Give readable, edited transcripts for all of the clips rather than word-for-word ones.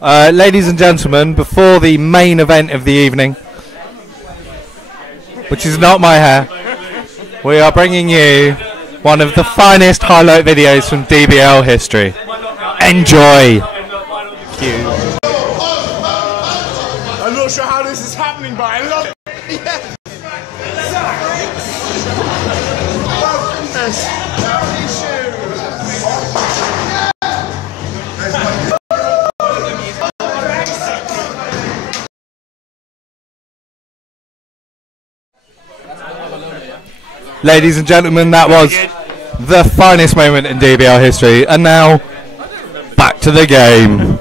Ladies and gentlemen, before the main event of the evening, which is not my hair, we are bringing you one of the finest highlight videos from DBL history. Enjoy! Cue. I'm not sure how this is happening, but I love it. Yes. Ladies and gentlemen, that was the finest moment in DBL history. And now, back to the game.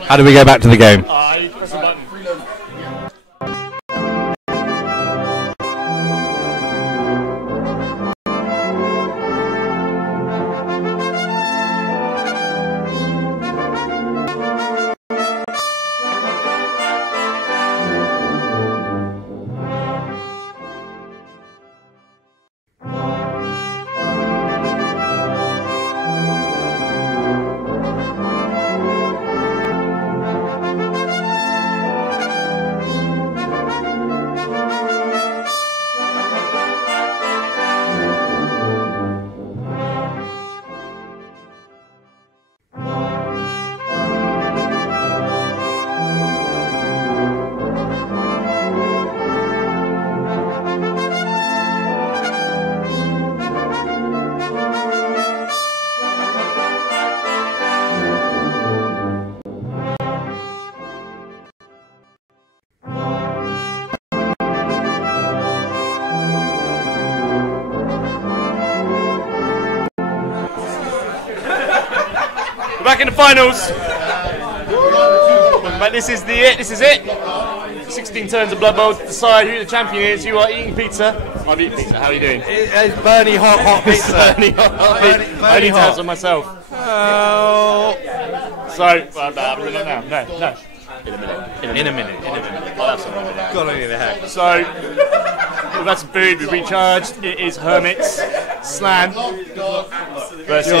How do we go back to the game? You press a button. Back in the finals. But this is it. 16 turns of Blood Bowl to decide who the champion is. You are eating pizza. I'm eating pizza. How are you doing? It's Bernie hot pizza. Bernie hot pizza. I need to have some myself. Oh. So, no. In a minute. I'll have some in a minute. Got on in the head. So, we've had some food, we've recharged. It is Hermits, Slan versus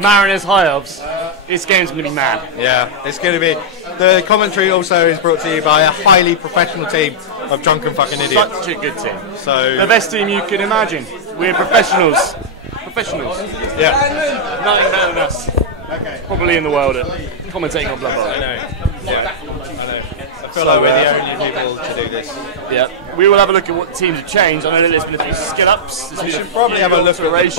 Mariners High Elves. This game's going to be mad. Yeah, it's going to be. The commentary also is brought to you by a highly professional team of drunken fucking idiots. Such a good team. So the best team you can imagine. We're professionals. Yeah. Nothing better than us. Okay. Probably in the world at commentating on Blood Bowl. I know. Yeah. I know. I feel like we're the only people to do this. Yeah. We will have a look at what teams have changed. I know that there's been a few skill ups. We should probably have a look at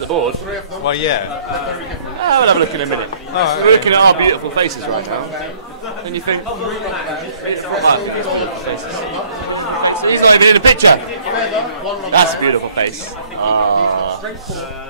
the board. Well, yeah. We'll have a look in a minute. So we're looking at our beautiful faces right now. And you think, these beautiful faces. He's not even in the picture. That's a beautiful face.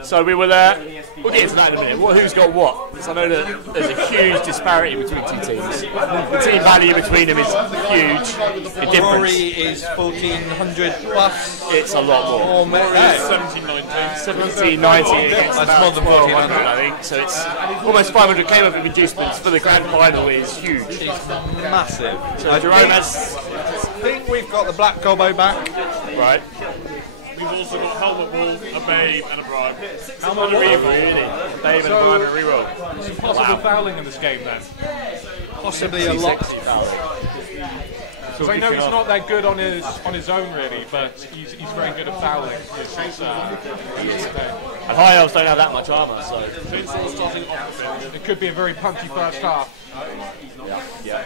So we will. We'll get into that in a minute. Who's got what? Because I know that there's a huge disparity between two teams. The team value between them is huge. The difference. Rory is 1,400 plus. It's a lot more. Rory is 1790. That's more than 1,400, I think. So it's almost 500k worth of inducements for the grand final is huge. It's massive. So Jerome has. I think we've got the Black Gobbo back. Right. We've also got Helmet Wall, a Babe, and a Bribe. Helmet Wall, really? A Babe and a Bribe and a reroll. Some possible fouling in this game then. Possibly a lot. So I know he's not that good on his own really, but he's very good at fouling. And High Elves don't have that much armour, so it could be a very punchy first half. Yeah.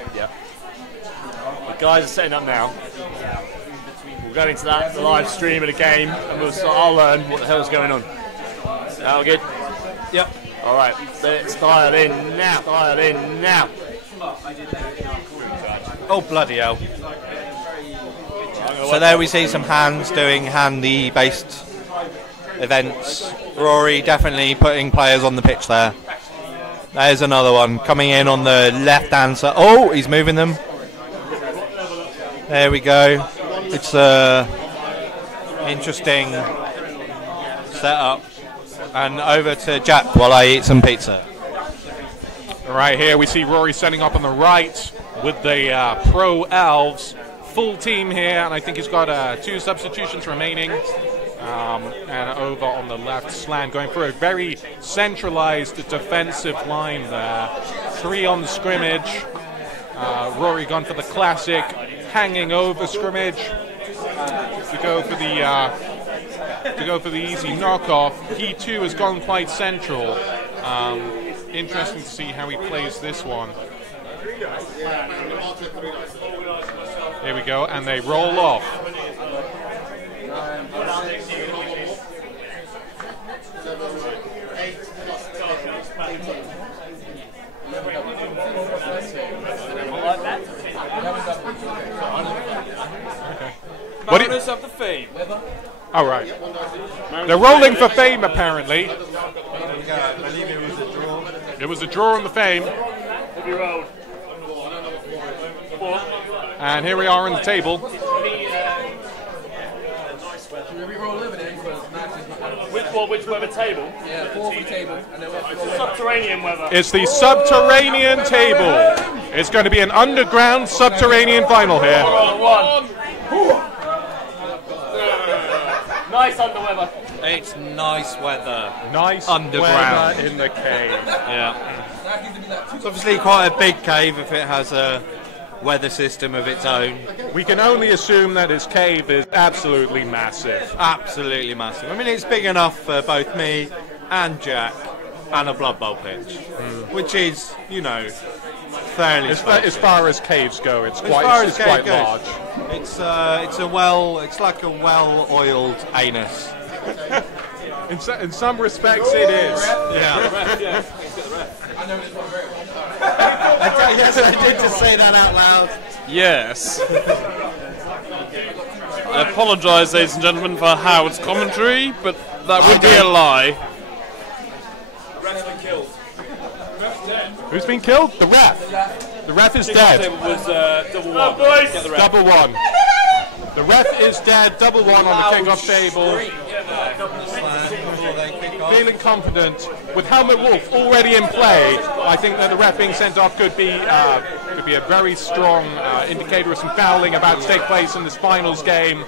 The guys are setting up now. We'll go into that, the live stream of the game, and I'll learn what the hell's going on. All good? Yep. All right, let's dial in now. Oh, bloody hell. So there we see some hands doing handy-based events. Rory definitely putting players on the pitch there. There's another one coming in on the left-hand side. Oh, he's moving them. There we go. It's a interesting setup. And over to Jack while I eat some pizza. Right here we see Rory setting up on the right with the Pro Elves. Full team here, and I think he's got 2 substitutions remaining. And over on the left, Slan going for a very centralized defensive line there. 3 on the scrimmage. Rory gone for the classic, hanging over scrimmage to go for the easy knockoff. He too has gone quite central. Interesting to see how he plays this one. Here we go, and they roll off. What do you of the fame? All right. They're rolling for fame, apparently. I believe it was a draw. It was a draw on the fame. And here we are on the table. Which weather table? Yeah, 4 table. Subterranean weather. It's the subterranean table. It's going to be an underground subterranean final here. Nice underweather. It's nice weather. Nice Underground. weather in the cave. Yeah. It's obviously quite a big cave if it has a weather system of its own. We can only assume that its cave is absolutely massive. Absolutely massive. I mean, it's big enough for both me and Jack and a Blood Bowl pitch, which is, you know, fairly As spacious. far as caves go, it's As far as quite cave goes, large. It's like a well-oiled anus. In some respects, it is. Yeah. Yes, I did just say that out loud. Yes. I apologise, ladies and gentlemen, for Howard's commentary, but that would be a lie. Who's been killed? The ref. The ref is dead. It was double one. Get the ref. Double one. The ref is dead. Double one on the kickoff table. Feeling confident. With Helmut Wolf already in play, I think that the ref being sent off could be a very strong indicator of some fouling about to take place in this finals game.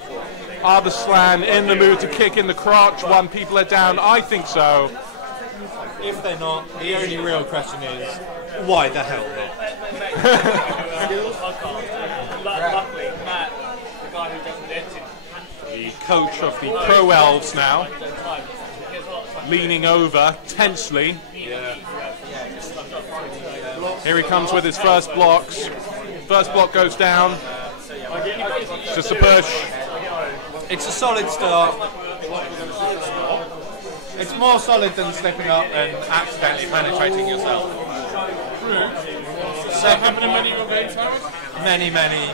Are the Slan in the mood to kick in the crotch when people are down? I think so. If they're not, the only real question is, why the hell not? Luckily, Matt, the guy who does the editing, The coach of the Pro Elves now, leaning over tensely. Here he comes with his first blocks. First block goes down. Just a push. It's a solid start. It's more solid than slipping up and accidentally penetrating yourself. So how many of your games, Howard? Many of my games.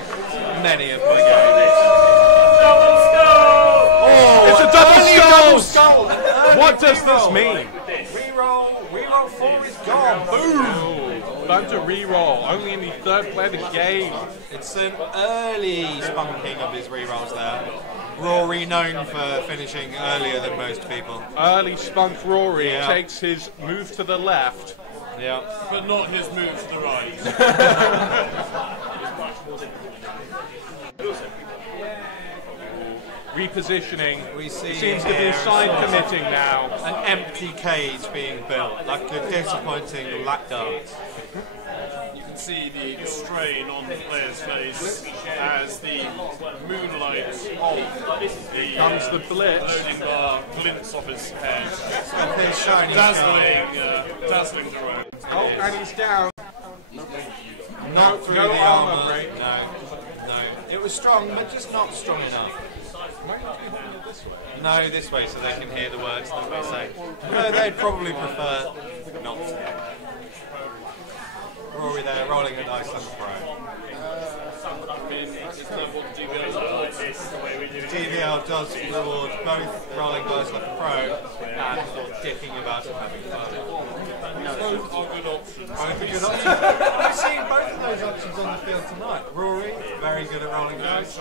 It's a double skull! What does this mean? Reroll 4 is gone. Boom! Time to re-roll. Only in the third play of the game. It's an early spunking of his rerolls there. Rory known for finishing earlier than most people. Early spunk Rory Yeah. takes his move to the left. Yeah. But not his move to the right. Repositioning. We see Seems to be here side committing now. an empty cage being built, like a disappointing lap dance. You can see the strain on the player's face as the moonlight of the Comes the blitz. loading bar glints off his head. His shiny Dazzling through. Oh, and he's down. Not through no the armor armor. break. No. It was strong, but just not strong enough. No, this way, so they can hear the words that we say. No, they'd probably prefer not to. Rory there, rolling a dice like a pro. DBL does reward both rolling dice like a pro and dicking about and having fun. Both are good options. Both are good options. I've seen both of those options on the field tonight. Rory, very good at rolling dice.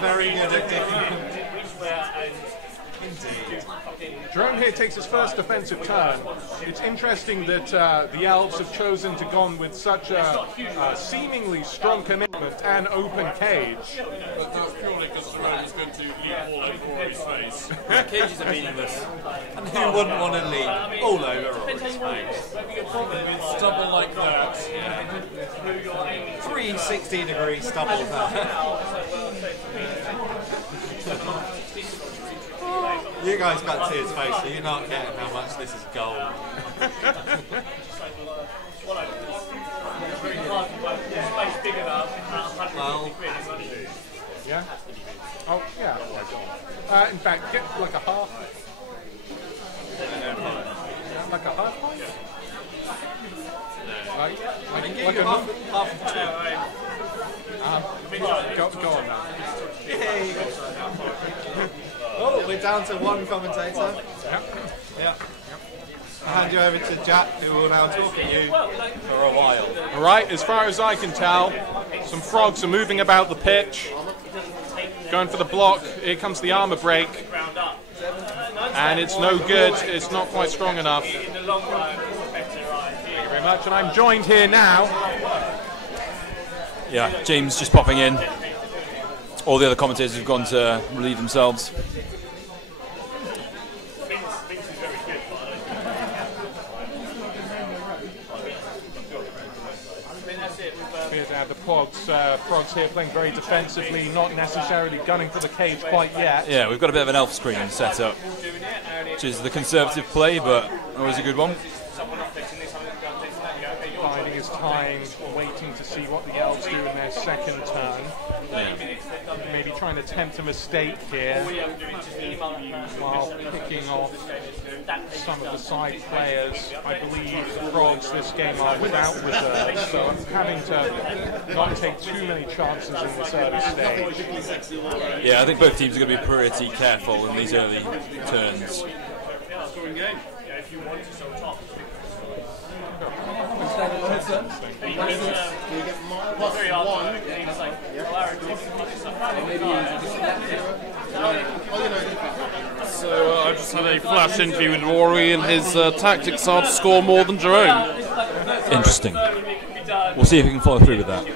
Very good at dicking. Jerome here takes his first defensive turn. It's interesting that the Elves have chosen to go with such a seemingly strong commitment and open cage. But that's purely because Jerome is going to leap all over Rory's face. Cages are meaningless. And who wouldn't want to leap all over Rory's face? With stubble like that. 360-degree stubble there. You guys got to his face, so you're not getting how much this is gold. Well, Yeah? Oh, yeah. In fact, get like a half. Like a half point? Like a half go on now. Yay. Oh, we're down to one commentator. Yeah. I'll hand you over to Jack, who will now talk at you for a while. Alright, as far as I can tell, some frogs are moving about the pitch. Going for the block. Here comes the armor break. And it's no good. It's not quite strong enough. Thank you very much. And I'm joined here now. Yeah, James just popping in. All the other commentators have gone to relieve themselves. Appears to have the frogs here playing very defensively, not necessarily gunning for the cage quite yet. Yeah, we've got a bit of an elf screen set up, which is the conservative play, but always a good one. Biding his time, waiting to see what the elves do in their second turn. Maybe trying to tempt a mistake here while picking off some of the side players. I believe the frogs this game are without reserves, so I'm having to not take too many chances in this early stage. Yeah, I think both teams are going to be pretty careful in these early turns. So I just had a flash interview with Rory, and his tactics are to score more than Jerome. Interesting. We'll see if we can follow through with that.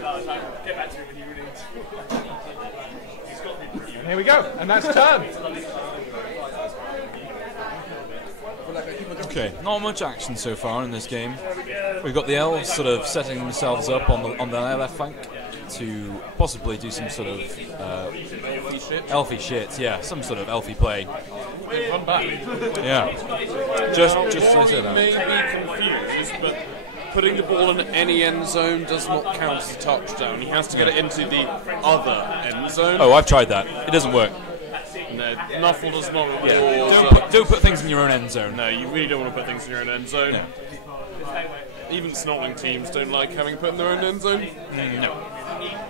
And here we go, and that's turn. Okay, not much action so far in this game. We've got the elves sort of setting themselves up on the left flank to possibly do some sort of elfy shit. Yeah, some sort of elfy play. Yeah, just as I said that. May be confused, but putting the ball in any end zone does not count as a touchdown. He has to get it into the other end zone. Oh, I've tried that. It doesn't work. No, Nuffle does not reward. Don't put things in your own end zone. No, you really don't want to put things in your own end zone. No. Even snotling teams don't like having put in their own end zone. No.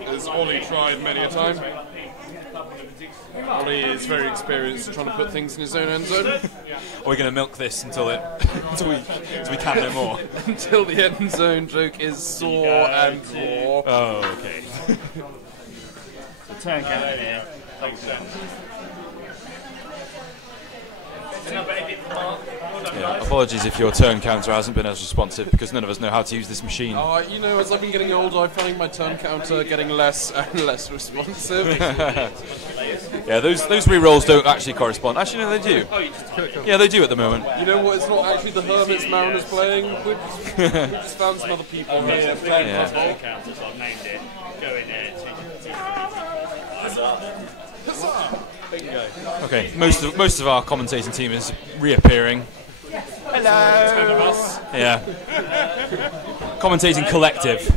As Ollie tried many a time. Ollie is very experienced at trying to put things in his own end zone. Are we going to milk this until we can no more? Until the end zone joke is sore and raw. Oh, okay. The turn count here. Yeah, apologies if your turn counter hasn't been as responsive, because none of us know how to use this machine. You know, as I've been getting older, I'm finding my turn counter getting less and less responsive. Yeah, those re-rolls don't actually correspond. Actually, no, they do. Yeah, they do at the moment. You know what? It's not actually the Hermits Mariners playing. We just found some other people. Yeah. Counters, I've named it. Go in there. Okay, most of our commentating team is reappearing. Hello! Yeah. Commentating collective.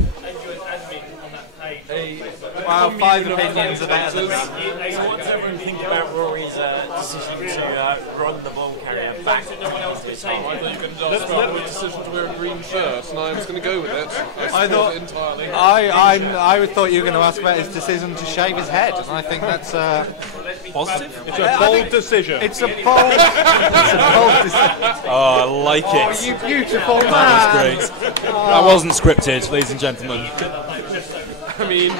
Well, 5 opinions are better than none. So what does everyone think about Rory's decision to run the ball carrier back? I thought you were going to ask about the decision to wear a green shirt, and I was going to go with it. I thought it entirely. I thought you were going to ask about his decision to shave his head, and I think that's Positive? It's a bold decision. it's a bold decision. Oh, I like it. Oh, you beautiful man! That was great. That wasn't scripted, ladies and gentlemen. I mean,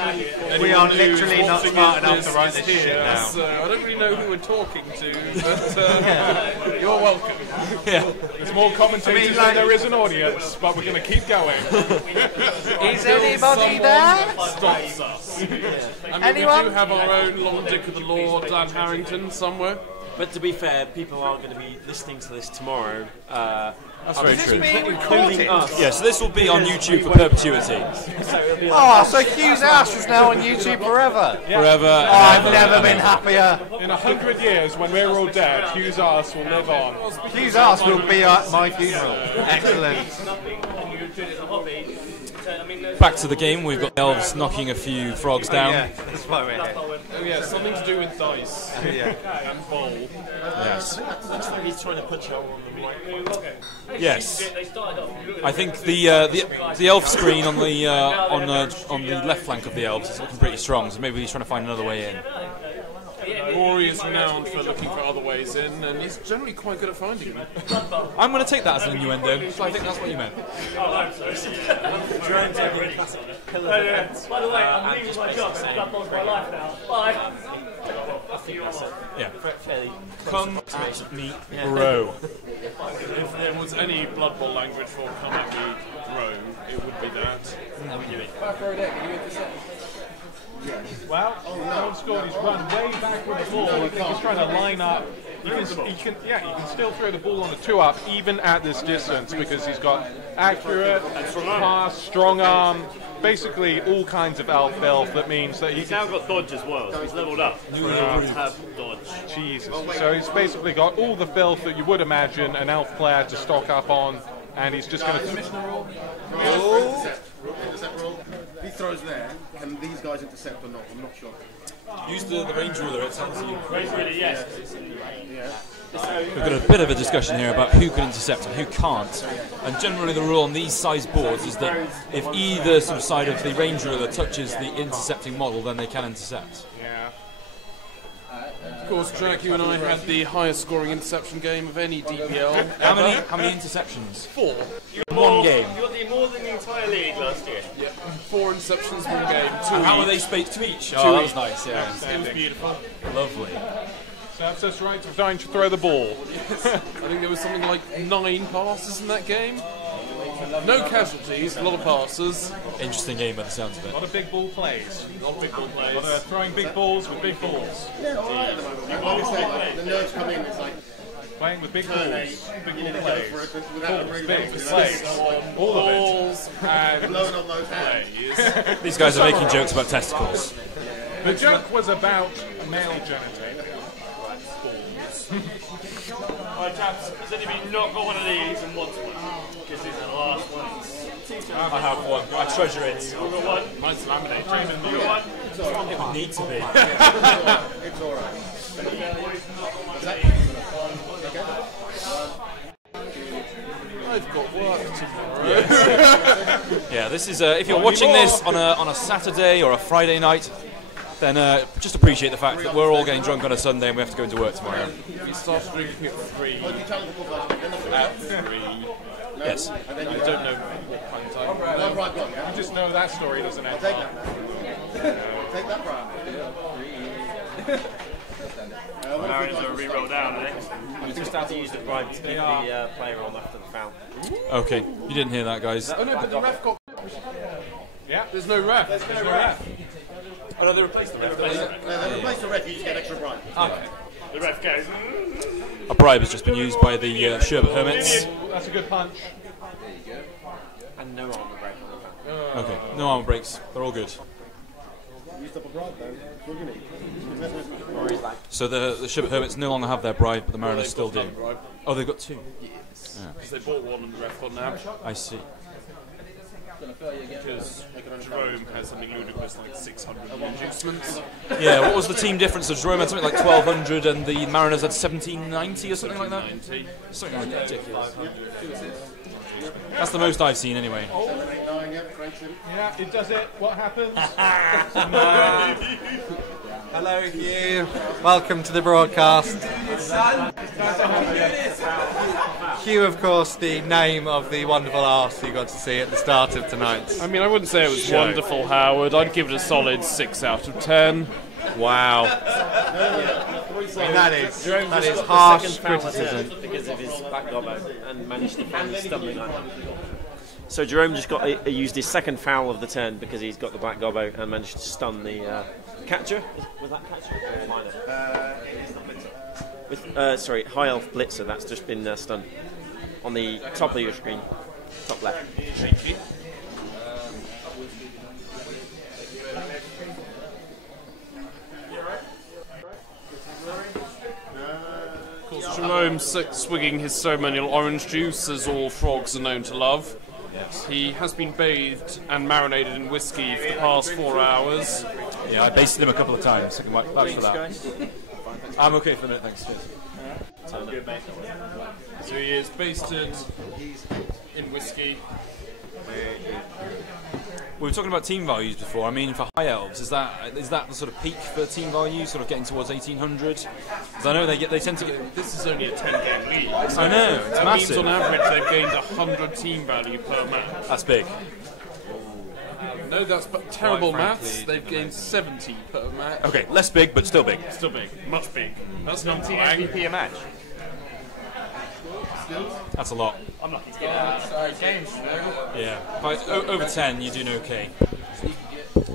We are anyone who's literally not watching smart it enough is- to write this is shit here, down. So I don't really know who we're talking to, but you're welcome. There's more commentators than there is an audience, but we're going to keep going. Is anybody there? Stops us. I mean, Anyone? we do have our own Lord Dick of the Law, Dan Harrington, somewhere. But to be fair, people are going to be listening to this tomorrow. That's very true. Including us. Yeah, so this will be on YouTube for perpetuity. Oh, so Hugh's ass is now on YouTube forever. Forever. Oh, I've never been happier. In 100 years, when we're all dead, Hugh's ass will live on. Hugh's ass will be at my funeral. Excellent. Back to the game, we've got elves knocking a few frogs down. Yeah, that's why we're here. Oh yeah, something to do with dice Yeah. and bowl. Yes. Looks like he's trying to punch out on the right. Yes. I think the elf screen on the left flank of the elves is looking pretty strong, so maybe he's trying to find another way in. Rory is renowned for looking for other ways in, and he's generally quite good at finding them. I'm going to take that as an innuendo, so I think that's what you meant. Drones are the classic pillar defense. By the way, I'm leaving my job and I've lost my life now. Bye. I think that's it. Yeah. Fairly Come at me, bro. If there was any Blood Bowl language for come at me, bro, it would be that. Well, Don't scored. He's run way back with the ball. I think he's trying to line up. He can still throw the ball on the 2-up even at this distance because he's got accurate pass, strong arm, basically all kinds of elf filth. That means that He's now got dodge as well, so he's leveled up. Have dodge. Jesus. So he's basically got all the filth that you would imagine an elf player to stock up on, and he's just going to. Intercept roll. If he throws there, can these guys intercept or not? I'm not sure. Use the range ruler, it tells you. Range ruler, yes. We've got a bit of a discussion here about who can intercept and who can't. And generally the rule on these size boards is that if either sort of side of the range ruler touches the intercepting model, then they can intercept. Yeah. Of course, Jack, you and I had the highest scoring interception game of any DBL. How many interceptions? 4. One game. You got more than the entire league last year. Yeah, 4 interceptions, 1 game. 2 And how each. are they spaced to each? Oh, that was nice, yeah. It was beautiful. Lovely. So that's us right to trying to throw the ball. I think there was something like 9 passes in that game. No casualties, a lot of passes. Interesting game by the sounds of A it. lot of big ball plays. A lot of big ball A plays. lot of throwing big balls with big balls. Yeah, all right at the moment. Like I said, the nerves come in. It's like Playing with big turn balls. 8, Big you need ball to go plays. for it without Balls, really big wanting to. plays. All of it. Balls and Blowing on those hands. plays. These guys are making jokes about testicles. The joke was about male genital. Alright, chaps, has anybody not got one of these and wants one? Because these are the last ones. I have one. I treasure it. You got one? Mine's laminated. You got one? It would need to be. It's all right. I've got work tomorrow. Yeah, this is if you're watching this on a Saturday or a Friday night, then just appreciate the fact that we're all getting drunk on a Sunday and we have to go into work tomorrow. We started drinking at 3. At 3. Yes. I don't know what kind of time. One right gone, yeah? You just know that story doesn't end. Take that. Take that, Brian. Aaron's a re-roll down, I think. I'm just about to use the bribe to keep the player on after the foul. Okay, you didn't hear that, guys. Oh no, but the ref got. Yeah. There's no ref. There's no ref. Oh no, they replaced the ref. They replace the ref, you just get extra bribe. Okay. The ref goes. A bribe has just been used by the Sherbet Hermits. That's a good punch. And no armor break on the foul. Okay, no armor breaks. They're all good. Used up a bribe though. What do you need? So the Sherbet Hermits no longer have their bribe, but the Mariners still do. Oh, they've got 2. Because they bought one and the ref got nabbed. I see. Because Jerome has something ludicrous like 600 inducements. Yeah, what was the team difference? So Jerome had something like 1,200 and the Mariners had 1,790 or something like that? Something like ridiculous. That's the most I've seen anyway. Yeah, it does it. What happens? Hello, Hugh. Welcome to the broadcast. Hugh, of course, the name of the wonderful arse you got to see at the start of tonight's. I mean, I wouldn't say it was show. wonderful, Howard. I'd give it a solid 6 out of 10. Wow. That is harsh criticism. Because of his back gobbo and managed to find the stumbling line. So Jerome just used his second foul of the turn because he's got the black gobbo and managed to stun the catcher. Was that catcher or minor? With sorry, high elf blitzer. That's just been stunned on the top of your screen, top left. Of course, Jerome swigging his ceremonial orange juice, as all frogs are known to love. He has been bathed and marinated in whiskey for the past 4 hours. Yeah, I basted him a couple of times. I can vouch for that. I'm okay for a minute, thanks. Cheers. So he is basted in whiskey. We were talking about team values before. I mean, for high elves, is that the sort of peak for team value, sort of getting towards 1800? Because I know they tend to get. This is only a 10-game league. I know, it's that massive. means on average they've gained 100 team value per match. That's big. No, that's terrible maths. They've gained 70 per match. Okay, less big, but still big. Still big, much big. That's not 19 MVP a match. That's a lot. I'm not going Yeah. But over 10, you're doing okay.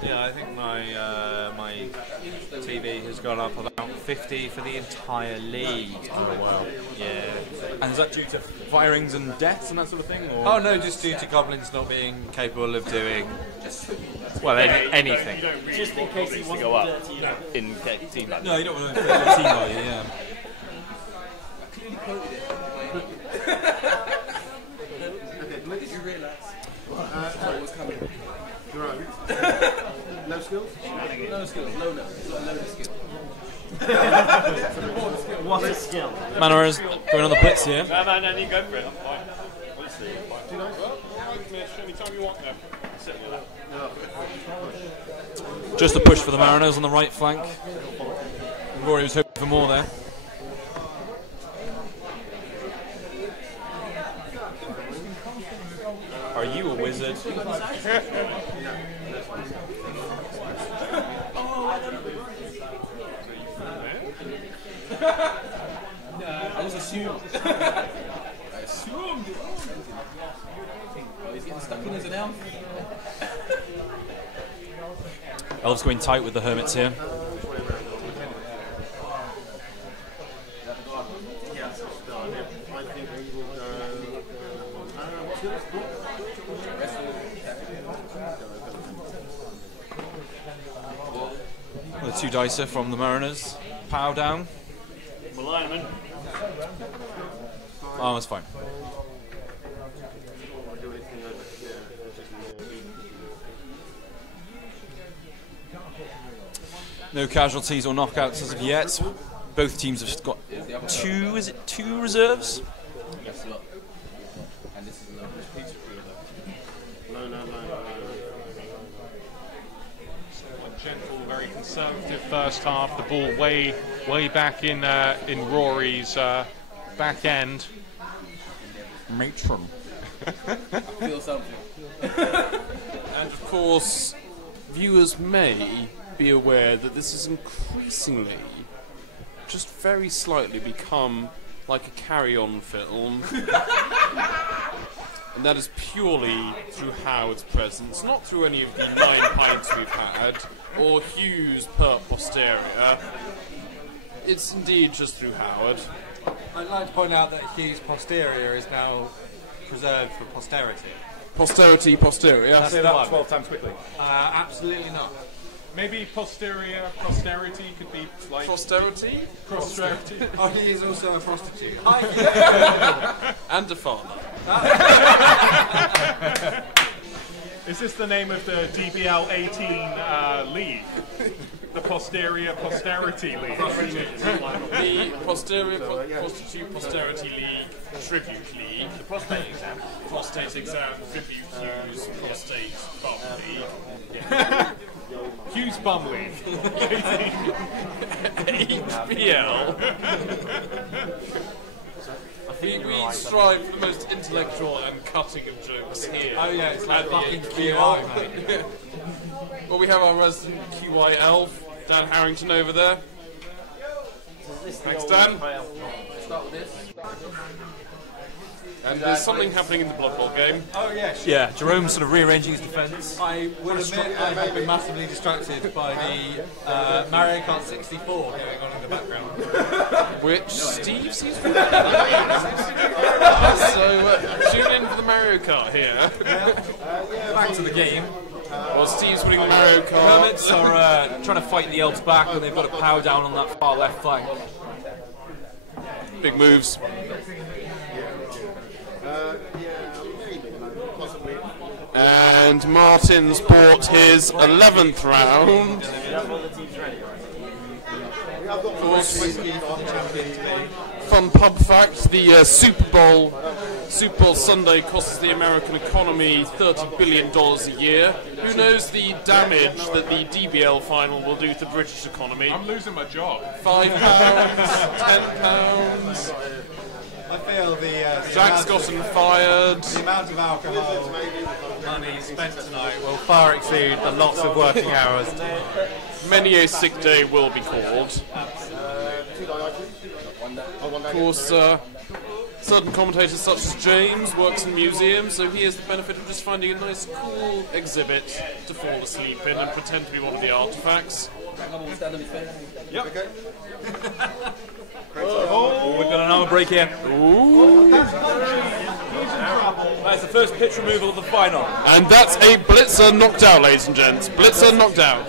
Yeah, I think my TV has gone up about 50 for the entire league. Oh, wow. Yeah. And is that due to firings and deaths and that sort of thing? Or? Oh no, just due to goblins not being capable of doing, well, anything. Just in case he wants to go up in team value. No, you don't want to affect team value, yeah. When did you realise? Sorry, what's coming? Jerome. No skills? No skills. Loner. It's not a loner skill. What a skill. Manners going on the blitz here. No, you go for it. I'm fine. Honestly, I'm fine. Do you know? Anytime you want there. Just a push for the Mariners on the right flank. Rory was hoping for more there. Are you a wizard? I just assumed. I assumed. Oh, he's getting stuck in as an elf. Elves going tight with the hermits here. The 2 dicer from the Mariners. Pow down. Alignment. Oh, that's fine. No casualties or knockouts as of yet. Both teams have got 2, is it 2 reserves? Yes, look. And this is a local pizza for you, though. No. Gentle, very conservative first half. The ball way back in Rory's back end. Matron. I feel something. And of course, viewers may be aware that this has increasingly, just very slightly, become like a carry-on film. And that is purely through Howard's presence, not through any of the 9 pints we've had, or Hugh's per posterior. It's indeed just through Howard. I'd like to point out that Hugh's posterior is now preserved for posterity. Posterity, posterior. Say that 12 times quickly. Absolutely not. Maybe posterity could be like Posterity? posterity. Oh, he is also a prostitute. And a father. Is this the name of the DBL 18 league? The Posterity League. The Prostitute Posterity League Tribute League. The Prostate Exam. Prostate Exam Tribute Hughes Prostate Bum League. Hughes Bum League. HBL. I We strive for the most intellectual and cutting of jokes here. Oh yeah, it's like fucking QI, QI, mate. Well, we have our resident QI elf, Dan Harrington, over there. Thanks, Dan. Start with this. And there's something happening in the Blood Bowl game. Oh yes. Yeah, Jerome's sort of rearranging his defence. I would admit I have been massively distracted by the Mario Kart 64 going on in the background. Which Steve seems to be So, tune in for the Mario Kart here. Back to the game. Well, Steve's putting the Mario Kart. Hermits are trying to fight the elves back, but they've got to power down on that far left flank. Big moves. And Martin's bought his 11th round. Of course, fun pub fact, the Super Bowl Sunday costs the American economy $30 billion a year. Who knows the damage that the DBL final will do to the British economy? I'm losing my job. £5, £10. I feel Jack's gotten fired. The amount of alcohol money spent tonight will far exceed the lots of working hours tomorrow. Many a sick day will be called. Of course, certain commentators such as James works in museums, so he has the benefit of just finding a nice cool exhibit to fall asleep in and pretend to be one of the artifacts. Yep. Okay. Oh, we've got an armor break here. Ooh. That's the first pitch removal of the final. And that's a Blitzer knocked out, ladies and gents. Blitzer knocked out.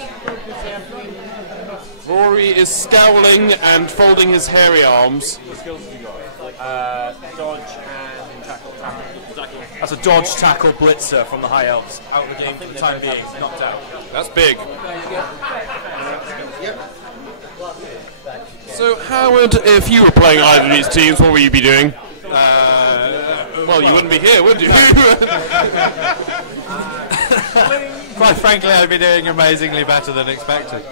Rory is scowling and folding his hairy arms. What skills have you got? Dodge and tackle. That's a dodge tackle blitzer from the High Elves. Out of the game for the time being. Knocked out. That's big. So, Howard, if you were playing either of these teams, what would you be doing? Well, you wouldn't be here, would you? Quite frankly, I'd be doing amazingly better than expected.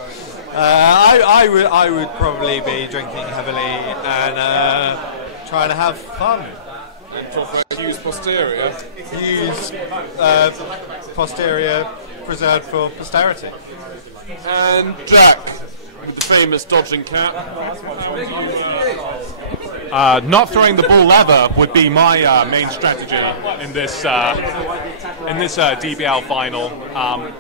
I would probably be drinking heavily and trying to have fun. And talk about use posterior. Use posterior preserved for posterity. And Jack, with the famous dodging cap. Not throwing the ball leather would be my main strategy in this DBL final.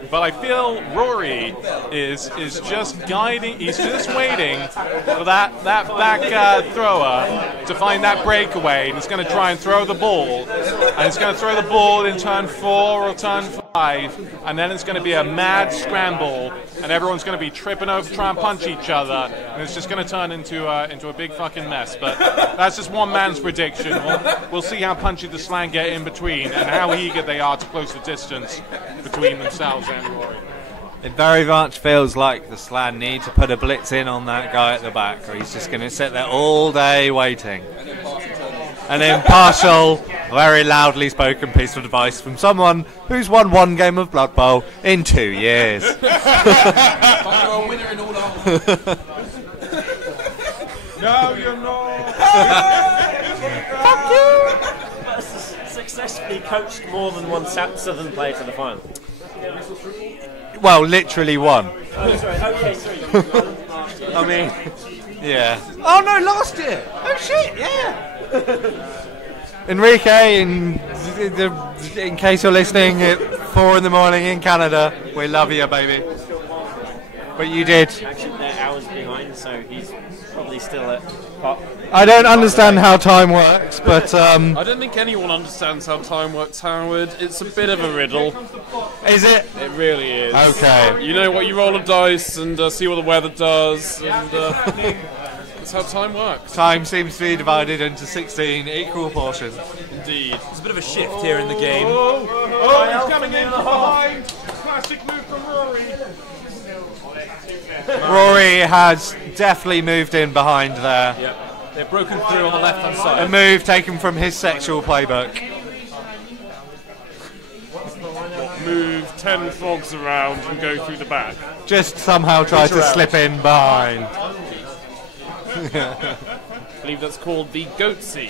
But I feel Rory is just guiding. He's just waiting for that back thrower to find that breakaway, and he's going to try and throw the ball. And he's going to throw the ball in turn 4 or turn 5, and then it's going to be a mad scramble, and everyone's going to be tripping over, trying to punch each other, and it's just going to turn into a big fucking mess. But that's just one man's prediction. We'll see how punchy the Slan get in between, and how eager they are to close the distance between themselves and Rory. It very much feels like the Slan need to put a blitz in on that guy at the back, or he's just going to sit there all day waiting. An impartial, very loudly spoken piece of advice from someone who's won one game of Blood Bowl in 2 years. No, you're not. Fuck you. Successfully coached more than one Southern player to the final. Well, literally one. Oh, sorry. I mean, yeah. Oh no, last year. Oh shit, yeah. Enrique, in case you're listening at 4 in the morning in Canada, we love you, baby. But you did. Actually, they're hours behind, so he's probably still at pop. I don't understand how time works, but I don't think anyone understands how time works, Howard. It's a bit of a riddle. Is it? It really is. Okay. You know what? You roll a dice and see what the weather does, and that's how time works. Time seems to be divided into 16 equal portions. Indeed. There's a bit of a shift here in the game. Oh, he's coming in behind. Classic move from Rory. Rory has definitely moved in behind there. Yep. They're broken through on the left-hand side. A move taken from his sexual playbook. Move 10 frogs around and go through the back. Just somehow try to slip in behind. believe that's called the Goatsy.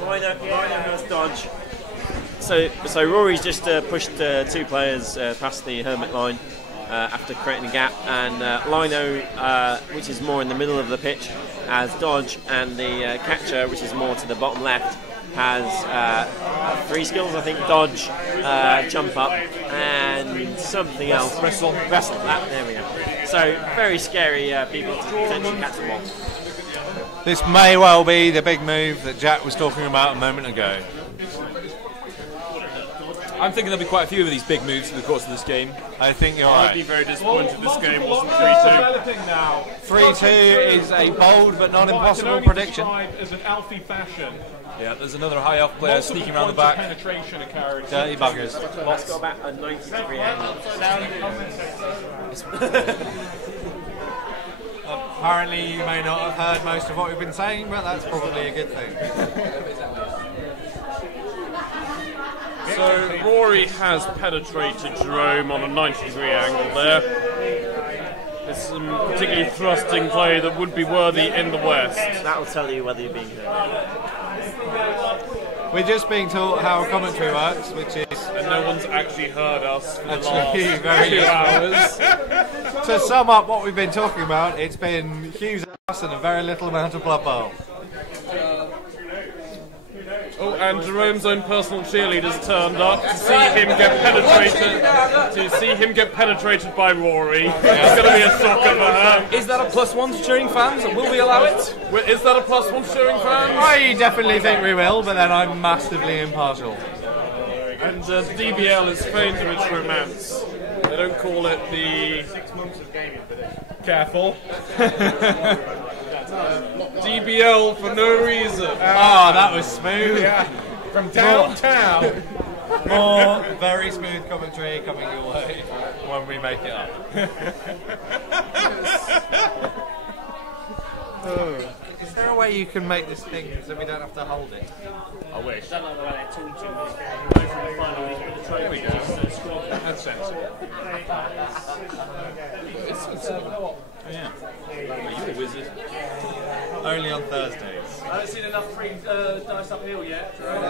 Rhino has dodge. So Rory's just pushed 2 players past the hermit line after creating a gap, and Lino, which is more in the middle of the pitch, has dodge, and the catcher, which is more to the bottom left, has 3 skills, I think: dodge, jump up, and something else. Wrestle. There we go. So very scary people to potentially catch the ball. This may well be the big move that Jack was talking about a moment ago. I'm thinking there'll be quite a few of these big moves in the course of this game. I think you're I'd right. be very disappointed this game wasn't 3-2. 3-2 is a bold but not impossible prediction. As an Alfie fashion. Yeah, there's another high elf player sneaking around the back. Penetration occurred. Dirty buggers. That's got about a 90-degree angle. Apparently you may not have heard most of what we've been saying, but that's probably a good thing. So Rory has penetrated Jerome on a 90-degree angle there. There's some particularly thrusting play that would be worthy in the West. That'll tell you whether you're being heard. We're just being taught how commentary works, which is... And no one's actually heard us for the last very 2 hours. To sum up what we've been talking about, it's been Hugh's ass and a very little amount of Blood Bowl. Oh, and Jerome's own personal cheerleaders turned up to see him get penetrated by Rory. It's going to be a soccer for her. Is that a +1 to cheering fans? And will we allow it? Is that a +1 to cheering fans? I definitely think we will, but then I'm massively impartial. And DBL is famed of its romance. They don't call it the... 6 months of gaming for this. Careful. DBL for no reason. Oh, that was smooth. Yeah. From downtown. More very smooth commentary coming your way when we make it up. Is there a way you can make this thing so we don't have to hold it? I wish. I don't know why they're taunting me. There we go. That's sensible. Yeah. Are you a wizard? Only on Thursdays. I haven't seen enough free dice uphill yet. There's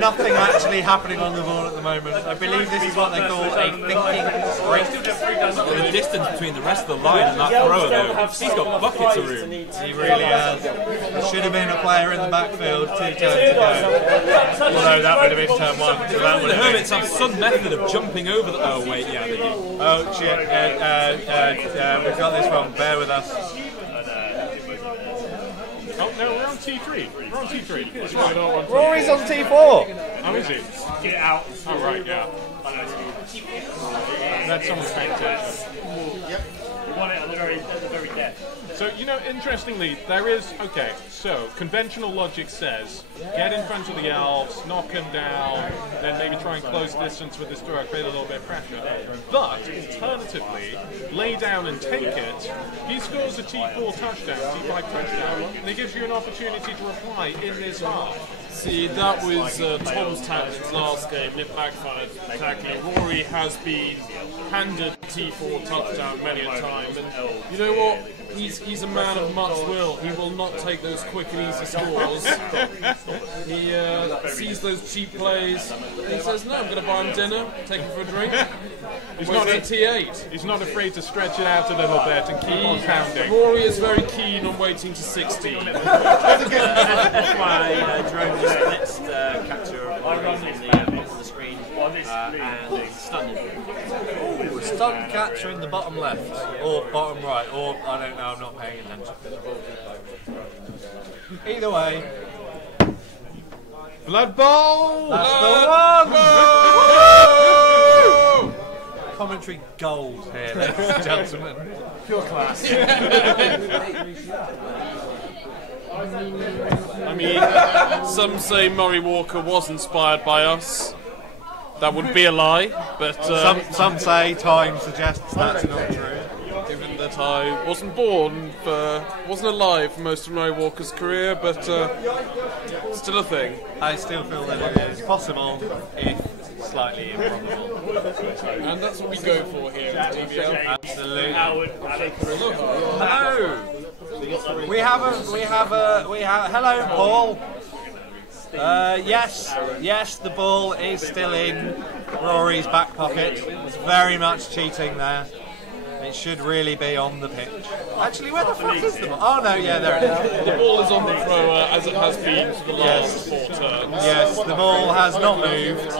nothing actually happening on the ball at the moment. I believe this is what they call a thinking break. The distance between the rest of the line and that thrower, though, he's got buckets of room. He really has. There should have been a player in the backfield 2 turns ago. Although that would have been turn 1. So that would The have Hermits have some method of jumping over the... Oh, wait, yeah, they do. Oh, shit. We've got this wrong. Bear with us. Oh, no, we're on T3. We're on T3. That's right. Rory's on T4. Oh, is he? Get out. Oh, right, yeah. That's someone's fantastic. Yep. You want it at the very depth. So, you know, interestingly, there is... Okay, so, conventional logic says, get in front of the elves, knock them down, then maybe try and close distance with this throw, create a little bit of pressure. But, alternatively, lay down and take it. He scores a T4 touchdown, T5 touchdown, and it gives you an opportunity to reply in this half. See, that was Tom's tactics last game, and it backfired spectacularly. Rory has been handed T4 touchdown many a time, and you know what? He's a man of much will. He will not take those quick and easy scores. He sees those cheap plays, and he says, no, I'm going to buy him dinner, take him for a drink. He's not a T8. He's not afraid to stretch it out a little bit and keep on pounding. Rory is very keen on waiting to 16. That's why Jerome just blitzed catcher on the bottom of the screen and stunned him. Ooh, stunned catcher in the bottom left. Or bottom right. Or, I don't know, I'm not paying attention. Either way. Blood Bowl! That's the one! Commentary gold here, ladies and gentlemen. Pure class. I mean, some say Murray Walker was inspired by us. That would be a lie, but some say time suggests that's not true. Given that I wasn't wasn't alive for most of Murray Walker's career, but still a thing. I still feel that it is possible if slightly improbable. And that's what we go for here at DBL. Absolutely. Hello. Hello, Paul. Yes, the ball is still in Rory's back pocket. It's very much cheating there. It should really be on the pitch. Actually, where the fuck is the ball? Oh no, yeah, there it is. The ball is on the thrower as it has been for the last 4 turns. Yes, the ball has not moved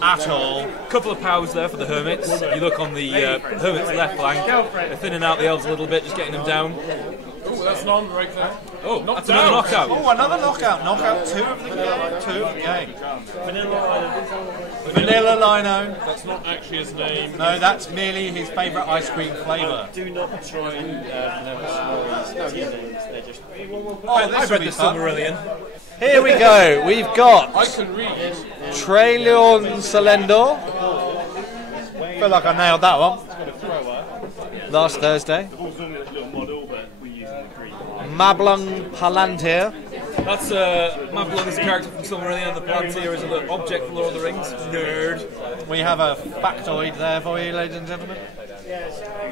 at all. Couple of powers there for the Hermits. You look on the Hermits' left flank. They're thinning out the elves a little bit, just getting them down. Oh, that's none right there. Oh, that's another knockout. Oh, another knockout. Knockout 2 of the game. Vanilla Lino. That's not actually his name. No, that's merely his favourite ice cream flavour. Do not try and pronounce names. They're just. I've read the Silmarillion. Here we go. We've got I can read. Treleon Salendor. Feel like I nailed that one. Last Thursday. Mablung Palantir. That's Mablung is a character from Silmarillion, and the Palantir is an object from Lord of the Rings. Nerd. We have a factoid there for you, ladies and gentlemen.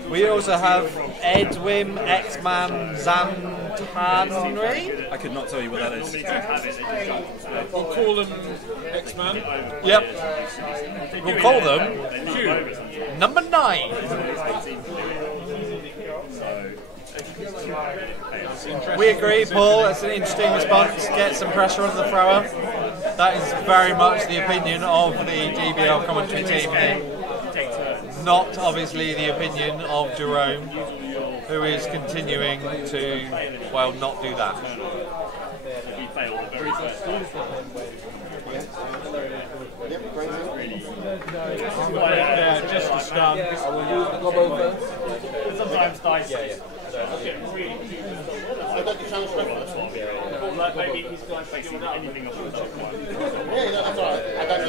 We also have Edwin X-Man Zantanri. I could not tell you what that is. We'll call him X-Man. Yep. We'll call them Q. Number 9. We agree, Paul. That's an interesting response. Get some pressure on the thrower. That is very much the opinion of the DBL commentary team here. Not obviously the opinion of Jerome, who is continuing to, well, not do that. Yeah, just a stun. Sometimes dice. Maybe he's going to do anything off the top line. Yeah, that's alright. I got you.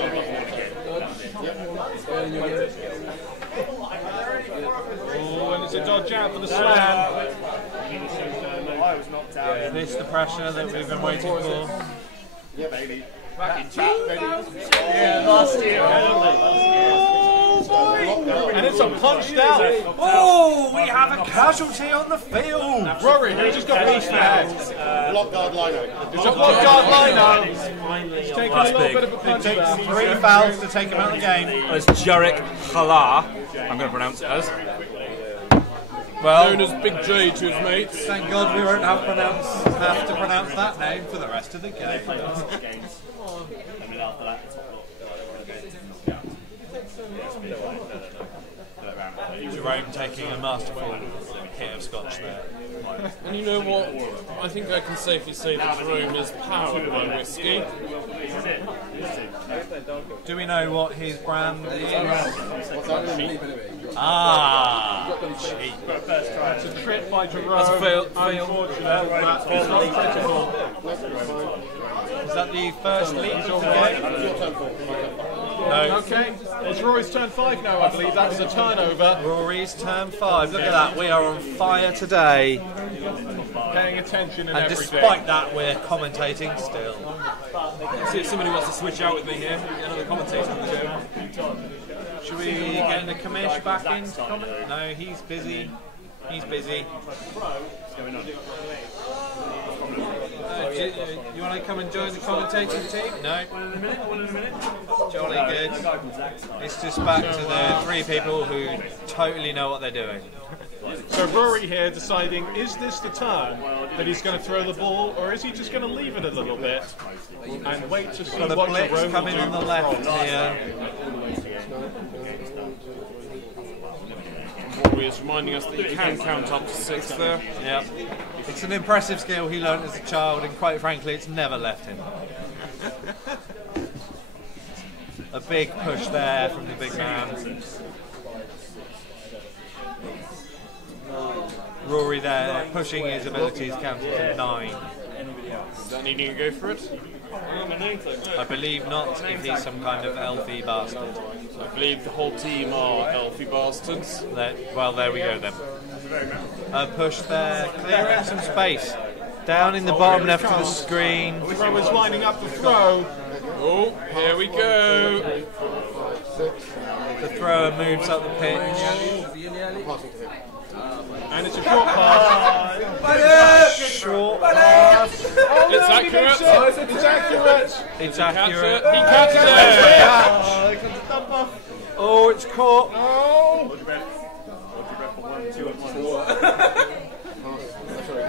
Oh, and it's a dodge out for the slam. I was knocked out. Is this the pressure that we've been waiting for? Yeah, baby. Back in chat, baby. Yeah, last year. And it's a punched out. Oh, we have a casualty on the field. Rory, who just got punched out? Block guard lino. It's a block guard lino. He's taking a little bit of a It punch takes out. 3 fouls to take him out of the game. That's Jarek Halar. I'm going to pronounce it as. Well, Known as Big J to his mates. thank God we won't have to pronounce that name for the rest of the game. Jerome taking a masterful hit of scotch there. And you know what? I think I can safely say that Jerome is powered by whiskey. Do we know what his brand is? It's a trip by Jerome. That's a fail. Is that the first lead of the game? No. Okay, it's Rory's turn 5 now, I believe. That was a turnover. Rory's turn 5. Look at that. We are on fire today. Paying attention and And everything. despite that, we're commentating still. See if somebody wants to switch out with me here. Get another commentator on the show. Should we get the commish back in to comment? No, he's busy. He's busy. You want to come and join the commentating team? No. Jolly good. It's just back to the 3 people who totally know what they're doing. So Rory here deciding, is this the turn that he's going to throw the ball, or is he just going to leave it a little bit and wait to see Got a what blitz Jerome coming will on do? the left here. Rory is reminding us that you can count up to 6 there. Yep. It's an impressive skill he learned as a child, and quite frankly, it's never left him. A big push there from the big man. Rory there, pushing his abilities, counting to 9. Is that needing to go for it? I believe not, if he's some kind of elfy bastard. I believe the whole team are elfy bastards. Well, there we go then. A push there, clearing some space. Down in the bottom left of the screen. Thrower's lining up the throw. Oh, here we go. The thrower moves up the pitch. And it's a short pass. Short pass. It's accurate. It's accurate. It's accurate. He catches it. Oh, it's caught.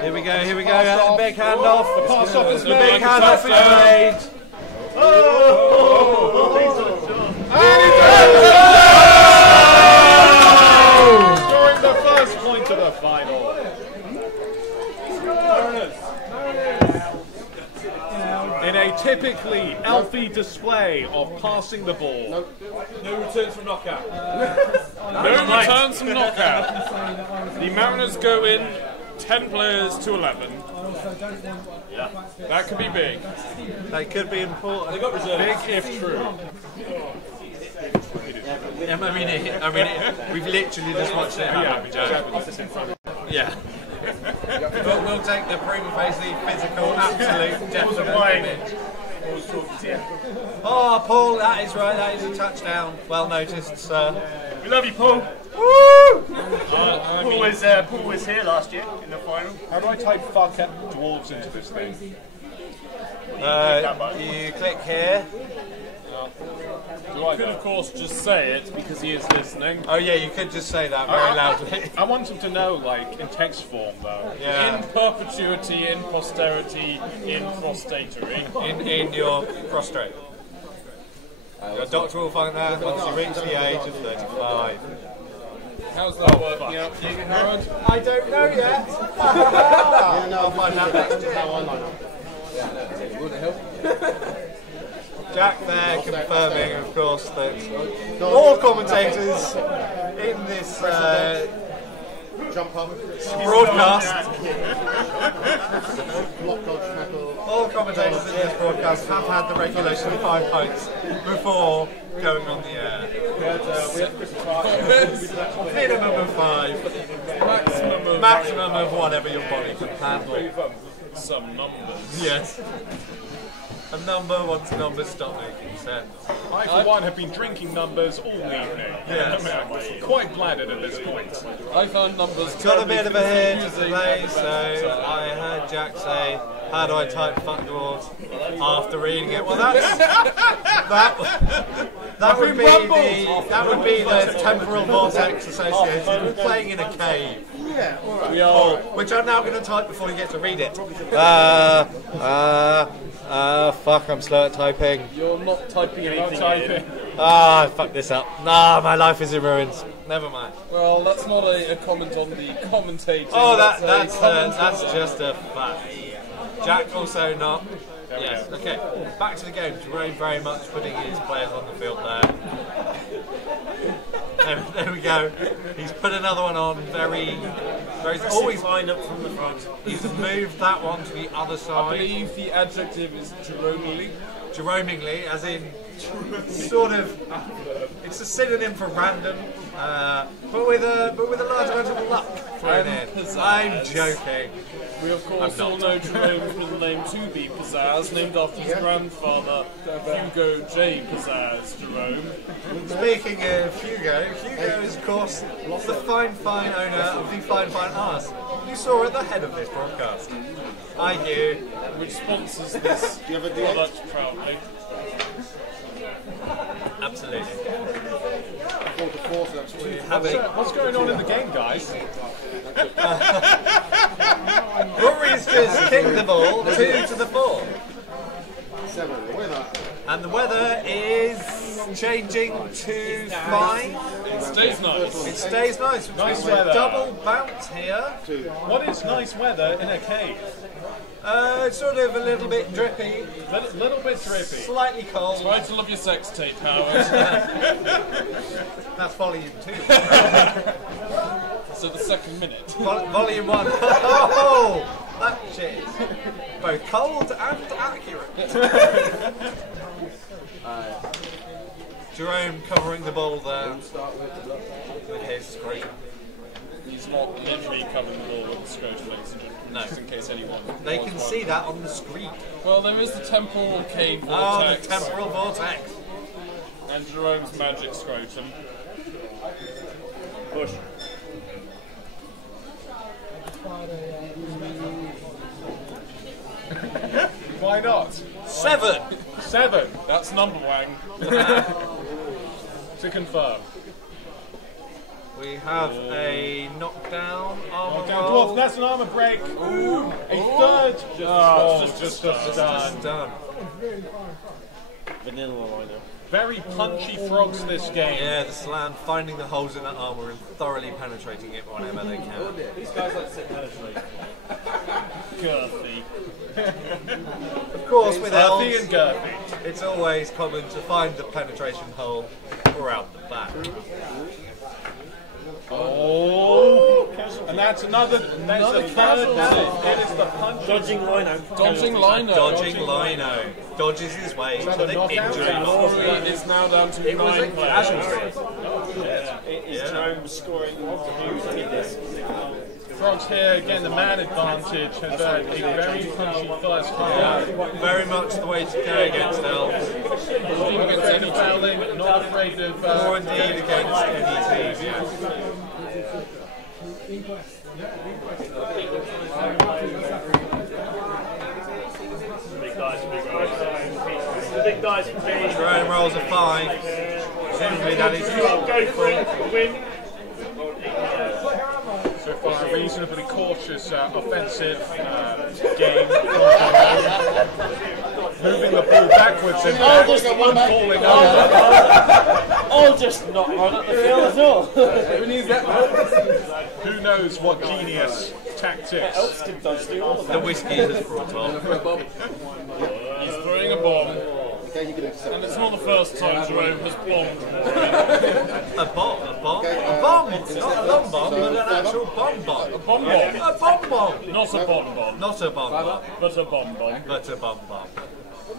Here we go. Big handoff. The pass off is Big handoff is made. Scoring the first point of the final. In a typically Alfie display of passing the ball. No returns from knockout. No returns from knockout. The Mariners go in 10 players to 11. Yeah. That could be big. That could be important. They got reserves. Big if true. I mean, we've literally just watched it happen. Yeah. But we'll take the prima facie physical, absolute definite. Oh, Paul, that is right. That is a touchdown. Well noticed, sir. We love you, Paul. Woo! Paul was here last year in the final. How do I type fuck dwarves into this thing? You click here. You could, of course, just say it because he is listening. Oh yeah, you could just say that very loudly. I want him to know, like, in text form, though. Yeah. In perpetuity, in posterity, in prostatory. In your prostrate. Your doctor will find that once you reach the age of 35. How's that working out for you, Howard? I don't know yet. I'll find out next year. Jack there confirming, of course, that all commentators in this broadcast, all commentators in this broadcast have had the regulation 5 points before going on the air. Minimum of 5. Maximum of whatever your body can handle. Some numbers. Yes. A number once numbers stop making sense. I, for one, have been drinking numbers all evening. Yes. I'm quite bladdered at this point. I found numbers. Got a bit of a hit today, so I heard Jack say, "How do I type fuck dwarves?" After reading it. Well, that would be the temporal vortex associated with playing in a cave. Yeah, alright. We are. Which I'm now going to type before you get to read it. Fuck, I'm slow at typing. You're not typing anything. Fuck this up. Nah, my life is in ruins. Never mind. Well, that's not a comment on the commentating. Oh, that's just a fact. Jack also not. Yes. Okay. Back to the game. Jerome very much putting his players on the field there. There we go. He's put another one on. Very. Always lined up from the front. He's moved that one to the other side. I believe the adjective is Jeromingly. Jeromingly, as in sort of. It's a synonym for random, but with a large amount of luck thrown in. I'm joking. We of course all know Jerome's middle name to be Pizzazz, named after his grandfather, Hugo J. Pizzazz Jerome. Speaking of Hugo is of course the fine owner of the fine arse you saw at the head of this broadcast. Hi Hugh. Which sponsors this product proudly. Absolutely. What's going on in the game, guys? Rory's just kicked the ball 2 to the 4. 7. And the weather is changing to fine. It stays nice. It stays nice. Nice weather. Double bounce here. What is nice weather in a cave? It's sort of a little bit drippy. Little bit drippy. Slightly cold. Try to love your sex tape, Howard. That's volume 2. So the second minute. Volume 1. Oh, that shit is both cold and accurate. Jerome covering the ball there with his screen. He's It's not literally covering the wall with the scrotum, ladies and gentlemen. No. Just in case anyone. They can see that on the screen. Well, there is the temporal cave vortex. Oh, the temporal vortex. And Jerome's magic scrotum. Push. Why not? 7. 7. That's number wang. To confirm. We have a knockdown armor Knockdown roll. dwarf. That's an armor break. Ooh. A third. Just a stun. Done. Vanilla liner. Very punchy frogs this game. Yeah, the Slan finding the holes in that armor and thoroughly penetrating it whenever they can. These guys like to sit penetrate. Girthy. Of course, with elves, Girthy and girthy. it's always common to find the penetration hole around the back. Oh, and that's another third now. It is the punch. Dodging lino. Dodging lino. Dodging lino. Dodges his way to Another the knockout. injury box. It's now down to 9 players. Is Jerome scoring this? Frogs here, again, the man advantage has had a very punchy first half. Very much the way to go against elves. Against any fouling, not afraid of. Or indeed against any team. The big dice from James. Jerome rolls a 5. Presumably that is Go for it. Win. So far, a reasonably cautious offensive game. Moving the ball backwards and falling over. Oh, just not right up the field at all. Who knows what genius tactics. the whiskey has brought on. He's throwing a bomb. And it's not the first time Jerome has bombed. A bomb? A bomb? A bomb! Not a lump bomb, but an actual bomb bomb. A bomb bomb. A bomb bomb! Not a bomb bomb. Not a bomb bomb, But a bomb bomb. but a bomb bomb.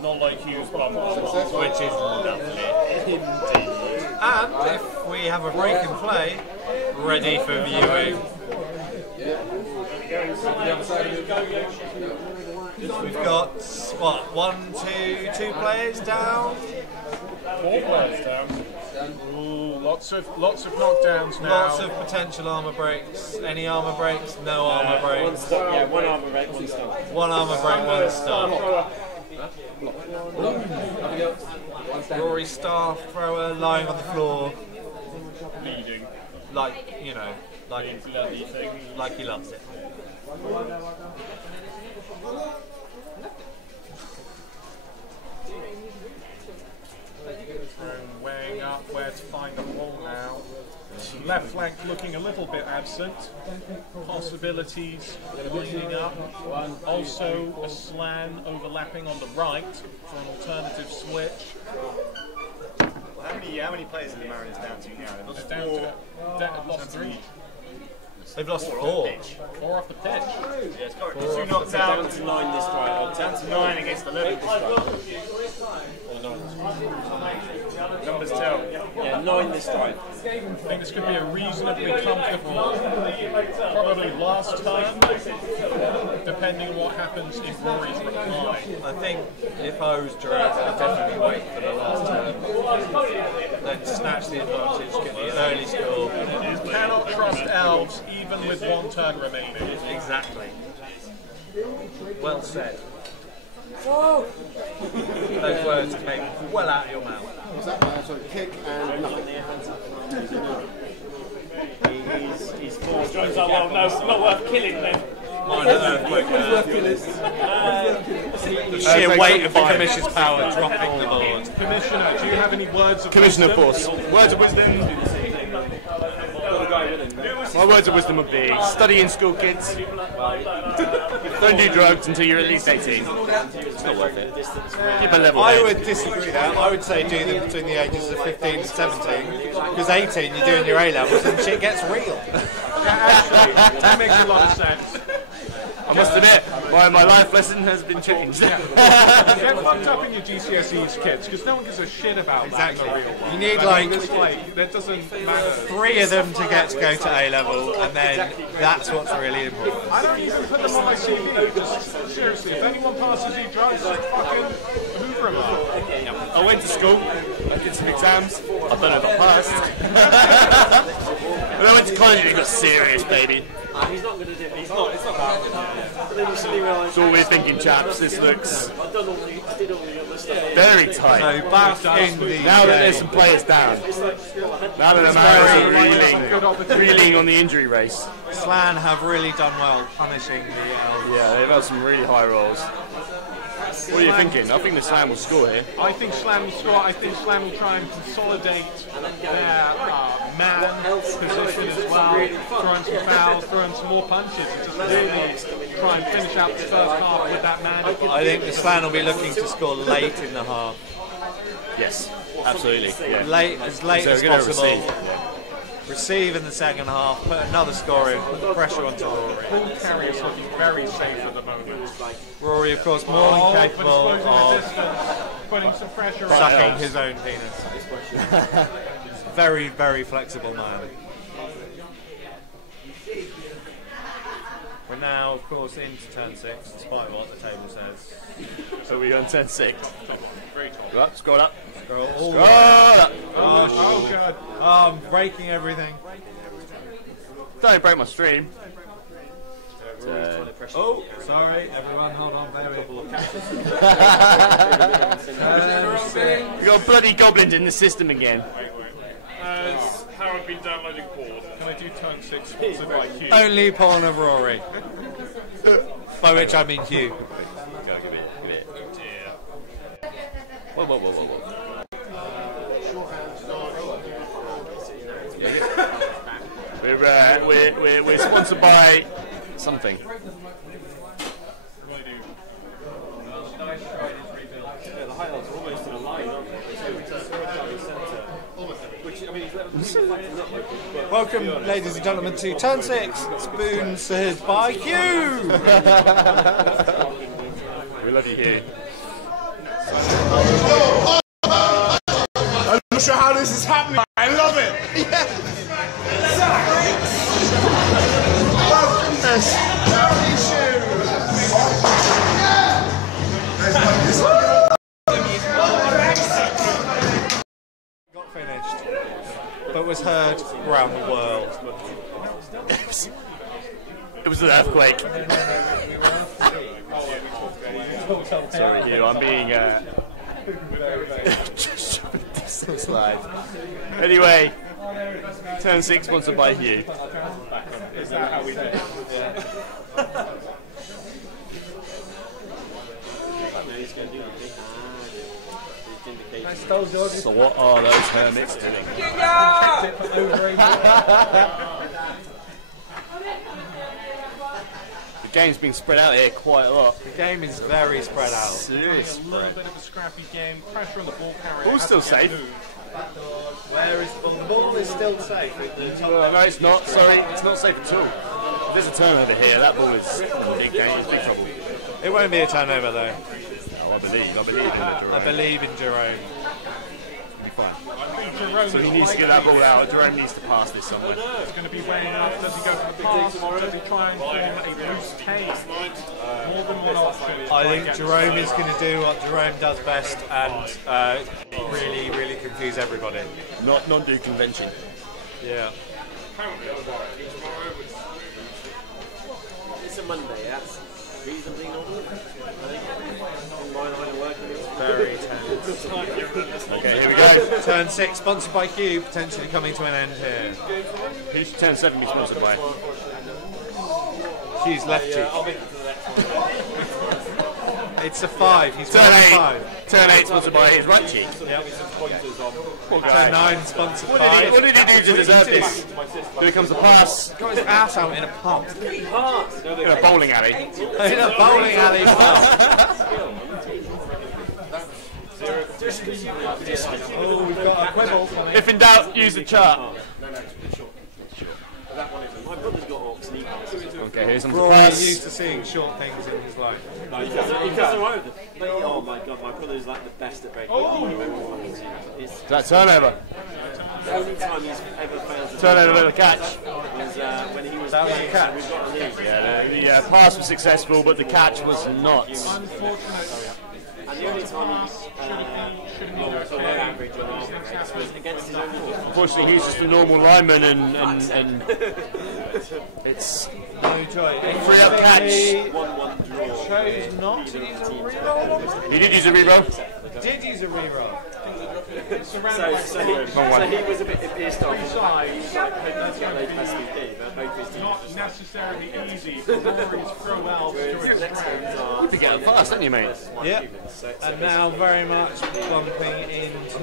Not like Hugh's bomb bomb. Which is lovely. And if we have a break and play, ready for viewing. We've got, what, two players down? 4 players down. Ooh, lots of knockdowns now. Lots of potential armor breaks. Any armor breaks? No armor breaks. Yeah, one armor break, one stun. One armor break, one stun. Rory staff thrower lying on the floor, Bleeding. like Bloody thing. like he loves it. Weighing up where to find the hole now. Left flank looking a little bit absent. Possibilities lining up. Also a slan overlapping on the right for an alternative switch. How many players are the Mariners down to now? They're down to lost 3. They've lost 4. 4 off the pitch. Yeah, it's got 2 knocked out. Down to 9 this drive. Down to 9 against 11 this drive. Numbers tell. Yeah, 9 this time. I think this could be a reasonably comfortable, probably last time, depending on what happens in Rory's reply. I think if I was Jerome, I'd definitely wait for the last turn. Then snatch the advantage, get the early score. You cannot trust elves even with 1 turn remaining. Exactly. Well said. Those words came well out of your mouth. What's that, man? So kick and nothing. He's forced. Jones like, well, no, it's not worth killing then. The sheer weight of the Commission's power dropping the board. Commissioner, do you have any words of Commissioner, wisdom? of course. Words of wisdom. My words of wisdom would be study in school, kids. Don't do drugs until you're at least 18. It's not worth it. Keep a level I head. would disagree there. I would say do them between the ages of 15 and 17. Because 18, you're doing your A-levels and shit gets real. Yeah, actually, that makes a lot of sense. I must admit, My life lesson has been changed. Get fucked up in your GCSEs, kids, because no one gives a shit about that. You need like that doesn't matter. 3 of them to get to go to A level, and then that's what's really important. I don't even put them on my CV. Just, seriously, if anyone passes you drugs, fucking hoover them up. I went to school, I did some exams, I don't know if I passed. When I went to college, it got serious, baby. He's not going to do it. It's not bad. Then you suddenly realise. So what we're thinking, chaps, this looks I did all the stuff. very tight. So back in the Now that there's some players down, now that the Mariners are reeling on the injury race. Slan have really done well punishing the elves. Yeah, they've had some really high rolls. What are you thinking? I think the Slam will score here. I think Slam will score. I think Slam will try and consolidate their man position as well, throwing some fouls, throwing some more punches, and just really try and finish out the first half with that man. I think the Slan will be looking to score late in the half. Yes, absolutely. Yeah. As late So as we're gonna possible. Receive in the second half, put another score in, put pressure onto Rory. Ball carriers looking very safe at the moment. Rory, of course, more than capable of putting some pressure on sucking his own penis. Very, very flexible man. We're now, of course, into turn 6, despite what the table says. So we're on turn 6. Go up, scroll up. Scroll all Scroll up. Oh, God. Oh, I'm breaking everything. Don't break my stream. Oh, sorry, everyone, hold on, baby. We got bloody goblins in the system again. Has Howard been downloading porn? Can I do turn 6 sponsored by Hugh? Only porn of Rory. By which I mean Hugh. Whoa, whoa, whoa, whoa, whoa. We're sponsored by something. Welcome, ladies and gentlemen, to turn 6, sponsored by Hugh. We love you, Hugh. I'm not sure how this is happening, but I love it! Got finished, but was heard around the world. It was an earthquake. Sorry, Hugh, I'm being slide. Anyway, turn 6 sponsored by Hugh. Is that how we do it? So what are those hermits doing? The game's been spread out here quite a lot. The game is very spread out. A Serious little spread. bit of a scrappy game, pressure on the ball carrier. Ball's still safe. Where is the ball? The ball is still safe. No, it's not. Sorry, it's not safe at all. If there's a turnover here, that ball is in big game, big trouble. It won't be a turnover though. No, I believe in Jerome. I believe in Jerome. It'll be fine. So he needs to get that ball out. Jerome needs to pass this somewhere. It's going to be weighing up. Does he go for the pass? Does he try and form a loose cane? More than one option. I think Jerome is going to do what Jerome does best and really, really confuse everybody. Not do convention. Yeah. It's a Monday, that's reasonably normal. Very tense. Okay, here we go. Turn 6, sponsored by Hugh, potentially coming to an end here. Who should turn 7 be sponsored by? Hugh's left cheek. It's a 5. He's Turn got a 8. 5. Turn 8 sponsored by his right cheek. Yep. Poor guy. Turn 9, sponsored What by. did he do to deserve this? Here comes the pass. Got his ass out in a pub. In a bowling alley. In a bowling alley pub. Oh, we've got a quibble. If in doubt, use the chart. My brother's got Ox and he Okay, here's some Rory pass. used to seeing short things in his line. He does alright with it. Oh my god, my brother's like the best at breaking. Is that turnover? The only time he's ever failed to Turnover with a catch. was when he was That was playing, a catch. so we've got a lead. Yeah, the pass was successful, but the catch was not. And the only time he's below average on our rates was against his own team. Unfortunately, he's just a normal lineman, and it's no joy. Free up catch. 1-1 draw. Chose not to use a reroll. He did use a reroll. Did use a reroll. So he was a bit pissed off. He was like hoping to get those SVP, but both his teams Not necessarily easy for Rory's pro elves to next games are. You'd be getting fast, don't you, mate? Yep. And now very much bumping into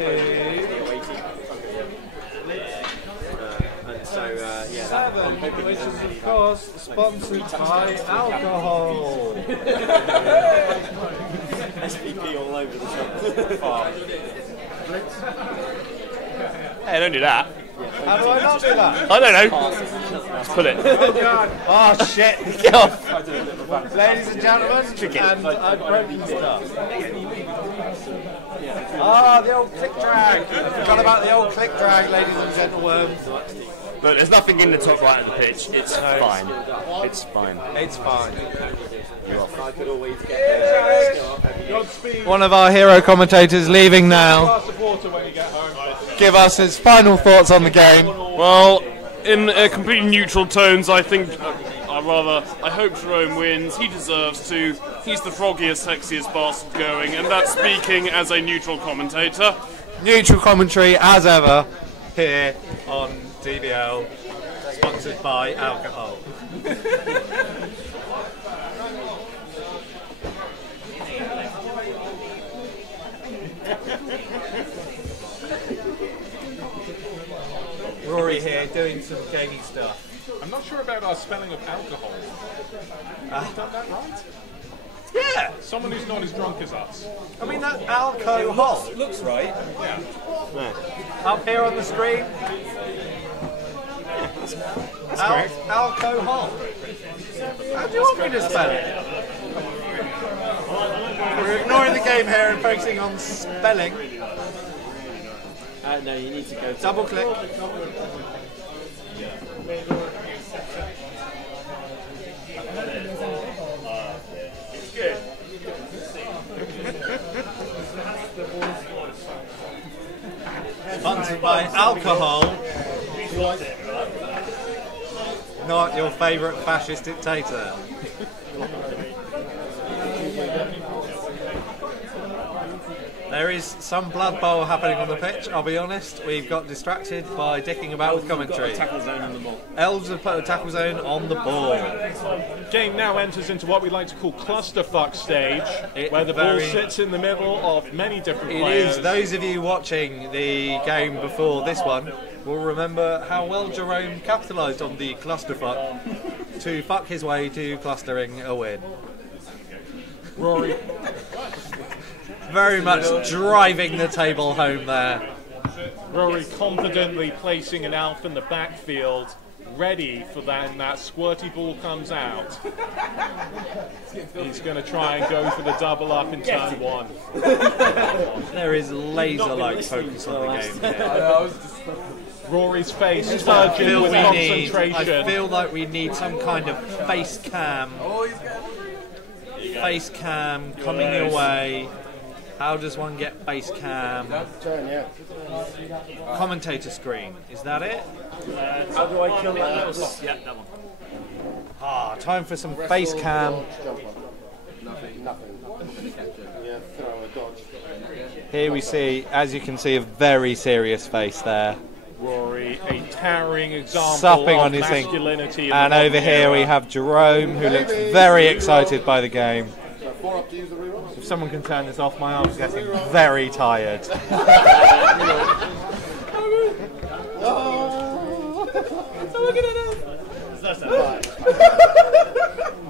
And so, yeah, Seven, which is of course sponsored by alcohol. SVP all over the shop. Hey, don't do that. How do I not do that? I don't know. Let's pull it. Oh god. Oh shit. Get off. Ladies and gentlemen, and I've broken stuff. Ah, the old click drag. I forgot about the old click drag, ladies and gentlemen. But there's nothing in the top right of the pitch. It's fine. It's fine. It's fine. I could always get Godspeed. One of our hero commentators leaving now. Glass of water when you get home. Give us his final thoughts on the game. Well, in completely neutral tones, I think, I hope Jerome wins. He deserves to. He's the froggiest, sexiest bastard going, and that's speaking as a neutral commentator. Neutral commentary, as ever, here on DBL, sponsored by alcohol. Rory here doing some gamey stuff. I'm not sure about our spelling of alcohol. Have we done that right? Yeah! Someone who's not as drunk as us. I mean, that alcohol Looks right. Yeah. up here on the screen. Alcohol. How do you want me to spell it? We're ignoring the game here and focusing on spelling. no, you need to go. Double click. It's good. Sponsored by alcohol. Not your favourite fascist dictator. There is some blood bowl happening on the pitch, I'll be honest. We've got distracted by dicking about with commentary. Tackle zone on the ball. Elves have put a tackle zone on the ball. Game now enters into what we like to call clusterfuck stage, where the ball sits in the middle of many different players. It is. Those of you watching the game before this one will remember how well Jerome capitalised on the clusterfuck to fuck his way to clustering a win. Rory very much driving the table home there. Rory confidently placing an elf in the backfield, ready for when that squirty ball comes out. He's going to try and go for the double up in turn one. There is laser-like focus on the game here. Rory's face surging with concentration. I feel like we need some kind of face cam. Face cam coming your way. How does one get face cam? Commentator screen. Is that it? How do I kill that? Yeah, that one. Ah, time for some face cam. Nothing. Yeah, throw a dodge. Here we see, as you can see, a very serious face there. Rory, a towering example Supping of on his thing. masculinity. And over here we have Jerome, who looks very excited by the game. So 4 up to use the reroll. If someone can turn this off, my arm's getting very tired. What's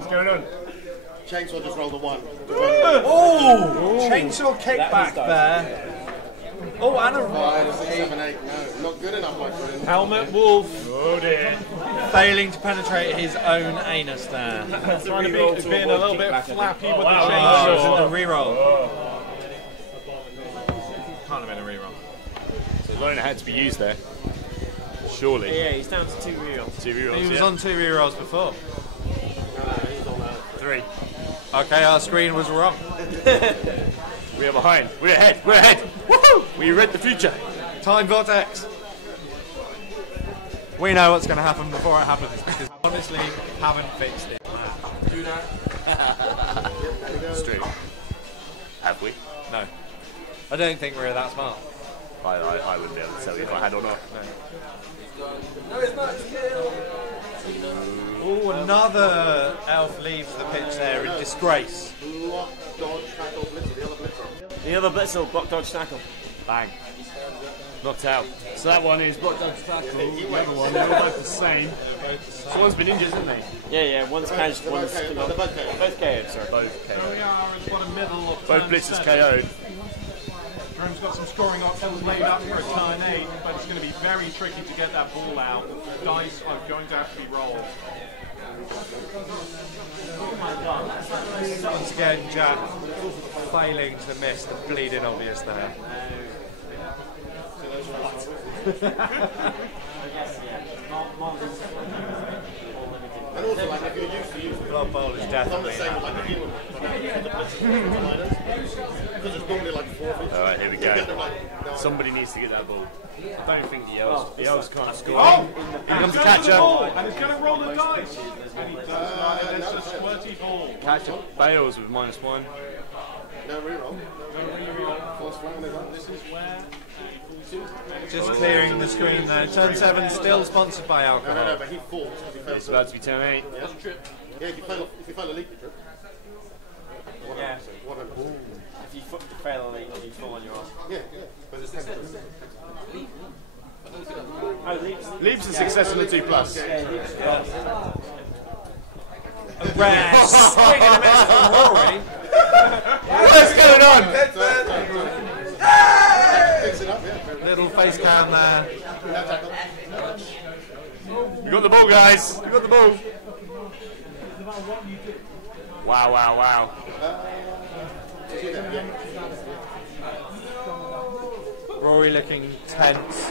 going on? Chainsaw just rolled a 1. Oh! Chainsaw kickback there. Oh, and a 5, 6, 7, 8. No, not good enough, my friend. Helmet Wolf. Oh dear. failing to penetrate his own anus there. Trying to be being a little bit flappy with the Oh, chainsaw. a reroll. Can't have been a reroll. So learner had to be used there. Surely. Yeah, he's down to 2 rerolls. 2 rerolls. He was on 2 rerolls before. He's on 3. Okay, our screen was wrong. We are behind. We're ahead. We're ahead. Woohoo! We read the future. Time vortex. We know what's going to happen before it happens because honestly haven't fixed it. Straight. Have we? No. I don't think we're that smart. I wouldn't be able to tell you if I had or not. Oh, another elf leaves the pitch there in disgrace. Block, dodge, tackle, blitzer. The other blitzer. The other blitzer, block, dodge, tackle. Bang. Knocked out. So that one is block, dodge, tackle. The other one, they're all both the same. So one's been injured, hasn't he? Yeah, one's caged, one's They're both KO'd. both KO'd, sorry. Both Here we KO'd. are in what a middle of Both turn blitzers 7. KO'd. Jerome's got some scoring options laid up for a turn 8, but it's going to be very tricky to get that ball out. Dice are going to have to be rolled. Once again, Jack failing to miss the bleeding obvious there. And also, like, if you're used to using Blood Bowl is I'm definitely the same with like the human because it's normally like 4 feet. Alright, here we You get them go. like, no, Somebody needs to get that ball. I don't think the elves can't score. Oh! Here comes the He's catcher. and he's going to roll the dice. And he does not, and it's a squirty ball. Catcher fails with -1. no reroll. Force round is on. This is where Just clearing the screen there. Turn 7 still sponsored by No, alcohol. but he falls because he fails. It's about to be turn 8. Yeah, if you fail a leap, you trip. Yeah. What a If you fail a leap, you fall on your ass. Yeah. But it's 10. Oh, leaps. Leaps a success on the 2+. A rare swing and a miss from Rory. What's going on? Picks it up, yeah. Little face cam there. No tackle. We got the ball, guys. We got the ball. Wow, wow, wow. Rory looking tense.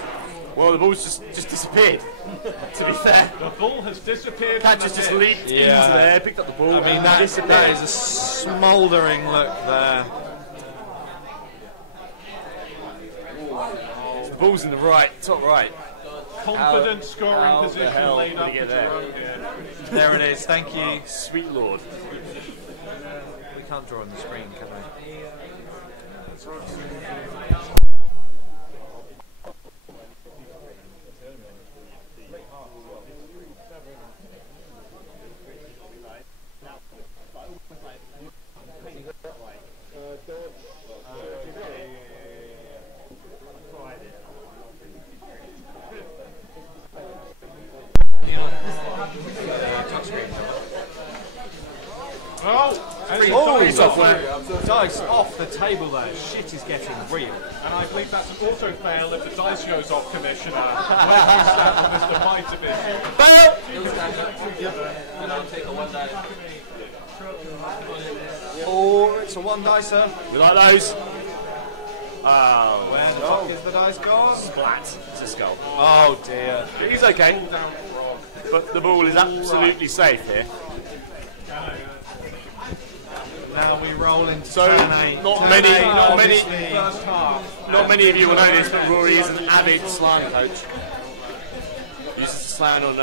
Well, the ball's just disappeared. To be fair, the ball has disappeared. catcher's just leaped into Yeah. there, picked up the ball. I mean, and that disappeared. is a smouldering look there. The ball's in the right, top right. Confident scoring how the position hell laid did up he for get there? Jerome here. There it is. Thank you. Sweet lord. We can't draw on the screen, can we? Dice off the table there. Shit is getting real. And I believe that's an auto fail if the dice goes off, Commissioner. Where do you stand with Mr. Mitovich? Oh, it's a one dicer. You like those? Where the fuck is the dice gone? Splat. It's a skull. Oh dear. He's okay. But the ball is absolutely safe here. Now we roll into So, turn 8. not Turn many- 8, not many- obviously. First half. Not many of you will know this, but Rory is an avid slam coach. He uses to slam on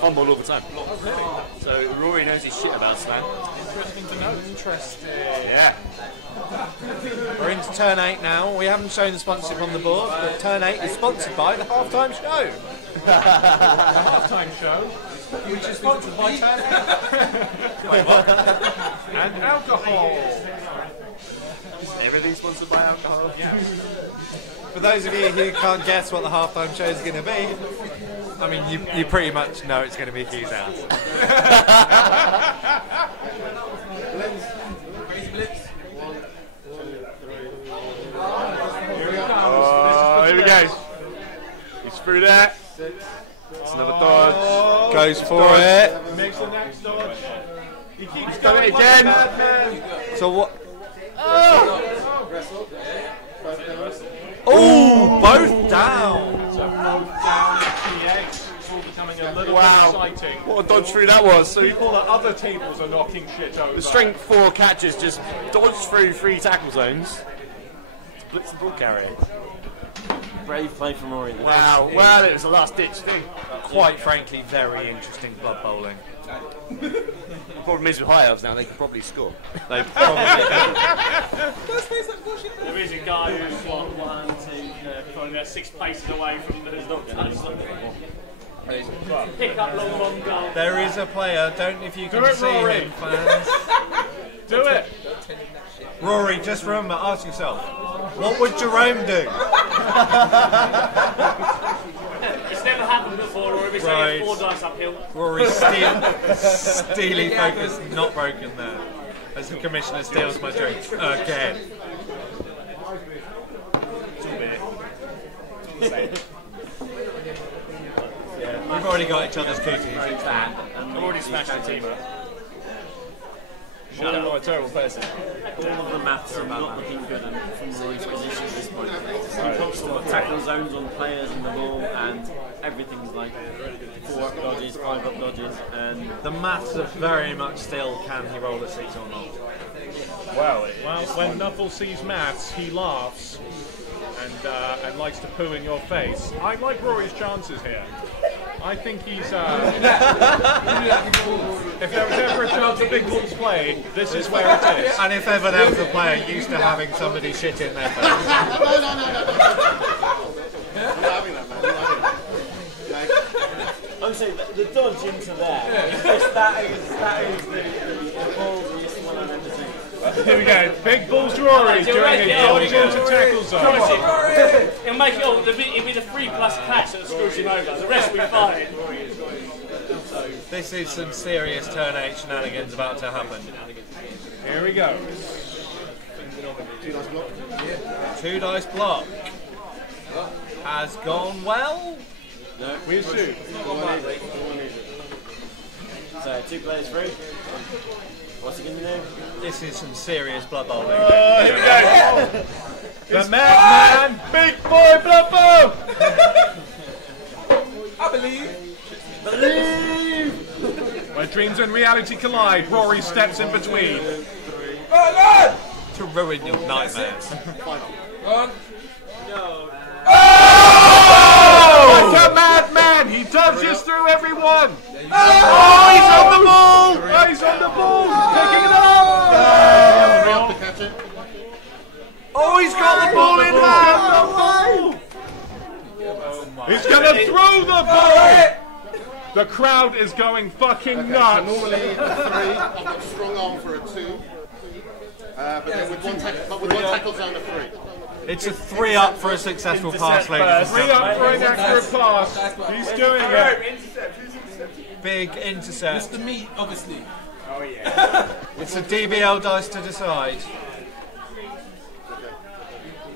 fumble all the time. So Rory knows his shit about slam. Interesting to note. Interesting. Yeah. We're into turn 8 now. We haven't shown the sponsorship on the board, but turn 8 is sponsored by the halftime show. The halftime show. Which is sponsored by turn 8. Wait, what? And alcohol. Everything's sponsored by alcohol. For those of you who can't guess what the halftime show is going to be, I mean, you pretty much know it's going to be Hugh's house. Here we go. through there. That's another dodge. Goes for it. Makes the next dodge. He keeps He's done going it like again. a madman. So what? Oh, both down. So both down to T8. It's all becoming a little bit exciting. What a dodge through that was. So People at other tables are knocking shit over. the strength 4 catchers just dodged through 3 tackle zones. Blitz and ball carry. Brave play from Rory. Wow, well, it was a last ditch thing. Quite frankly, very interesting blood bowling. The problem is with high elves now, they can probably score. They probably There is a guy who's probably about 6 paces away from the pick up long goal. There is a player. Don't if you can Do it, see Rory. him, fans. Do it. Rory, just remember, ask yourself, what would Jerome do? It's never happened before, or if it's Right. 4 dice uphill. Rory steely focus, not broken there. As the commissioner steals my drink again. Yeah, we've already got each other's cooties. It's that. I've already smashed the team up. Shut up, I'm a terrible person. All of the maths are not looking good from Rory's position at this point. He's got tackle zones on players in the ball, and everything's like 4 up dodges, 5 up dodges, and The maths are very much still, can he roll a 6 or not? Well, when Nuffle sees maths, he laughs and likes to poo in your face. I like Rory's chances here. I think he's. If there was ever a chance of big balls played, this is where it is. And if ever there was a player used to having somebody shit in their face. No. I'm not having that, man. I'm saying that the dodge into there. That is the ballsiest one I've ever seen. Here we go. Big balls Rory doing a dodge into tackle zone. It'll make it all. It'll be the 3+ catch that screws him over. The rest will be fine. This is some serious turn 8 shenanigans about to happen. Here we go. 2 dice block. Has gone well. No, We'll see. So 2 players free. What's he going to do? This is some serious blood bowling. Here we go. The madman, big boy blood bowl. I believe. Where dreams and reality collide, Rory steps in between. To ruin your nightmares. Like a madman, he dodges through everyone. Oh, he's on the ball! Oh, he's on the ball, picking it up. Oh, he's got the ball in hand! He's gonna throw the ball. The crowd is going fucking nuts. Normally a 3, I've got strong arm for a 2. But then with one tackle zone, a 3. It's a 3 up for a successful pass, ladies and 3 up for an accurate pass. He's doing it. Big intercept. Mr. Meat, obviously. Oh yeah. It's a DBL dice to decide.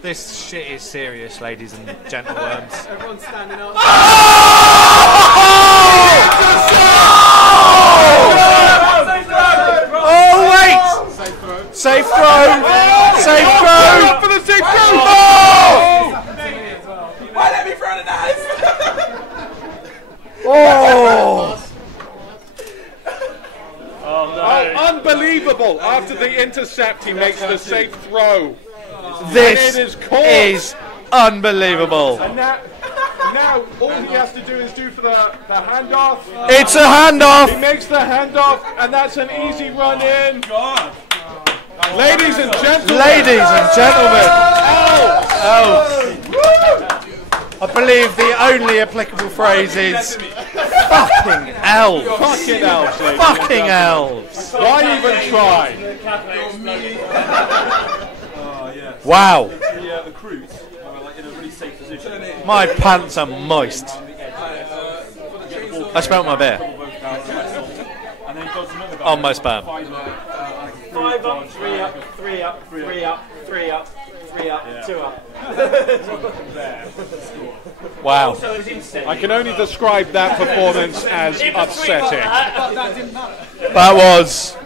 This shit is serious, ladies and gentleworms. Everyone's standing up. Oh, wait! Safe throw. Safe throw! Safe throw! For the safe throw! Why let me throw the dice? Oh! Oh, unbelievable! After the intercept, he makes the safe throw. This And it is caught. is unbelievable. And now all he has to do is do for the handoff. It's a He handoff. makes the handoff, and that's an easy run in. Ladies and gentlemen. Ladies and gentlemen. Elves. I believe the only applicable phrase is fucking elves. Fucking elves. Fucking elves. Why even try? Wow. The crews are like in a really safe position. My pants are moist. I smelt my beer. And then got another guy. On my sperm. 5 up, 3 up, 3 up, 3 up, 3 up, 3 3 up, 2 up. Wow. I can only describe that performance as upsetting. That was,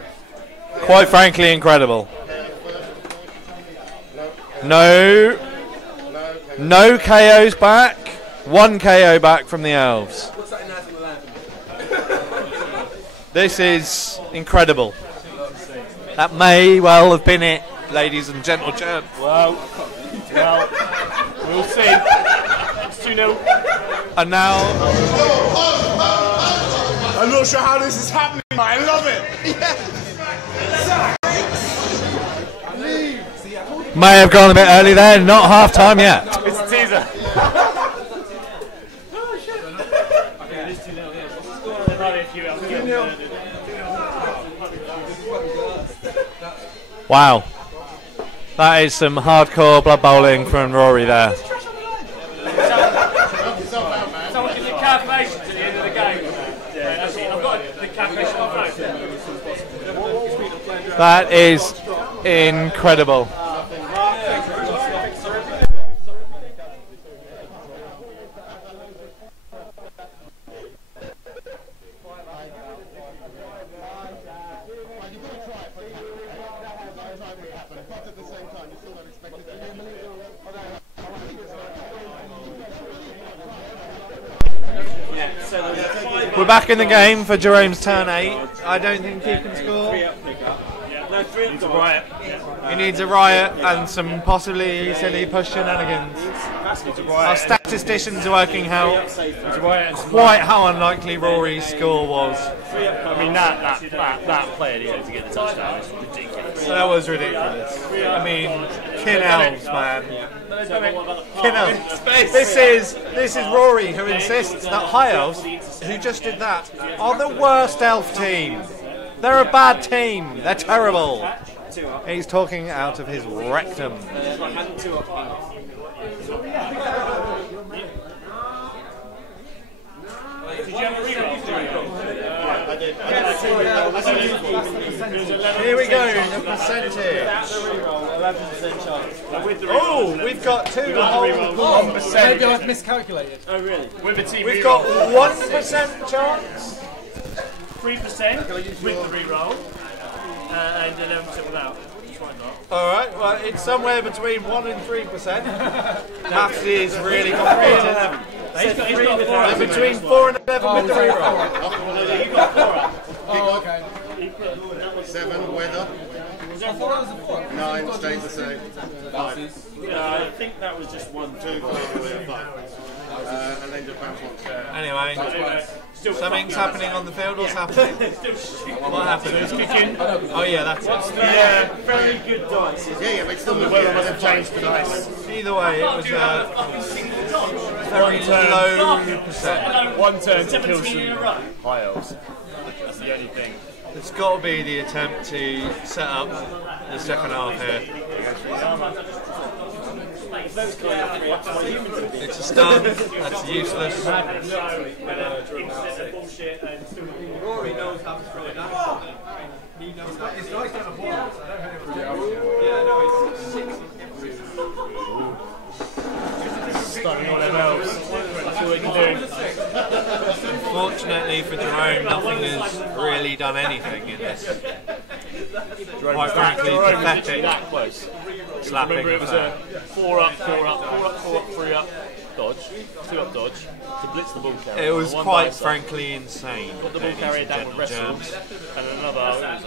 quite frankly, incredible. No KOs back. 1 KO back from the Elves. This is incredible. That may well have been it, ladies and gentlemen. Well, we'll see. It's 2-0. And now, I'm not sure how this is happening, but I love it. may have gone a bit early there, not half time yet. It's a teaser. Wow. That is some hardcore blood bowling from Rory there. Someone give me calculations at the end of the game. Yeah, I've got the calculation on my phone. That is incredible. We're back in the game for Jerome's turn 8. I don't think he can score. He needs a riot and some possibly silly push shenanigans. Our statisticians are working out quite how unlikely Rory's score was. I mean, that player needed to get the touchdown. It's ridiculous. That was ridiculous. I mean, kin elves, man. Kin elves. This is Rory, who insists that high elves, who just did that, are the worst elf team. They're a bad team. They're terrible. He's talking out of his rectum. Here we go, the percentage. Oh, we've got 2 whole 1%. Maybe I've miscalculated. Oh, really? With the team We've got 1% chance. 3% with the reroll and 11% without. Alright, well, it's somewhere between 1 and 3%. Maths is really complicated. And between 4 and 11 with the reroll. Oh, okay. 7, weather. 9, stays the same. 5. I think that was just 1, 2, 5. And then just bounce once. Anyway, something's happening on the field. What's happening? What happened? It's kicking. Oh yeah, that's it. Yeah, very good dice. Yeah, but it's still The weather must have changed the dice. Either way, it was very low percent. 1 turn to kill some high elves. That's the only thing. It's got to be the attempt to set up the second half here. It's a stun. That's useless. Rory knows how to throw it. He knows how to throw Stunning all them elves. That's all we can do. Unfortunately for Jerome, nothing has really done anything in this. Quite frankly, pathetic. That close. Slapping. Remember, it was a 4 up, 4 up, 4 up, 4 up, 3 up dodge, 2 up dodge to blitz the ball carrier. It was quite frankly insane. Put the ball carrier down with wrestle, and another.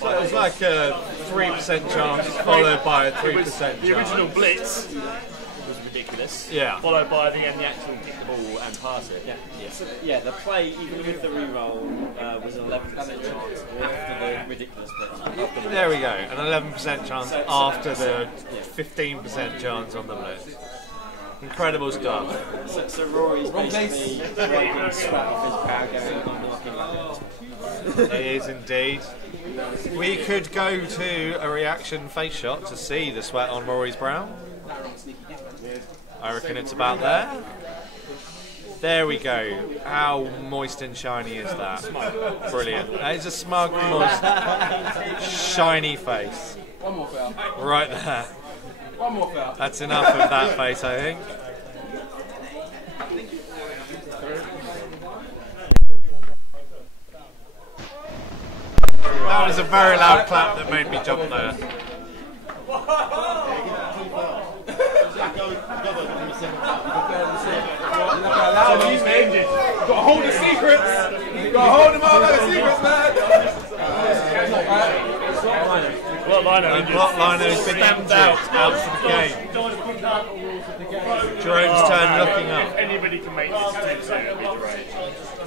So it was like a 3% chance followed by a 3% chance. The original blitz was ridiculous. Yeah. Followed by the actual kick the ball and pass it. Yeah. So, yeah, the play, even with the reroll, was an 11% chance after the ridiculous blitz. There we go, an 11% chance after the 15% chance on the blitz. Incredible stuff. So Rory's basically wiping sweat off his brow going, I'm knocking like It is indeed. We could go to a reaction face shot to see the sweat on Rory's brow. I reckon it's about there. There we go. How moist and shiny is that? Brilliant. That is a smug, moist, shiny face. Right there. That's enough of that face, I think. That was a very loud clap that made me jump there. Got to hold the secrets. Got to hold them all like the secrets, man. Block liner has been stamped out for the game. Jerome's turn looking up. If anybody can make this 2-2, it'll be Jerome.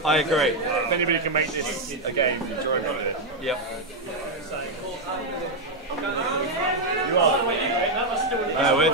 I agree. If anybody can make this a game, Jerome will do it. Yep. You are. With.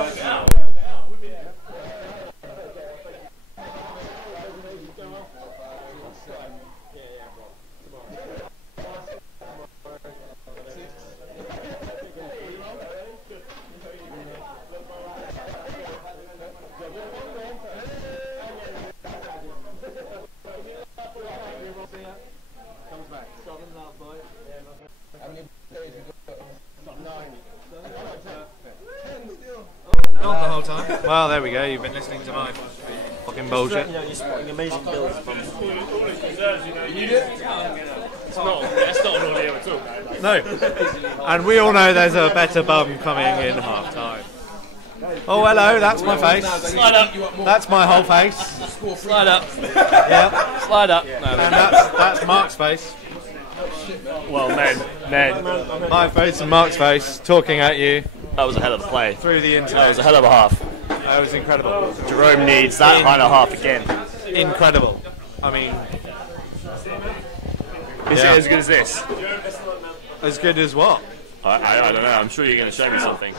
Not the whole time. Well, there we go. You've been listening to my fucking bullshit. You know, you're spotting amazing builds from. That's not an audio at all. No. And we all know there's a better bum coming in half time. Oh, hello. That's my face. Slide up. That's my whole face. Slide up. Yeah. Slide up. And that's Mark's face. Well, men. My face and Mark's face talking at you. That was a hell of a play. Through the internet. That was a hell of a half. That was incredible. Jerome needs that kind of half again. Incredible. I mean... Is it as good as this? As good as what? I don't know. I'm sure you're going to show me something.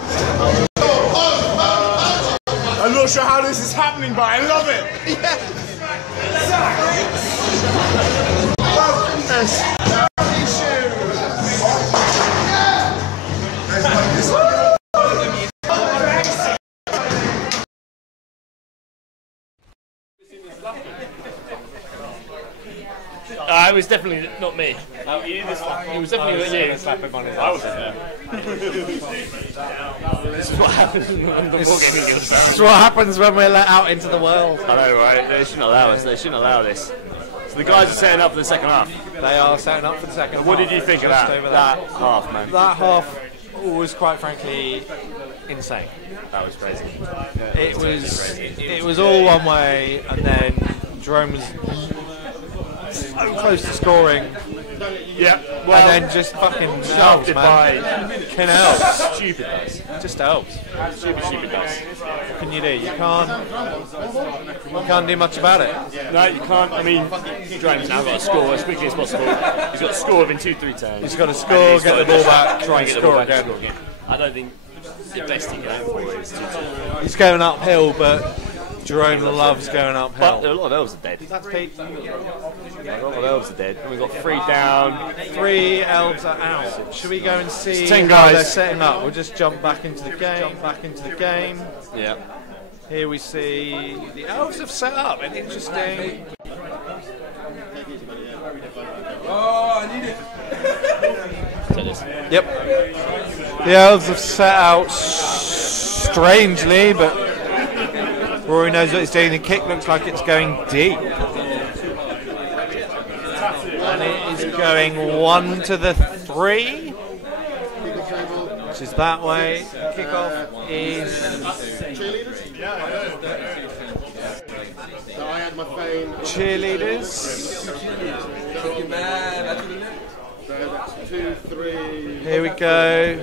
I'm not sure how this is happening, but I love it. It was definitely not me. It was definitely not you. Slap him on his I was there. This is what happens when the wargaming goes down. This is what happens when we're let out into the world. I know, right? They shouldn't allow us. They shouldn't allow this. So the guys are setting up for the second half. They are setting up for the second half. What did you think of that half, man? That half was quite frankly insane. That was crazy. It was all one way, and then Jerome was so close to scoring. Yeah, well, and then just fucking elves, man. Fucking elves. Stupid does. Just elves. Stupid does. What can you do? You can't do much about it. No, you can't. I mean, Jerome's now got to score as quickly as possible. He's got to score within 2-3 turns. He's got to score, get the ball back, try and get the ball back again. I don't think the best he can aim for is 2-2. He's going uphill, but Jerome loves going uphill. But a lot of elves are dead. That's Pete. A lot of elves are dead. And we've got 3 down. 3 elves are out. Should we go and see 10 how guys. they're setting up? We'll just jump back into the game. Yeah. Here we see the elves have set up. An interesting. Oh, I need it. Yep. The elves have set out strangely, but Rory knows what he's doing. The kick looks like it's going deep. And it is going 1 to the 3, which is that way. Kickoff is. Cheerleaders. Here we go.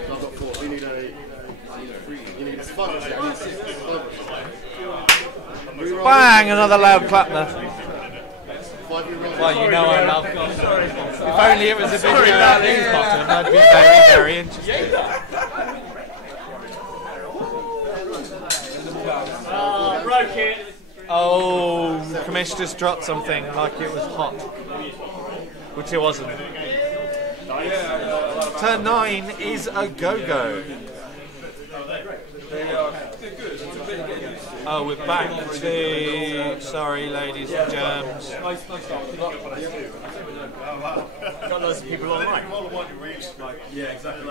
Bang! Another loud clap there. Well, you know I love it. If only it was a video about these bottom, I'd be very, very interested. Oh, Commish just dropped something like it was hot, which it wasn't. Turn 9 is a go-go. Oh, we're back to. Sorry, ladies and germs. Got loads of people online. Yeah, exactly.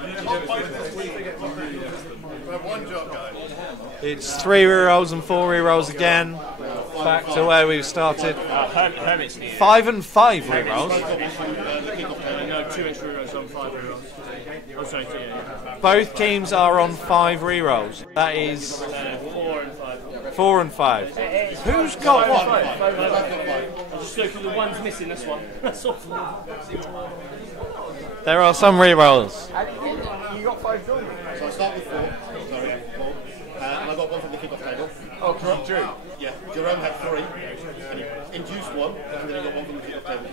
One job, guys. It's 3 rerolls and 4 rerolls again. Back to where we started. Hermit's needed. 5 and 5 rerolls. No, 2 extra rerolls on 5 rerolls. Oh, sorry, yeah. Both teams are on 5 rerolls. That is 4 and 5. 4 and 5. Who's got what? I'm just looking, the one's missing, that's one. That's all. There are some rerolls. You got 5 drawn. So I start with 4. Sorry, 4. And I got 1 from the kick-off table. Oh, correct, Drew. Yeah, Jerome had 3. And he induced 1, and then he got 1 from the kick-off table.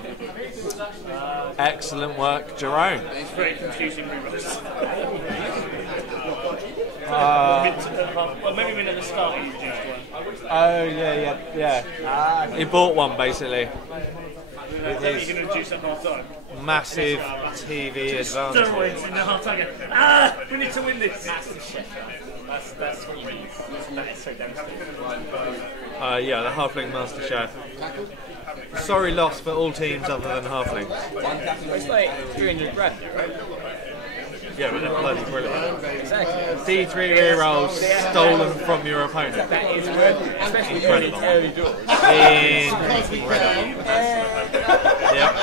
Excellent work, Jerome. It's very confusing rerolls. Well, maybe when at the start you reduced 1. Oh, yeah. He bought one, basically. With You're his going to reduce at half time. massive TV advantage. Steroids in the half time. We need to win this. That's what you need. That is so damn good. Yeah, the Halfling Master Chef. Sorry, loss for all teams other than Halflings. It's like 300 grand, right? Yeah, but they're bloody brilliant. Exactly. D3 rerolls stolen from your opponent. That is worth it, especially in the early doors. Incredible. Yep.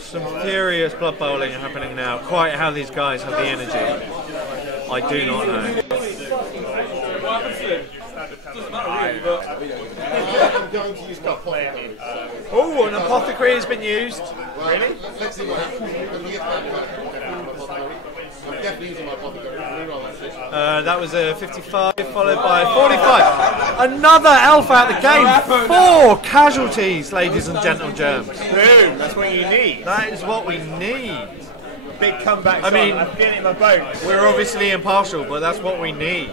Some furious blood bowling happening now. Quite how these guys have the energy, I do not know. Oh, an apothecary has been used. Really? Let's see what happens. I'm definitely using my apothecary. That was a 55 followed by a 45. Another alpha out the game. 4 casualties, ladies and gentle germs. Boom, that's what you need. That is what we need. Big comeback. I mean, I'm getting in my bones. We're obviously impartial, but that's what we need.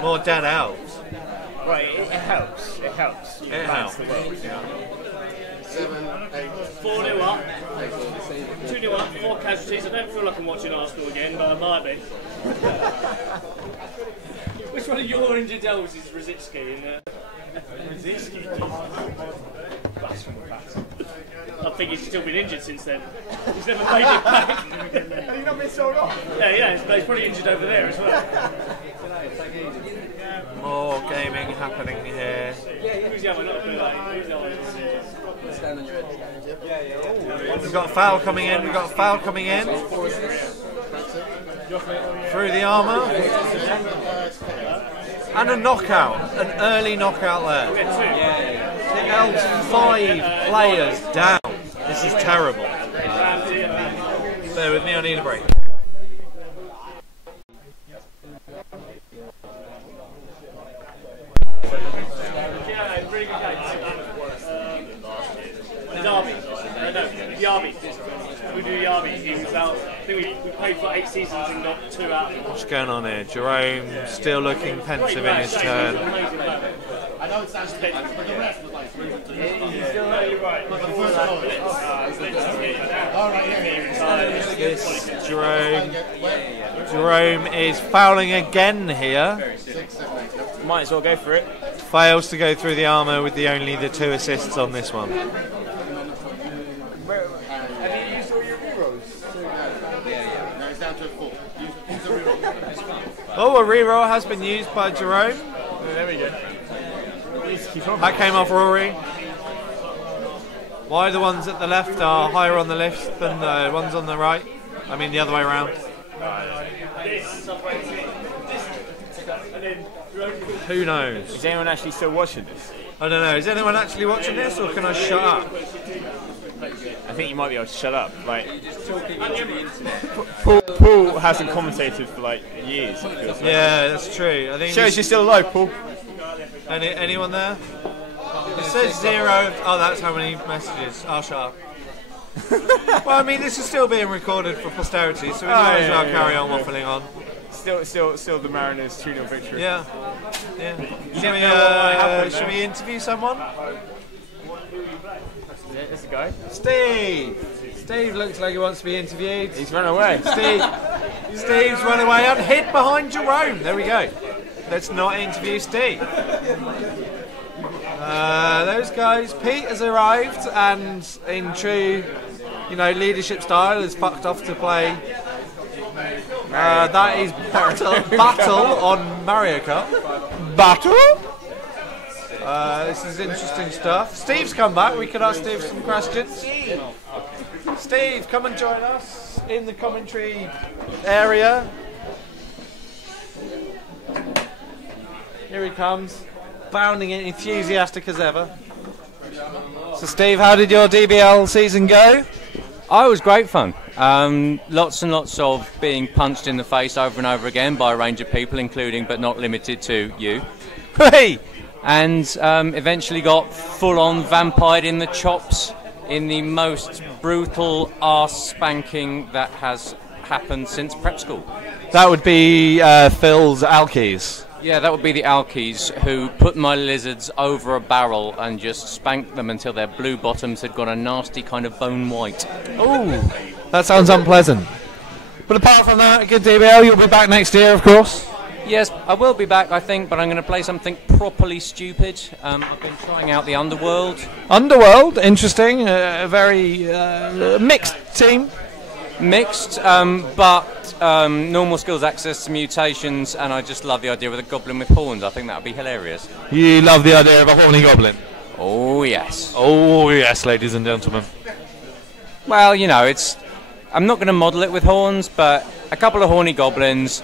More dead elves. Right, it helps. It helps. It helps. 7, 8. 4-0 up. 2-0 up, 4 casualties. I don't feel like I'm watching Arsenal again, but I might be. Which one of your injured elves is Rosicki? Rosicki? I think he's still been injured since then. He's never made it back. Have you not been so long? Yeah, he's probably injured over there as well. More gaming happening here. Who's the other one? Not the blue light. Who's the other one? Stand on your head. We've got a foul coming in. We've got a foul coming in. Through the armour. And a knockout. An early knockout there. The elves 5 players down. This is terrible. Bear with me, I need a break. Yabi. We do Yabi. He was out. I think we played for 8 seasons and got 2 out. What's going on here? Jerome still looking pensive in his turn. I know it sounds petty, but the rest was like 3 to This Jerome is fouling again here. Might as well go for it. Fails to go through the armour with only the 2 assists on this one. Have you used all your rerolls? No, it's down to a 4. Use a reroll. Oh, a reroll has been used by Jerome. There we go. That came off Rory. Why the ones at the left are higher on the list than the ones on the right? I mean the other way around. Who knows? Is anyone actually still watching this? I don't know. Is anyone actually watching this, or can I shut up? I think you might be able to shut up. Like, Paul hasn't commentated for like years. It feels like. Yeah, that's true. I think shows you're still alive, Paul. Anyone there? It says 0. Oh, that's how many messages. I'll shut up. Well, I mean, this is still being recorded for posterity, so we might as well carry on waffling on. Still the Mariners 2-0 victory. Yeah. Should we interview someone? That's the guy. Steve looks like he wants to be interviewed. He's run away. Steve's run away and hid behind Jerome. There we go. Let's not interview Steve. Those guys. Pete has arrived and, in true, leadership style, has fucked off to play. That is battle on Mario Kart. Battle. This is interesting stuff. Steve's come back. We could ask Steve some questions. Steve, come and join us in the commentary area. Here he comes, bounding in, enthusiastic as ever. So, Steve, how did your DBL season go? Oh, it was great fun. Lots and lots of being punched in the face over and over again by a range of people, including but not limited to you. Hey! And eventually got full-on vampired in the chops in the most brutal arse spanking that has happened since prep school. That would be Phil's Alkies. Yeah, that would be the Alkies, who put my lizards over a barrel and just spanked them until their blue bottoms had gone a nasty kind of bone white. Ooh, that sounds unpleasant. But apart from that, a good DBL. You'll be back next year, of course. Yes, I will be back, I think, but I'm going to play something properly stupid. I've been trying out the Underworld. Underworld, interesting. A very mixed team. Mixed, but normal skills access to mutations, and I just love the idea of a goblin with horns. I think that would be hilarious. You love the idea of a horny goblin? Oh, yes. Oh, yes, ladies and gentlemen. Well, I'm not going to model it with horns, but a couple of horny goblins,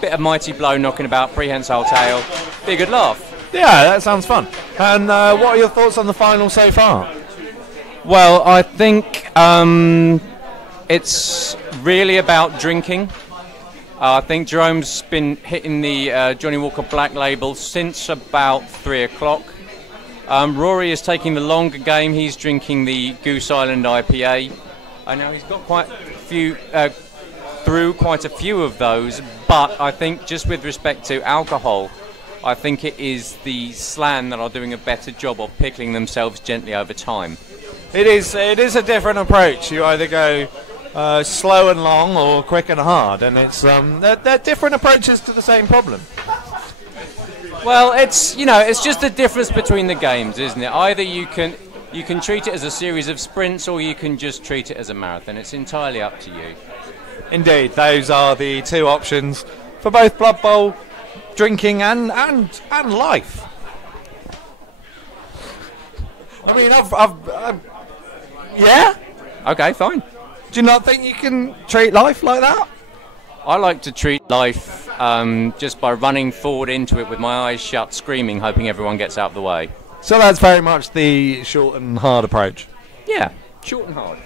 bit of mighty blow knocking about, prehensile tail, be a good laugh. Yeah, that sounds fun. And what are your thoughts on the final so far? Well, I think it's really about drinking. I think Jerome's been hitting the Johnny Walker Black Label since about 3 o'clock. Rory is taking the longer game. He's drinking the Goose Island IPA. I know he's got quite a few through quite a few of those, but I think just with respect to alcohol, I think it is the Slan that are doing a better job of pickling themselves gently over time. It is a different approach. You either go slow and long or quick and hard, and it's they're different approaches to the same problem. Well, it's just the difference between the games, isn't it? Either you can treat it as a series of sprints, or you can just treat it as a marathon. It's entirely up to you. Indeed, those are the two options for both Blood Bowl, drinking and life. I mean, I've yeah. Okay, fine. Do you not think you can treat life like that? I like to treat life just by running forward into it with my eyes shut, screaming, hoping everyone gets out of the way. So that's very much the short and hard approach. Yeah, short and hard.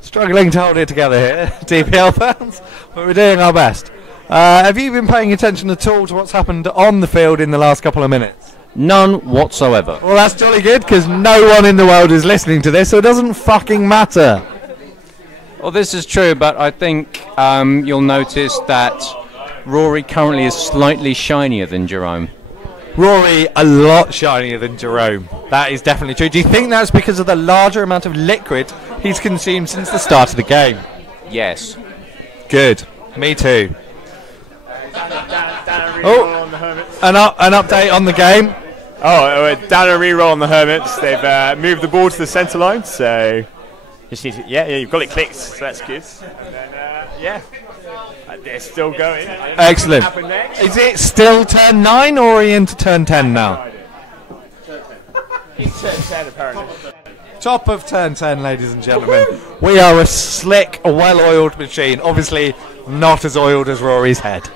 Struggling to hold it together here, DBL fans, but we're doing our best. Have you been paying attention at all to what's happened on the field in the last couple of minutes? None whatsoever. Well, that's jolly good, because no one in the world is listening to this, so it doesn't fucking matter. Well, this is true, but I think you'll notice that Rory currently is slightly shinier than Jerome. Rory a lot shinier than Jerome. That is definitely true. Do you think that's because of the larger amount of liquid he's consumed since the start of the game? Yes. Good. Me too. Oh, on the Hermits. An update on the game. Oh, down a reroll on the Hermits. They've moved the ball to the centre line, so just need to, yeah, you've got it clicked, so that's good. And then, yeah. They're still going. Excellent. Is it still turn 9 or are you into turn 10 now? It's turn 10 apparently. Top of turn 10, ladies and gentlemen. We are a slick, well-oiled machine. Obviously not as oiled as Rory's head.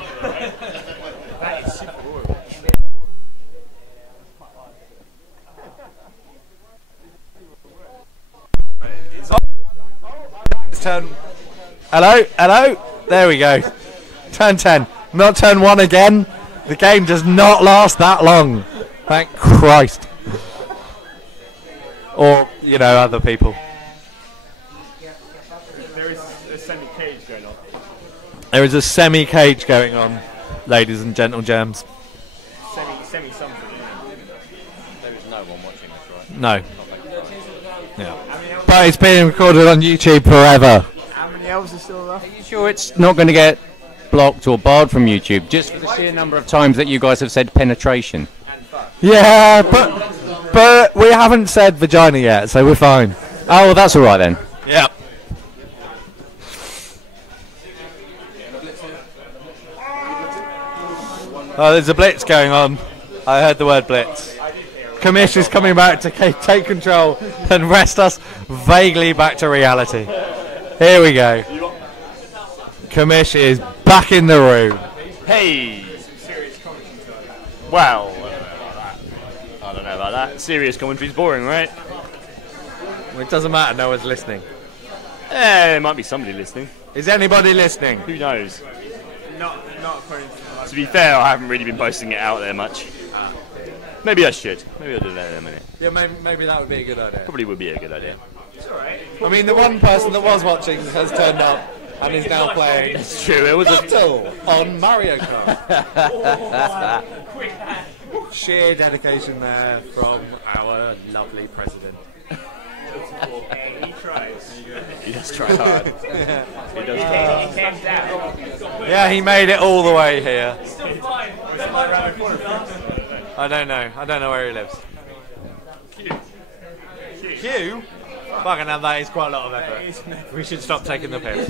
Hello. There we go. Turn 10. Not turn 1 again. The game does not last that long. Thank Christ. Or, other people. There is a semi-cage going on. There is a semi-cage going on, ladies and gentle gems. semi something. There is no one watching this, right? No. Yeah. But it's been recorded on YouTube forever. How many elves are still left? Are you sure it's not going to get blocked or barred from YouTube just for the sheer number of times that you guys have said penetration? Yeah, but we haven't said vagina yet, so we're fine. Oh, well, that's all right then. Yeah. Oh, there's a blitz going on. I heard the word blitz. Commish is coming back to take control and rest us vaguely back to reality. Here we go. Commish is back in the room. Hey! Well, I don't know about that. Serious commentary's boring, right? Well, it doesn't matter, no one's listening. There might be somebody listening. Is anybody listening? Who knows? Not according To be fair, I haven't really been posting it out there much. Maybe I should. Maybe I'll do that in a minute. Yeah, maybe that would be a good idea. Probably would be a good idea. I mean, the one person that was watching has turned up and is now playing. That's true. It was Battle on Mario Kart. Sheer dedication there from our lovely president. he tries. He does try hard. Yeah. He does try hard. Yeah, he made it all the way here. I don't know where he lives. Q? Fucking hell, that is quite a lot of effort. We should stop taking the piss.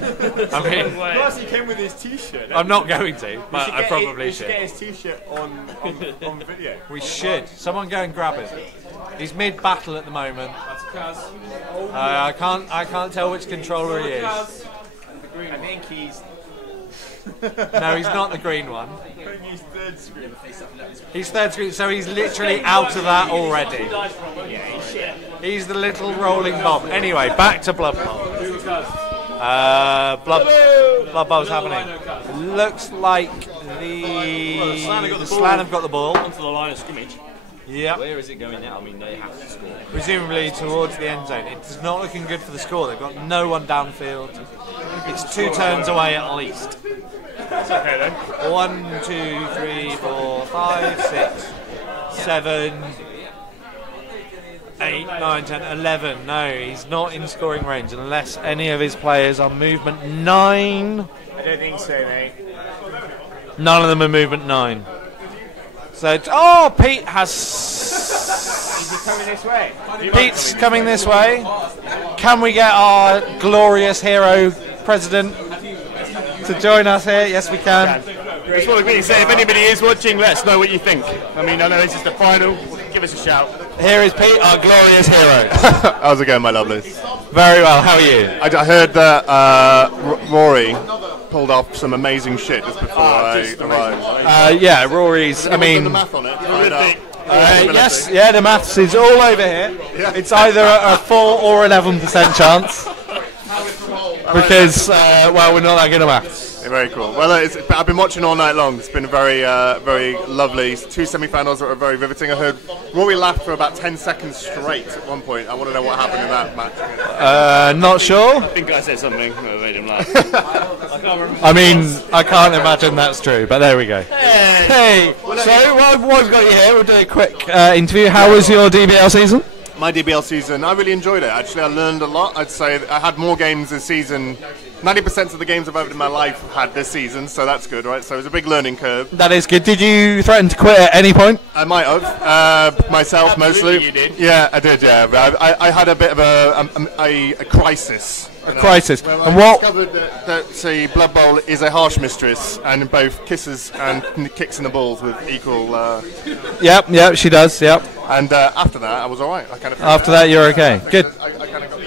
I mean, plus he came with his t-shirt. I'm not going to, but I probably should. We should get his t-shirt on video. We should. Someone go and grab it. He's mid-battle at the moment. I can't tell which controller he is. I think he's... No, he's not the green one. I think he's third screen. He's third screen, so he's literally out of that already. Yeah, he's shit. He's the little rolling bomb. Anyway, back to Blood Bowl. Blood Bowl's happening. Looks like the Slan have got the ball. Onto the line of scrimmage. Yeah. Where is it going now? I mean, they have to score. Presumably towards the end zone. It's not looking good for the score. They've got no one downfield. It's 2 turns away at least. It's okay then. 1, 2, 3, 4, 5, 6, 7, 8, 9, 10, 11. No, he's not in scoring range unless any of his players are movement 9. I don't think so, mate. None of them are movement 9. So, Pete has... Is he coming this way? Pete's coming this way. Can we get our glorious hero president to join us here? Yes, we can. Just want to say, if anybody is watching, let us know what you think. I mean, I know this is the final. Give us a shout. Here is Pete, our glorious hero. How's it going, my lovelies? Very well, how are you? I heard that Rory pulled off some amazing shit just before I arrived. Yeah, Rory's, I mean... the math on it. Yes, yeah, the maths is all over here. Yeah. It's either a 4 or 11% chance. Because, well, we're not that good at maths. Yeah, very cool. Well, I've been watching all night long. It's been very, very lovely. 2 semi-finals that were very riveting. I heard Rory laugh for about 10 seconds straight at one point. I want to know what happened in that match. Not sure. I think I said something that made him laugh. I mean, I can't imagine that's true, but there we go. Hey, so while we've got you here, we'll do a quick interview. How was your DBL season? My DBL season, I really enjoyed it. Actually, I learned a lot. I'd say I had more games this season. 90% of the games I've ever in my life have had this season, so that's good, right? So it was a big learning curve. That is good. Did you threaten to quit at any point? I might have. Myself, mostly. You did. Yeah, I did, yeah. But I had a bit of a crisis. A crisis. Well, And I what? discovered that say Blood Bowl is a harsh mistress, and both kisses and kicks in the balls with equal. Yep, she does. Yep. And after that, I was all right. I kind of. After that, you're okay. Good. I kind of got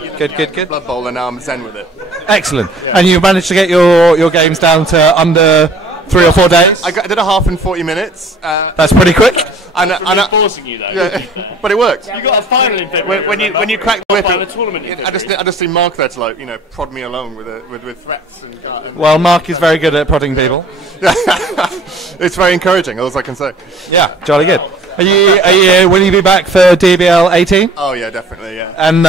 Good. Blood Bowl, and now I'm zen with it. Excellent. Yeah. And you managed to get your games down to under 3 or 4 days? I did a half in 40 minutes. That's pretty quick. And forcing you though. Yeah, but it worked. You got a final in February. When you crack the whip, a tournament in I just see Mark there to prod me along with threats and. Well, Mark is very good at prodding people. It's very encouraging. All I can say. Yeah, jolly good. Are you will you be back for DBL 18? Oh yeah, definitely. Yeah. And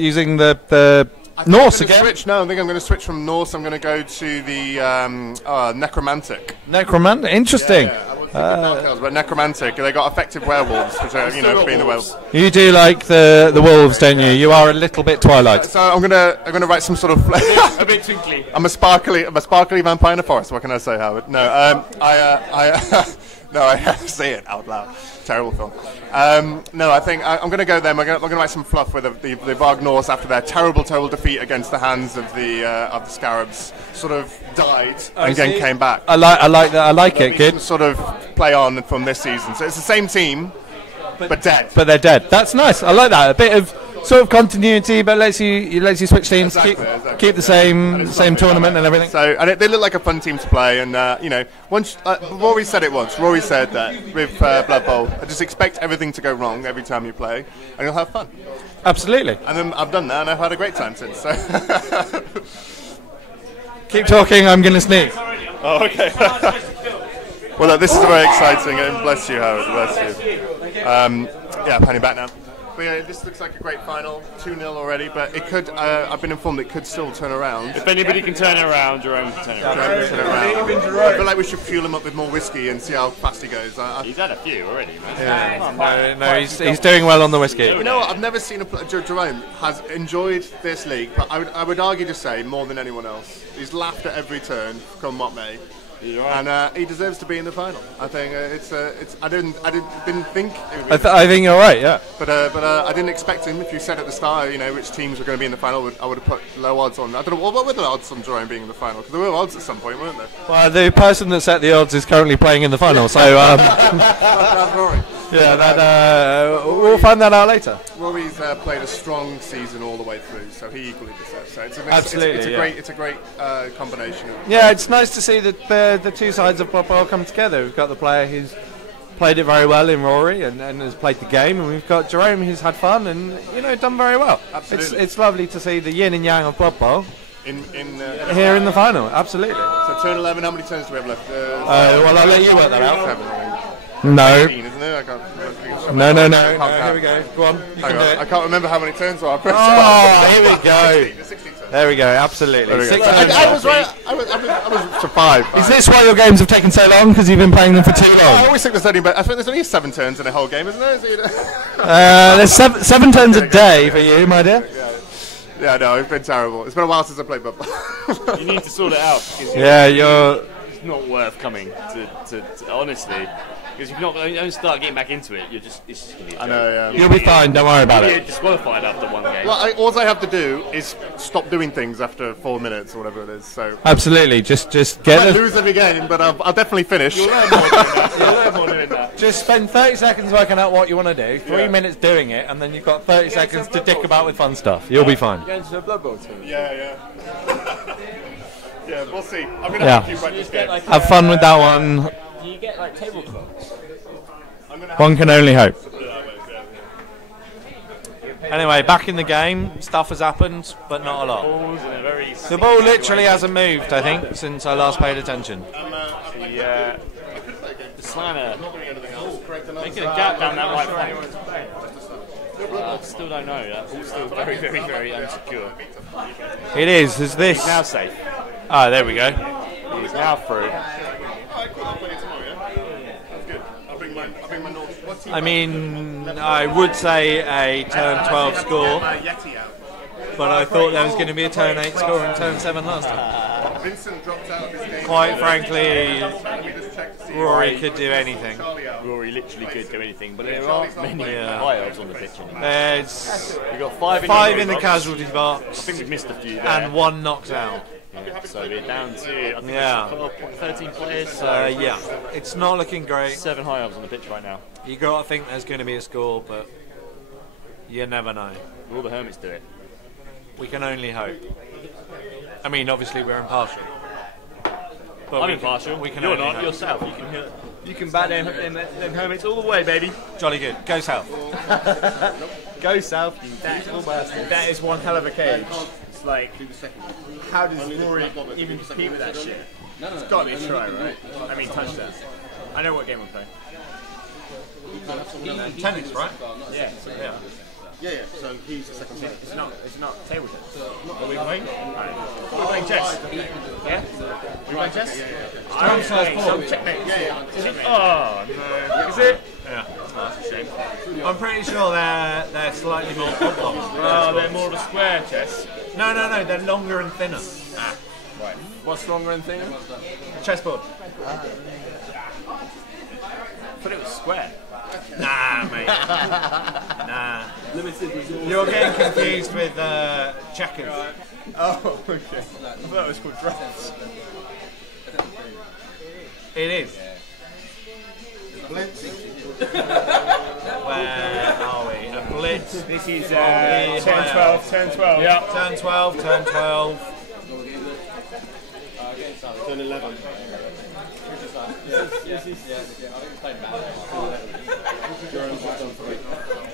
using the Norse again? Switch. No, I think I'm going to switch from Norse. I'm going to go to the Necromantic. Necromantic, interesting. Yeah, but necromantic. They got effective werewolves, which are, being the werewolves. You do like the wolves, don't you? You are a little bit Twilight. So I'm gonna write some sort of a bit twinkly. I'm a sparkly vampire in the forest. What can I say, Howard? No, no, I say it out loud. Terrible film. No, I think I'm going to go there. I'm going to write some fluff with the Vagnors after their terrible defeat against the hands of the Scarabs. Sort of died and again came back. I like that. I like it. Good. Sort of play on from this season. So it's the same team, but dead. But they're dead. That's nice. I like that. A bit of sort of continuity, but lets you switch teams, Exactly. keep the same tournament and everything. So they look like a fun team to play, and once Rory said it once. Rory said that with Blood Bowl, I just expect everything to go wrong every time you play, and you'll have fun. Absolutely. And then I've done that, and I've had a great time since. So. Keep talking. I'm going to sneeze. Oh, okay. Well, look, this is very exciting, and bless you, Howard. Bless you. Yeah, panning back now. But yeah, this looks like a great final, 2-0 already, but it could, I've been informed it could still turn around. If anybody can turn it around, Jerome can turn it around. I feel like we should fuel him up with more whiskey and see how fast he goes. He's had a few already, man. Yeah. No, he's doing well on the whiskey. You know what, I've never seen Jerome has enjoyed this league, but I would argue to say more than anyone else. He's laughed at every turn, come what may. Right. And he deserves to be in the final. I think I didn't think. I think you're right. Yeah. But I didn't expect him. If you said at the start, which teams were going to be in the final, I would have put low odds on. I don't know what were the odds on Jerome being in the final, because there were odds at some point, weren't there? Well, the person that set the odds is currently playing in the final, so That's Rory. Yeah, we'll find that out later. Rory's played a strong season all the way through, so he equally deserves. So it's a great combination. Yeah, it's nice to see that the two sides of Blood Bowl come together. We've got the player who's played it very well in Rory and has played the game, and we've got Jerome who's had fun and done very well. Absolutely. It's lovely to see the yin and yang of Blood Bowl here in the final. Absolutely. So turn 11. How many turns do we have left? Well, I'll let you work that out. 7, No. 18, isn't it? No. Here we go. Go on. You can do it. I can't remember how many turns are. Here we go. 16 turns. There we go. Absolutely. I was right. I was for 5. Is this why your games have taken so long? Because you've been playing them for too long? I always think there's only 7 turns in a whole game, isn't there? There's 7 turns a day for you, my dear. Yeah, no, it's been terrible. It's been a while since I played Blood Bowl. You need to sort it out. It's not worth coming to honestly. Because if you don't start getting back into it, it's just going to be a joke. I know, yeah. You'll be fine, don't worry about You're it. disqualified after one game. Well, all I have to do is stop doing things after 4 minutes or whatever it is. So absolutely, just I get might lose every game, but I'll definitely finish. You'll learn more doing that. Just spend 30 seconds working out what you want to do, 3 minutes doing it, and then you've got 30 seconds to dick about with fun stuff. You'll be fine. Going to a Blood Bowl team. Yeah. Yeah, we'll see. I'm going to have to keep right this game. Have fun with that one. Do you get like tabletops? One can only hope. Anyway, back in the game, stuff has happened, but not a lot. The ball literally hasn't moved, I think, since I last paid attention. The slammer making a gap down that right flank. I still don't know. That ball's still very, very, very unsecure. It is. Is this? He's now safe. Ah, there we go. He's now through. I mean, I would say a turn 12 score, but I thought there was going to be a turn 8 score and turn 7 last time. Quite frankly, Rory could do anything. Rory literally could do anything, but there aren't many high elves on the pitch anymore. There's we've got 5 in the casualty box. I think we've missed a few there. And 1 knocked out. Yeah, so we're down to, I think 13 players. So yeah, it's not looking great. 7 high elves on the pitch right now. You got to think there's going to be a score, but you never know. All the hermits do it. We can only hope. I mean, obviously we're impartial. But I'm impartial. We can You're only not. hope. You're south. You can bat them hermits all the way, baby. Jolly good. Go south. Go south, you beautiful bastard. That is one hell of a cage. It's like, how does Rory even compete with that shit? It's got to be a try, right? I mean, touchdown. I know what game we're playing. Tennis, right? Yeah. Yeah, so he's the second player. It's not table tennis. Are we playing? We're playing chess. Yeah? We're playing chess? I'm playing some checkmate. Yeah. Oh, no. Is it? Yeah. Oh, that's a shame. I'm pretty sure they're slightly more oblong. Oh, they're more of a square chess. No, they're longer and thinner. Ah, right. What's longer and thinner? Chessboard. But it was square. Nah, mate. Nah. You're getting confused with checkers. Oh, okay. I thought it was called drafts. It is. Blitz. Where are we? A blitz. This is turn 12, turn 12. Yeah. Turn 12, turn 12. Turn 11.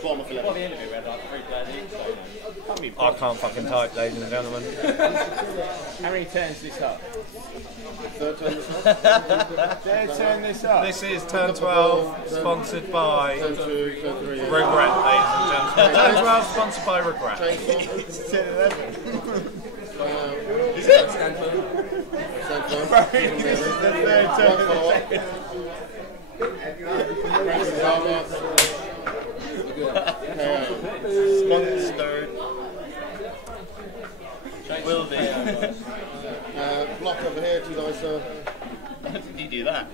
Bottom of 11. I can't fucking type, ladies and gentlemen. How many turns is this up? Third turn this up. Third turn this up. This is turn 12, sponsored by Turn 2, turn 3. Regret, ladies and gentlemen. Turn 12, sponsored by Regret. It's turn 11. Is it? This is the third turn. Sponsored. Will be. Block over here, 2 dice. How did you do that?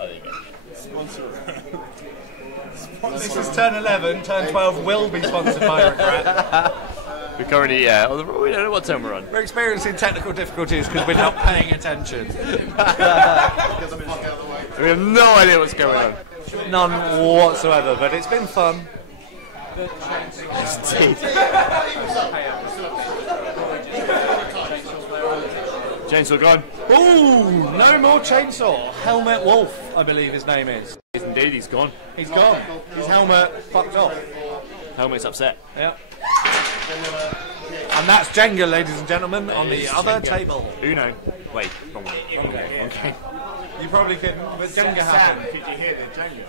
Oh, there you go. Sponsor. This is turn 11, turn 12 will be sponsored by Regret. We're currently, we don't know what turn we're on. We're experiencing technical difficulties because we're not paying attention. We have no idea what's going on. None whatsoever, but it's been fun. Yes, indeed. Chainsaw gone. Ooh, no more chainsaw. Helmet Wolf, I believe his name is. Yes, indeed, he's gone. He's gone. His helmet fucked off. Helmet's upset. Yep. And that's Jenga, ladies and gentlemen, on the other table. Uno. Wait, wrong one. Okay. You probably could, but Jenga happened. Did you hear the Jenga?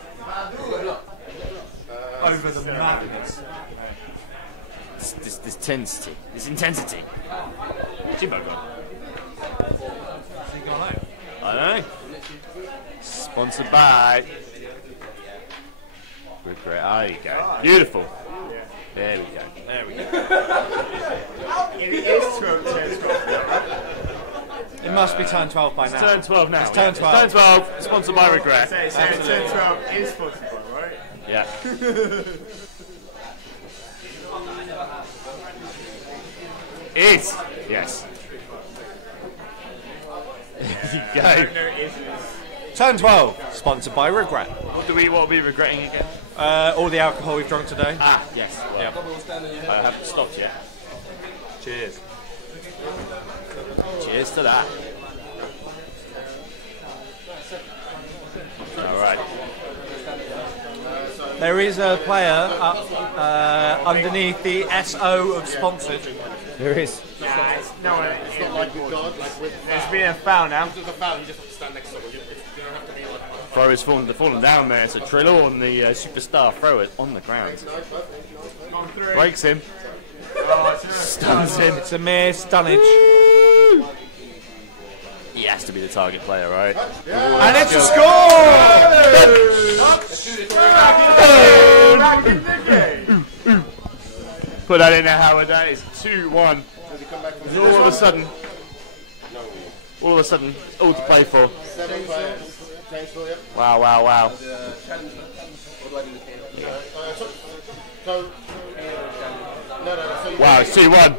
Over the madness. This intensity. This intensity. Jimbo gone. I don't know. Sponsored by Regret. There you go. Beautiful. There we go. There we go. It is 12 turns. It must be turn 12 by now. It's turn 12 now. It's turn 12. It's turn 12, sponsored by Regret. So turn 12 is sponsored by, right? Yeah. Is. Yes. There you go. Turn 12, sponsored by Regret. What are we regretting again? All the alcohol we've drunk today. Ah, yes. Well, Yeah. I haven't stopped yet. Cheers. Cheers to that. Alright. There is a player up underneath the SO of sponsored. There is. Nah, it's not like with God, like with There's been a foul now. There's a foul, you just have to stand next to someone. You don't have to be like. Throw is fallen down there. So Trelawn, the superstar thrower, on the ground. Breaks him. Stuns him. It's a mere stunnage. He has to be the target player, right? And it's a score! Put that in there, Howard. That is 2-1. All of a sudden, all to play for. 7 players. Chainsaw, yeah. Wow, wow, wow. So, no. So Wow, it's 2-1.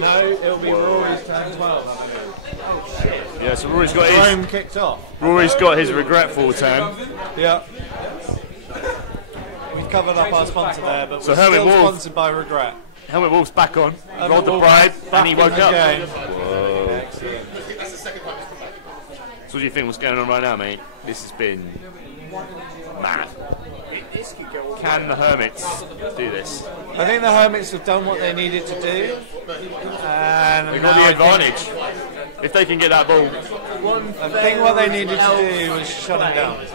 No, it'll be Rory's turn 12. Yeah, so Rory's got Rome kicked off. Rory's got his regretful turn. Yeah. We've covered up our sponsor there, but So we're Helmet still Wolf. sponsored by Regret. Helmet Wolf's back on. Helmet Rolled the Wolf bribe, back and he in woke the up. game. Whoa. That's the second time. So what do you think? What's going on right now, mate? This has been mad. Can the Hermits do this? I think the Hermits have done what they needed to do. And They've got the advantage. If they can get that ball. I think what they needed to do was shut him down.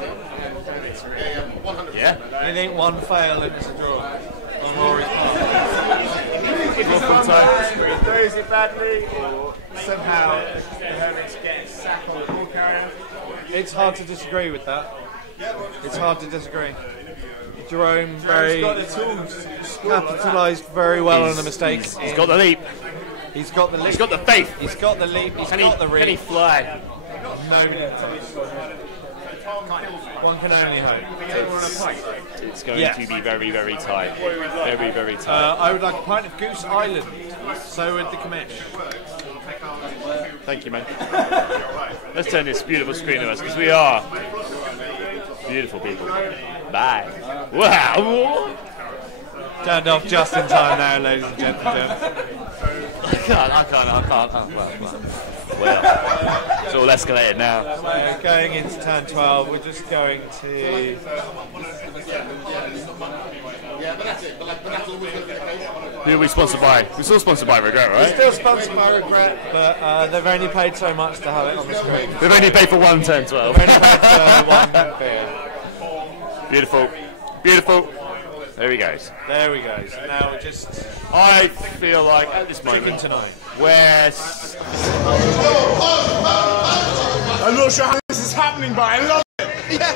Yeah. You think one fail and it's a draw on Rory's part? If he's on time, throws it badly, or somehow the Hermits get a sack on the ball carrier. It's hard to disagree with that. It's hard to disagree. Jerome very capitalised very well on the mistake. He's got the leap. He's got the leap. He's got the faith. He's got the leap. He's got the read. Can he fly? One can only hope. It's going to be very, very tight. Very, very tight. I would like a pint of Goose Island. So would the commish. Thank you, man. Let's turn this beautiful screen to us, because we are beautiful people. Bye. Wow. Turned off just in time now, ladies and gentlemen. I can't. Well, it's all escalated now. So going into turn 12, we're just going to... Who are we sponsored by? We're still sponsored by Regret, right? We're still sponsored by Regret, but they've only paid so much to have it on the screen. They've only paid for one turn 12. They've only paid for one beer. Beautiful. Beautiful. There he goes. There we go. So now we're just... I feel like at this moment, tonight. Where... I'm not sure how this is happening, but I love it. Yeah.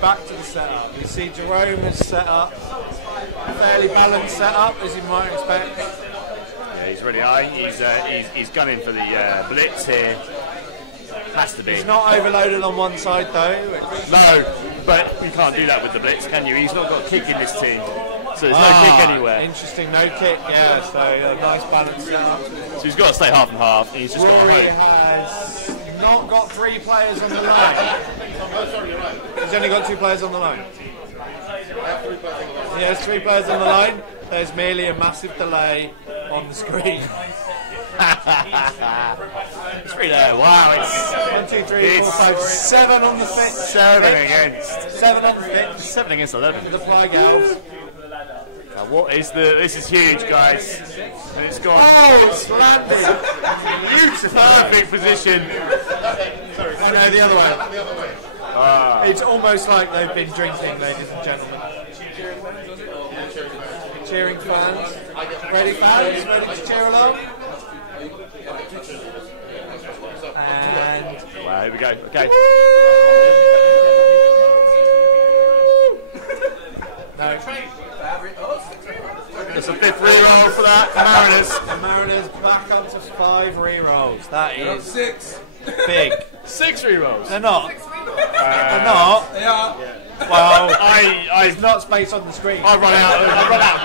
Back to the setup. You see Jerome has set up a fairly balanced setup, as you might expect. Yeah, he's ready. He's gunning for the blitz here. Has to be. He's not overloaded on one side though. No, but you can't do that with the blitz, can you? He's not got a kick in this team, so there's no kick anywhere. Interesting, no kick. Yeah, so a nice balanced setup. So he's got to stay half and half. He's just got to Rory hope. has not got 3 players on the line. He's only got 2 players on the line. He has 3 players on the line. There's merely a massive delay on the screen. It's pretty there. Wow, it's 1, 2, 3, 4, 5, 7 on the fit. 7 against 7 on the fit. 7 against 11. The fly girls. What is the? This is huge, guys. And it's gone. Oh, it's landed. Perfect position. I know the other way. It's almost like they've been drinking, ladies and gentlemen. Cheering fans. Ready fans? Ready to cheer along? And... Wow, here we go. Okay. No. It's a 5th reroll for that. Mariners. The Mariners back up to 5 rerolls. That is 6. Big. 6 rerolls. They're not. They're not. They are. Well, it's not space on the screen. I run out of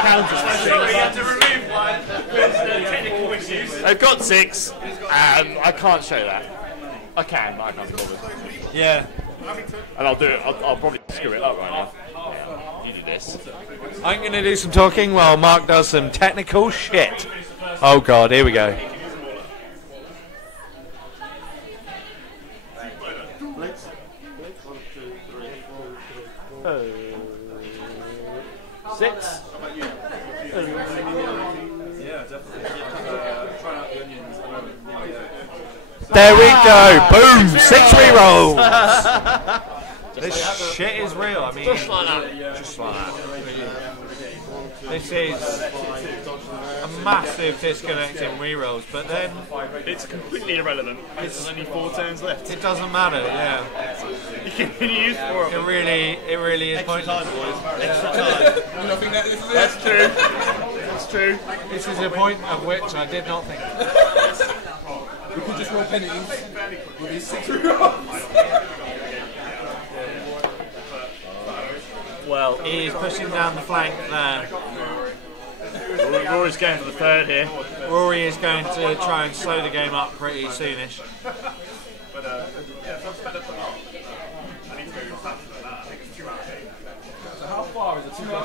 counters. Sorry, you have to remove one because technical issues. They've got 6, and I can't show that. I can, but I can't be bothered. Yeah. And I'll do it. I'll probably screw it up right now. Yeah, you do this. I'm going to do some talking while Mark does some technical shit. Oh God, here we go. Six. There we go. Boom. 6 rerolls. This shit is real. I mean, Just like that. Just like that. This is a massive disconnect in rerolls, but then It's completely irrelevant. There's only 4 turns left. it doesn't matter. Yeah, You can only use 4 of them. it really is pointless. Extra time. That's true. That's true. This is a point of which I did not think. just roll penalties with his 6-year-olds. Well, he is pushing down the flank there. Rory's going for the third here. Rory is going to try and slow the game up pretty soonish.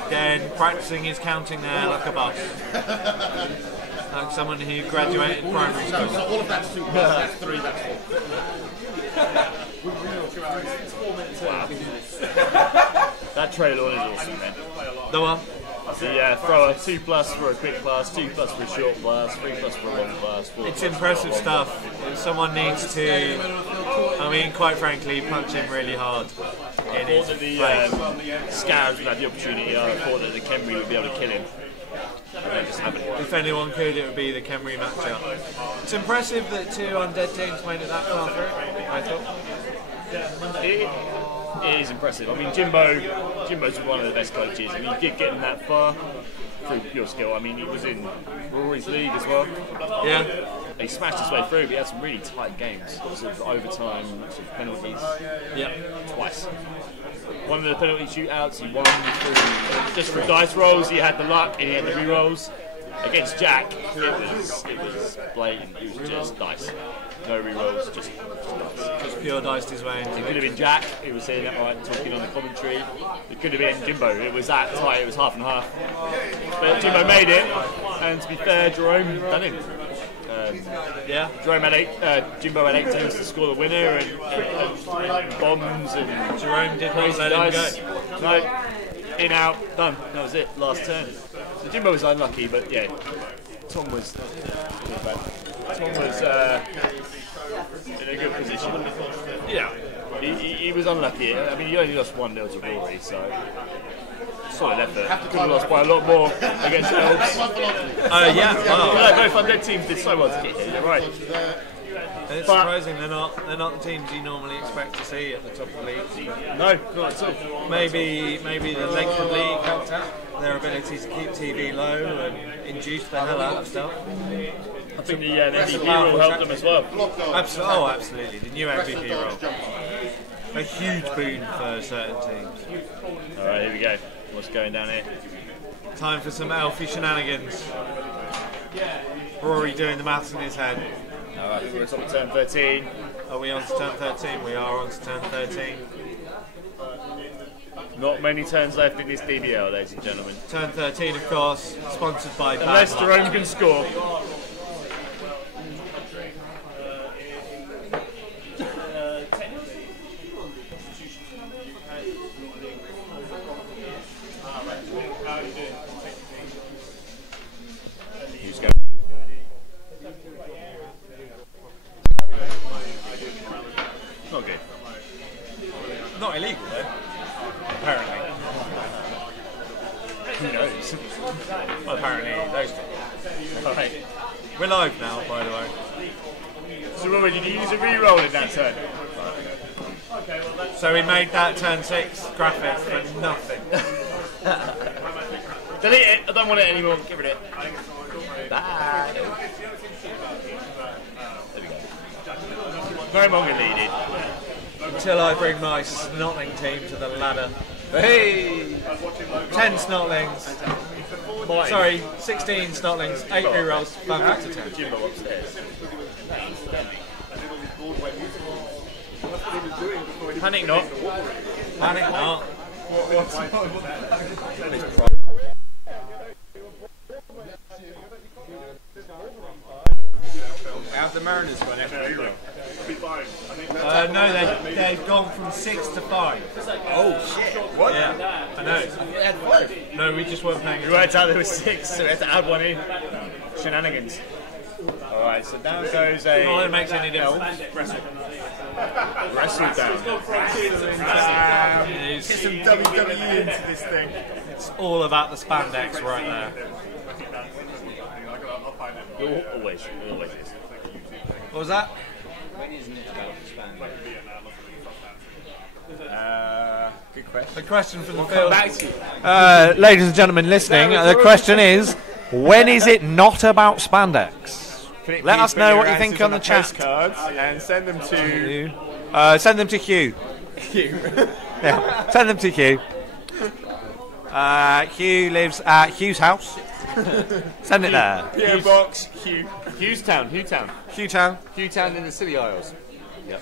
Again, practicing his counting there like a boss. Like someone who graduated primary school. So all of that's 2 plus, that's 3, that's 4. Wow. That trailer is awesome, man. The one? The thrower, 2 plus for a quick pass, 2 plus for a short pass, 3 plus for a long pass. 4 It's plus impressive for a long stuff. Someone needs to, I mean, quite frankly, punch him really hard. I thought that the Scarabs would have the opportunity. I thought that the Kemri would be able to kill him. And they just haven't. If anyone could, it would be the Kemri matchup. It's impressive that 2 undead teams made it that far through, I thought. It is impressive. I mean, Jimbo's one of the best coaches, and he did get him that far through pure skill. I mean, he was in Rory's league as well. Yeah. He smashed his way through, but he had some really tight games. Sort of overtime, sort of penalties. Yeah. Twice. One of the penalty shootouts, he won through just for dice rolls. He had the luck and he had the re-rolls. Against Jack, it was blatant. It was just dice. No re-rolls, just dice. Just pure diced his way into it. Could have been Jack, who was saying that right, talking on the commentary. It could have been Jimbo. It was that tight, it was half and half. But Jimbo made it, and to be fair, Jerome done it. Yeah. Jerome had Jimbo had 8 turns to score the winner, and bombs, and Jerome did not let him go. No, in, out, done. That was it, last turn. So Jimbo was unlucky, but yeah, Tom was in a good position. Yeah. He was unlucky. I mean, he only lost 1-0 to Rory, so solid effort. Could have lost by a lot more against Elves. Yeah. Wow. Both undead teams did so well to get here. You're right. And it's surprising they're not the teams you normally expect to see at the top of the league. No, not at all. Maybe the length of league helped out their ability to keep TV low and induce the hell out of stuff. I think the MVP rule helped them as well. Absolutely. The new MVP rule. A huge boon for certain teams. Alright, here we go. What's going down here? Time for some Elfie shenanigans. Rory doing the maths in his head. Alright, we're on turn 13. Are we on to turn 13? We are on to turn 13. Not many turns left in this DBL, ladies and gentlemen. Turn 13, of course, sponsored by Unless Jerome can score. Not good. Not illegal though. Apparently. Who knows? Well, apparently those two. Right. We're live now, by the way. So Rory, did you use a re-roll in that turn? So we made that turn 6 graphic for nothing. Delete it, I don't want it anymore, get rid of it. Bye. No longer needed. Until I bring my snotling team to the ladder. Hey! 10 snotlings. Sorry, 16 snotlings, 8 rerolls, bump up to 10. Jimbo upstairs. Panic not. Panic not. Have the Mariners got an extra hero? No, they've gone from 6 to 5. Oh shit! What? Yeah, I know. They had 5. No, we just weren't paying We attention. worked out there was 6, so we had to add one in. Shenanigans. Alright, so down goes a... Not that it makes any difference. Wrestle down. Get some WWE into this thing. It's all about the spandex right there. Always is. What was that? When isn't it about Good question. The question from the Come field. back to you. Ladies and gentlemen listening, the question is, when is it not about spandex? Let us know what you think on the chat. Cards and send them to. Send them to Hugh. Hugh. Yeah, send them to Hugh. Hugh lives at Hugh's house. Send it there. PO Box Hugh. Hughtown. Hughtown in the Scilly Isles. Yep.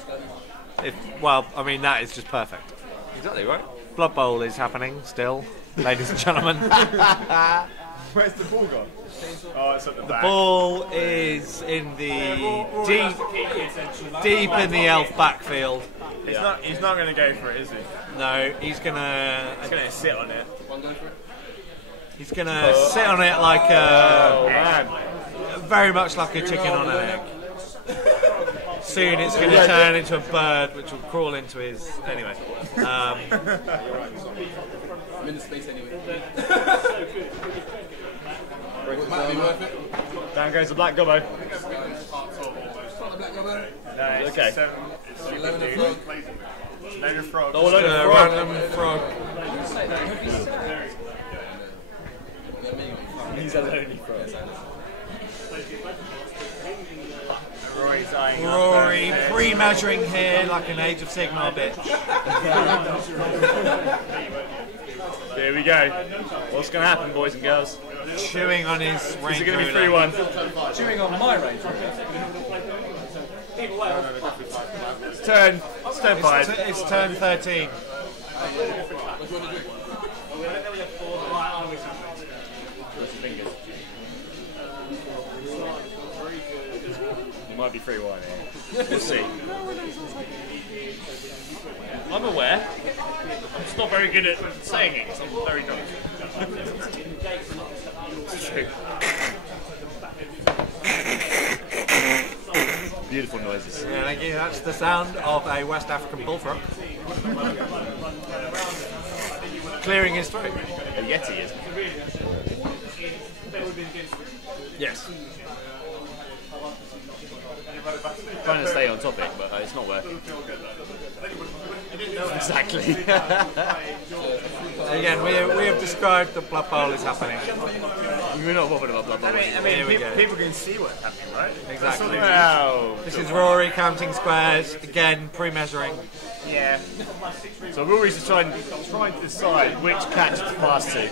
Well, I mean, that is just perfect. Exactly right. Blood Bowl is happening still, ladies and gentlemen. Where's the ball gone? Oh, it's at the back. The ball is in the deep in the elf backfield. He's not going to go for it, is he? No, he's gonna sit on it. He's gonna sit on it like very much like a chicken on an egg. Soon it's going to turn into a bird, which will crawl into his. Anyway. I'm in the space anyway. Down goes the black gobbo. No, okay. It's 11 Load of frogs. Oh, load of random frog. He's a lonely frog. Rory's eyeing up. Rory pre-measuring here like an Age of Sigmar bitch. Here we go. What's going to happen, boys and girls? Chewing on his range. Is it going to be 3-1? Chewing on my range. It's turn 5. It's turn 13. It might be 3-1 here. We'll see. I'm aware. I'm just not very good at saying it because I'm very drunk. It's true. Beautiful noises. Yeah, thank you. That's the sound of a West African bullfrog clearing his throat. A yeti, isn't it? Yes. Trying to stay on topic, but it's not working. Exactly. Again, we have described the Blood Bowl is happening. We're not bothered about Blood Bowl. I mean people can see what's happening, right? Exactly. Wow. This is Rory counting squares, again, pre-measuring. Yeah. So Rory's just trying to decide which catch to pass to.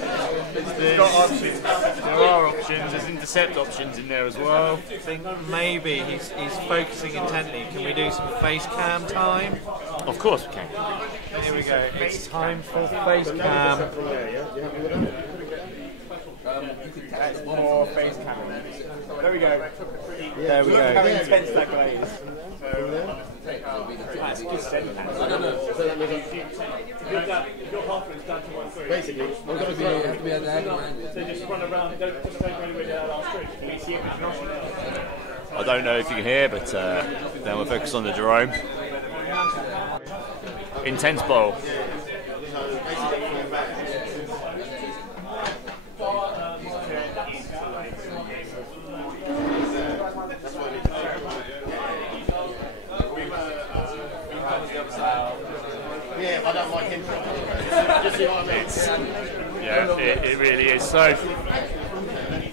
There's got options. There are options. There's intercept options in there as well. I think maybe he's focusing intently. Can we do some face cam time? Of course we can. Here we go. It's time for face cam. That's more face camera. There we go. There we Look how go. intense that guy is. That's just I don't know. Basically, We're going to have to be at the end. So just run around, don't put the paper anywhere near the last street. Can we see it? I don't know if you can hear, but then we'll focus on the Jerome. Intense bowl. Yeah, I don't like him. Just see what I mean. Yeah, it really is. So,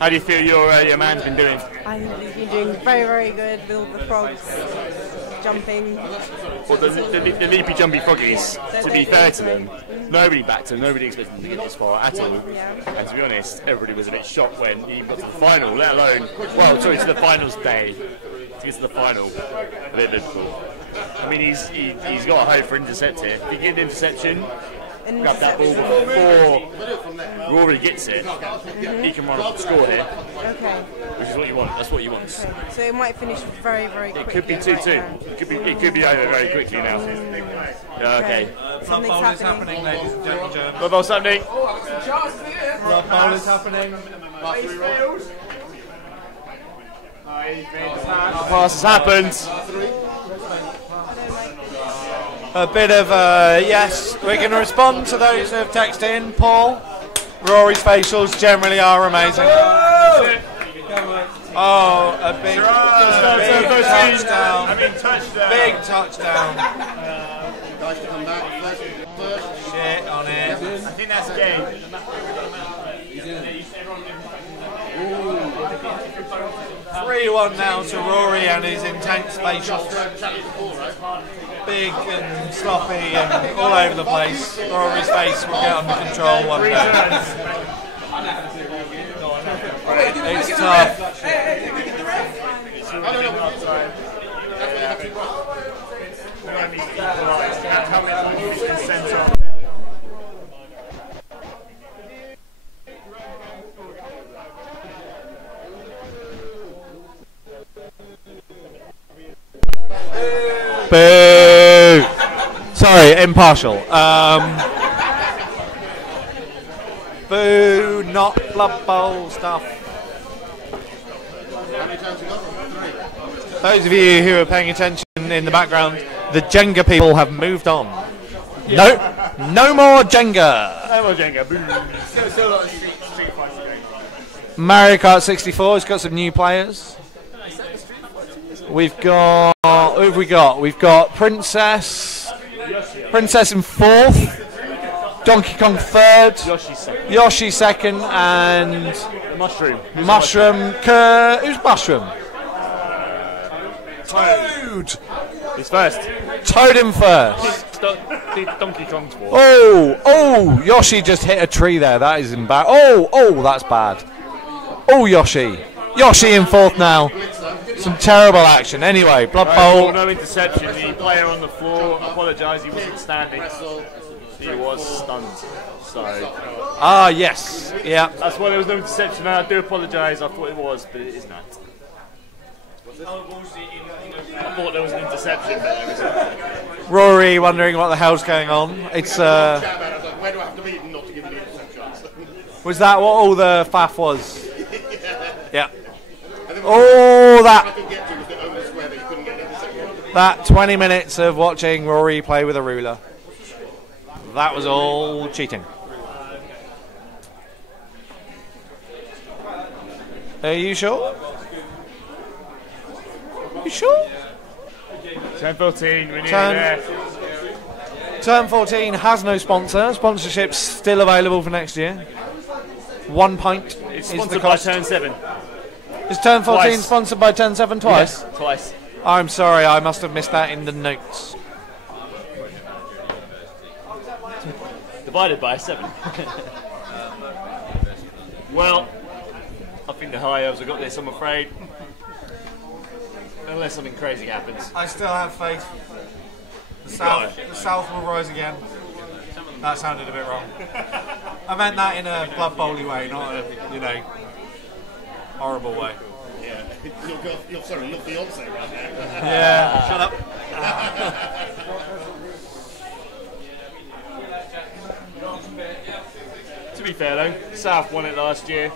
how do you feel your man's been doing? I think he's been doing very, very good with all the frogs jumping. Well, the leapy jumpy froggies, to be fair to them, nobody backed him, nobody expected him to get this far at all. And to be honest, everybody was a bit shocked when he got to the final, let alone, well, sorry, to the finals day. To get to the final, a bit difficult. I mean, he's got a hope for intercept here. If he get an interception, grab that ball before Rory gets it, he can run up the score here. Okay. Which is what you want. That's what you want. So it might finish very, very quickly. It could be 2-2. It could be over very quickly now. Okay. Something's Blood Bowl is happening, ladies and gentlemen. Blood Bowl's happening. Blood Bowl is happening. Pass has happened. A bit of yes, we're going to respond to those who have texted in. Paul, Rory's facials generally are amazing. Oh, a big touchdown. Big touchdown. Guys to come back. First. Shit on it. I think that's a game. 3-1 now to Rory and his intense facials. Big and sloppy and all over the place. Rory's face will get under control one day. It's tough. Boo! Sorry, impartial. Boo, not Blood Bowl stuff. Those of you who are paying attention in the background, the Jenga people have moved on. No more Jenga. No more Jenga. Boo. Mario Kart 64 has got some new players. We've got, who have we got? We've got Princess in 4th, Donkey Kong 3rd, Yoshi 2nd, and Mushroom. Who's Mushroom? Toad. He's first. Toad in first. Donkey Kong's 4th. Oh! Yoshi just hit a tree there. That is embarrassing. Oh, that's bad. Oh, Yoshi in 4th now. Some terrible action. Anyway, Blood Bowl. No interception. The player on the floor apologised. He wasn't standing. He was stunned. So. Ah, yes. Yeah. That's why there was no interception. I do apologise. I thought it was, but it is not. I thought there was an interception, but there wasn't. Rory wondering what the hell's going on. It's Where do I have to be not to give the interceptions? Was that what all the faff was? Yeah. Oh, that 20 minutes of watching Rory play with a ruler. That was all cheating. Are you sure? You sure? Turn 14, we're nearly there. Turn 14 has no sponsor. Sponsorship's still available for next year. 1 pint It's is the sponsored by cost. Turn 7. Is Turn 14 Twice. sponsored by Turn 7 twice? Yes, twice. I'm sorry, I must have missed that in the notes. Divided by 7. Well, I think the high elves have got this, I'm afraid. Unless something crazy happens. I still have faith. The South will rise again. That sounded a bit wrong. I meant that in a Blood Bowly way, not a, horrible way. Yeah. You're Beyonce right now. Yeah, shut up. To be fair though, South won it last year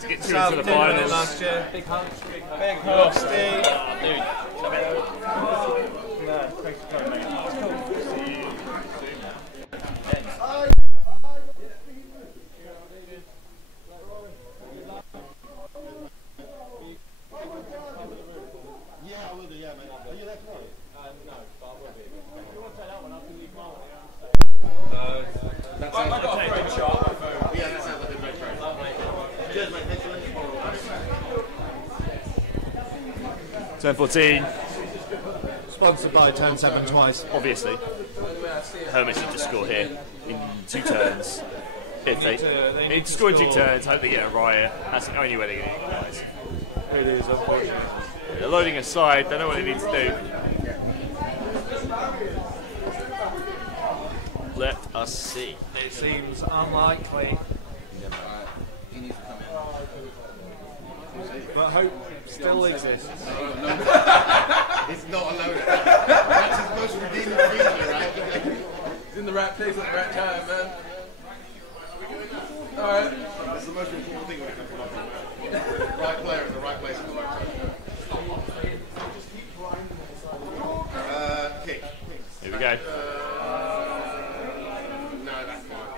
to get two South into the did win it finals. last year. Big hugs, Steve. Yeah, I will do, yeah, mate. Are you there tomorrow? No, but I will be. If you want to take that one, I can leave mine. That sounds like a good shot. Yeah, that sounds like a great trade. Cheers, mate. Thanks so much. Turn 14. Sponsored by Turn 7 twice. Obviously. Hermits need to score here in 2 turns. If they need to score in 2 turns, hope they get a riot. That's the only way they're going to equalise. It is, unfortunately. They're loading aside, they know what they need to do. Let us see. It seems unlikely. But hope still exists. It's not a loader. That's his most redeeming feature, right? He's in the right place at the right time, man. Alright. That's the most important thing when it comes to loading. Right player in the right place at the right time. Kick. Here we go. No, that's fine.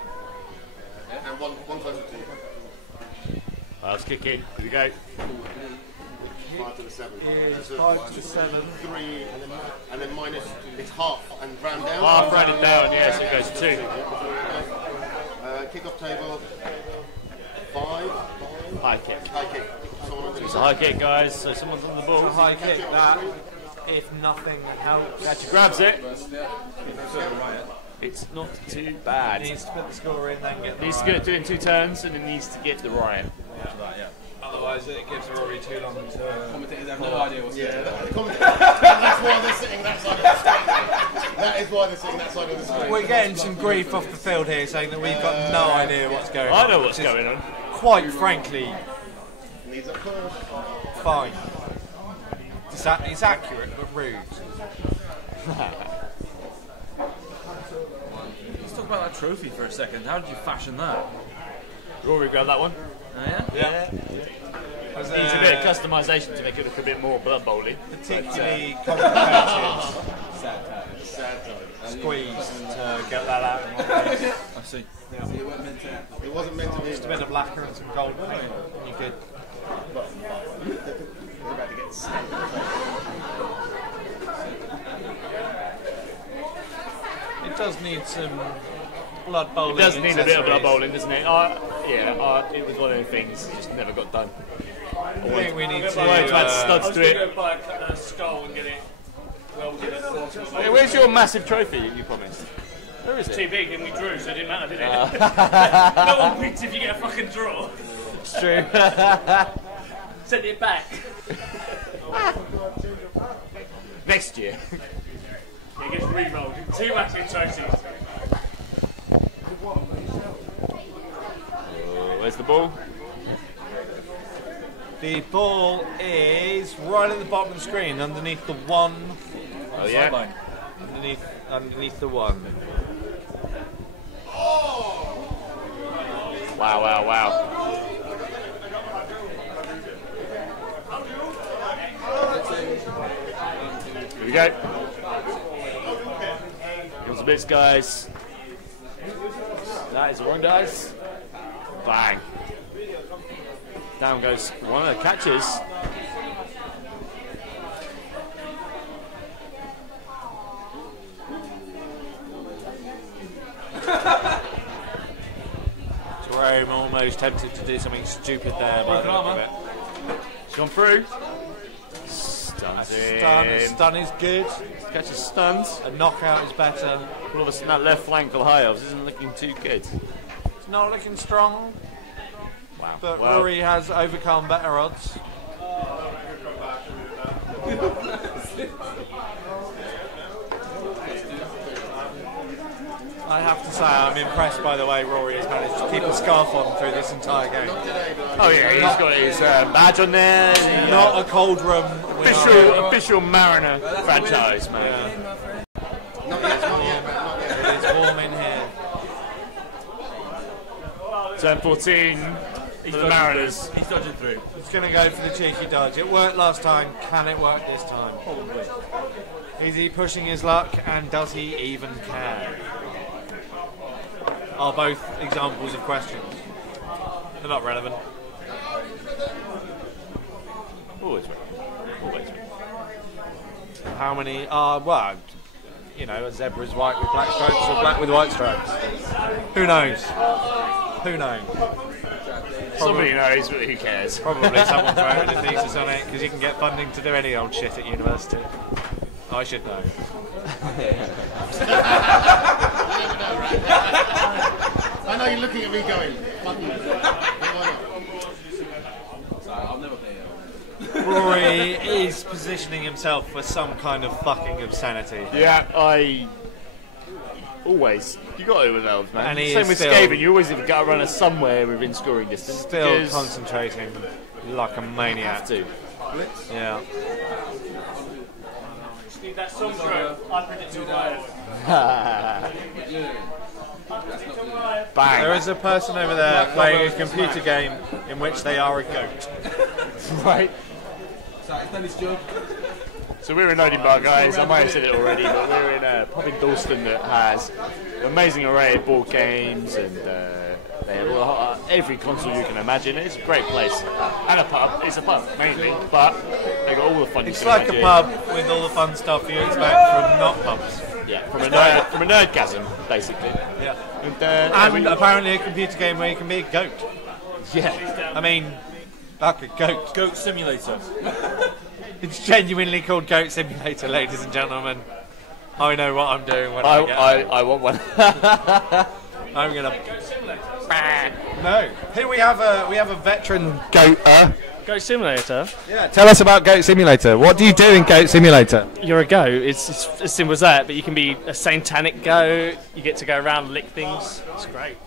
And one closer to you. Let's kick in. Here we go. 5 to the 7. Is 5 to 7. 3, and then minus, it's half and round down. Half rounded down, yeah, so it goes 2. Kick off table. 5. High kick. High kick. It's a high kick, guys, so someone's on the ball. It's a high kick that, if nothing helps, Actually grabs it. It's not too bad. Needs to put the score in, then get the Needs to get it in 2 turns, and it needs to get the riot. Otherwise, it gives Rory too long to. Commentators have no idea what's going on. That's why they're sitting that side of the screen. That is why they're sitting that side of the screen. We're getting some grief off the field here, saying that we've got no idea what's going on. I know what's going on. Quite frankly, Needs a push. fine. It's accurate, but rude. Let's talk about that trophy for a second. How did you fashion that? Rory grabbed that one. Oh, yeah? Yeah. Needs a bit of customisation to make it look a bit more Blood Bowly. Particularly complicated Squeeze to get that out. I see. Yeah. It wasn't meant to be. Just a bit of lacquer and some gold paint, and you could. We're about to get snapped. It does need some blood bowling. It does need a bit of Blood Bowling, doesn't it? It was one of the things that just never got done. I think we need to add studs to it. Go buy a skull and get it welded. Hey, where's your massive trophy you promised? Where is it? Too big and we drew, so it didn't matter, did it? No one wins if you get a fucking draw. It's true. Send it back. Next year. It gets re-rolled. 2 massive trophies. Where's the ball? The ball is right at the bottom of the screen, underneath the one. Oh yeah. Sideline. Underneath the one. Wow. Here we go. Here's the bits, guys. That is one, guys. Bang. Down goes one of the catches. Jerome almost tempted to do something stupid there, by the look of it. It's gone through. Stuns Stun is good. Catches stuns. A knockout is better. All of a sudden, that left flank for the high elves isn't looking too good. It's not looking strong. Wow. But Rory has overcome better odds. I have to say, I'm impressed by the way Rory has managed to keep a scarf on through this entire game. Oh yeah, he's got his badge on there. Not a cold room. Official Mariner franchise, man. It is warm in here. Turn 14 for the Mariners. He's dodging through. He's going to go for the cheeky dodge. It worked last time. Can it work this time? Probably. Is he pushing his luck, and does he even care? Are both examples of questions. They're not relevant. Always win. Always win. How many are, well, you know, a zebra is white with black stripes or black with white stripes? Who knows? Who knows? Somebody knows, but who cares? Probably someone throwing a thesis on it, because you can get funding to do any old shit at university. I should know. I know you're looking at me going, fuck you. I'll never play it. Rory is positioning himself for some kind of fucking obscenity. Yeah, always. You got it with elves, man. And he Same is with still- Skaven, you always have got to run us somewhere within scoring distance. Still because concentrating like a maniac. you Yeah. Just need that song through. I predict to arrive. Bang. There is a person over there playing a computer game in which they are a goat. Right. So we're in Edinburgh, guys. I might have said it already, but we're in a pub in Dalston that has an amazing array of board games, and they have every console you can imagine. It's a great place, and a pub. It's a pub mainly, but they got all the fun. It's you like can a imagine. pub with all the fun stuff you expect from not pubs. Yeah, from a nerdgasm, basically. Yeah. And apparently a computer game where you can be a goat. Yeah. I mean, Like a goat. Goat Simulator. It's genuinely called Goat Simulator, ladies and gentlemen. I know what I'm doing when I get I want one. I'm gonna. No. Here we have a veteran goater. Goat Simulator? Yeah. Tell us about Goat Simulator. What do you do in Goat Simulator? You're a goat. It's as simple as that. But you can be a satanic goat. You get to go around and lick things. It's great.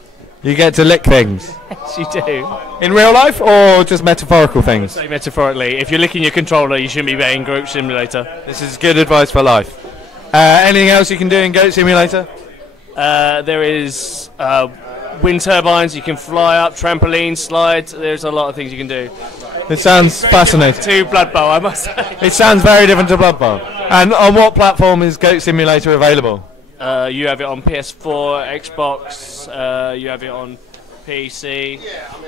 You get to lick things. Yes, you do. In real life or just metaphorical things? Say metaphorically. If you're licking your controller, you shouldn't be playing Goat Simulator. This is good advice for life. Anything else you can do in Goat Simulator? There is wind turbines. You can fly up, trampoline, slide. There's a lot of things you can do. It sounds fascinating. To Blood Bowl, I must say. It sounds very different to Blood Bowl. And on what platform is Goat Simulator available? You have it on PS4, Xbox. You have it on PC.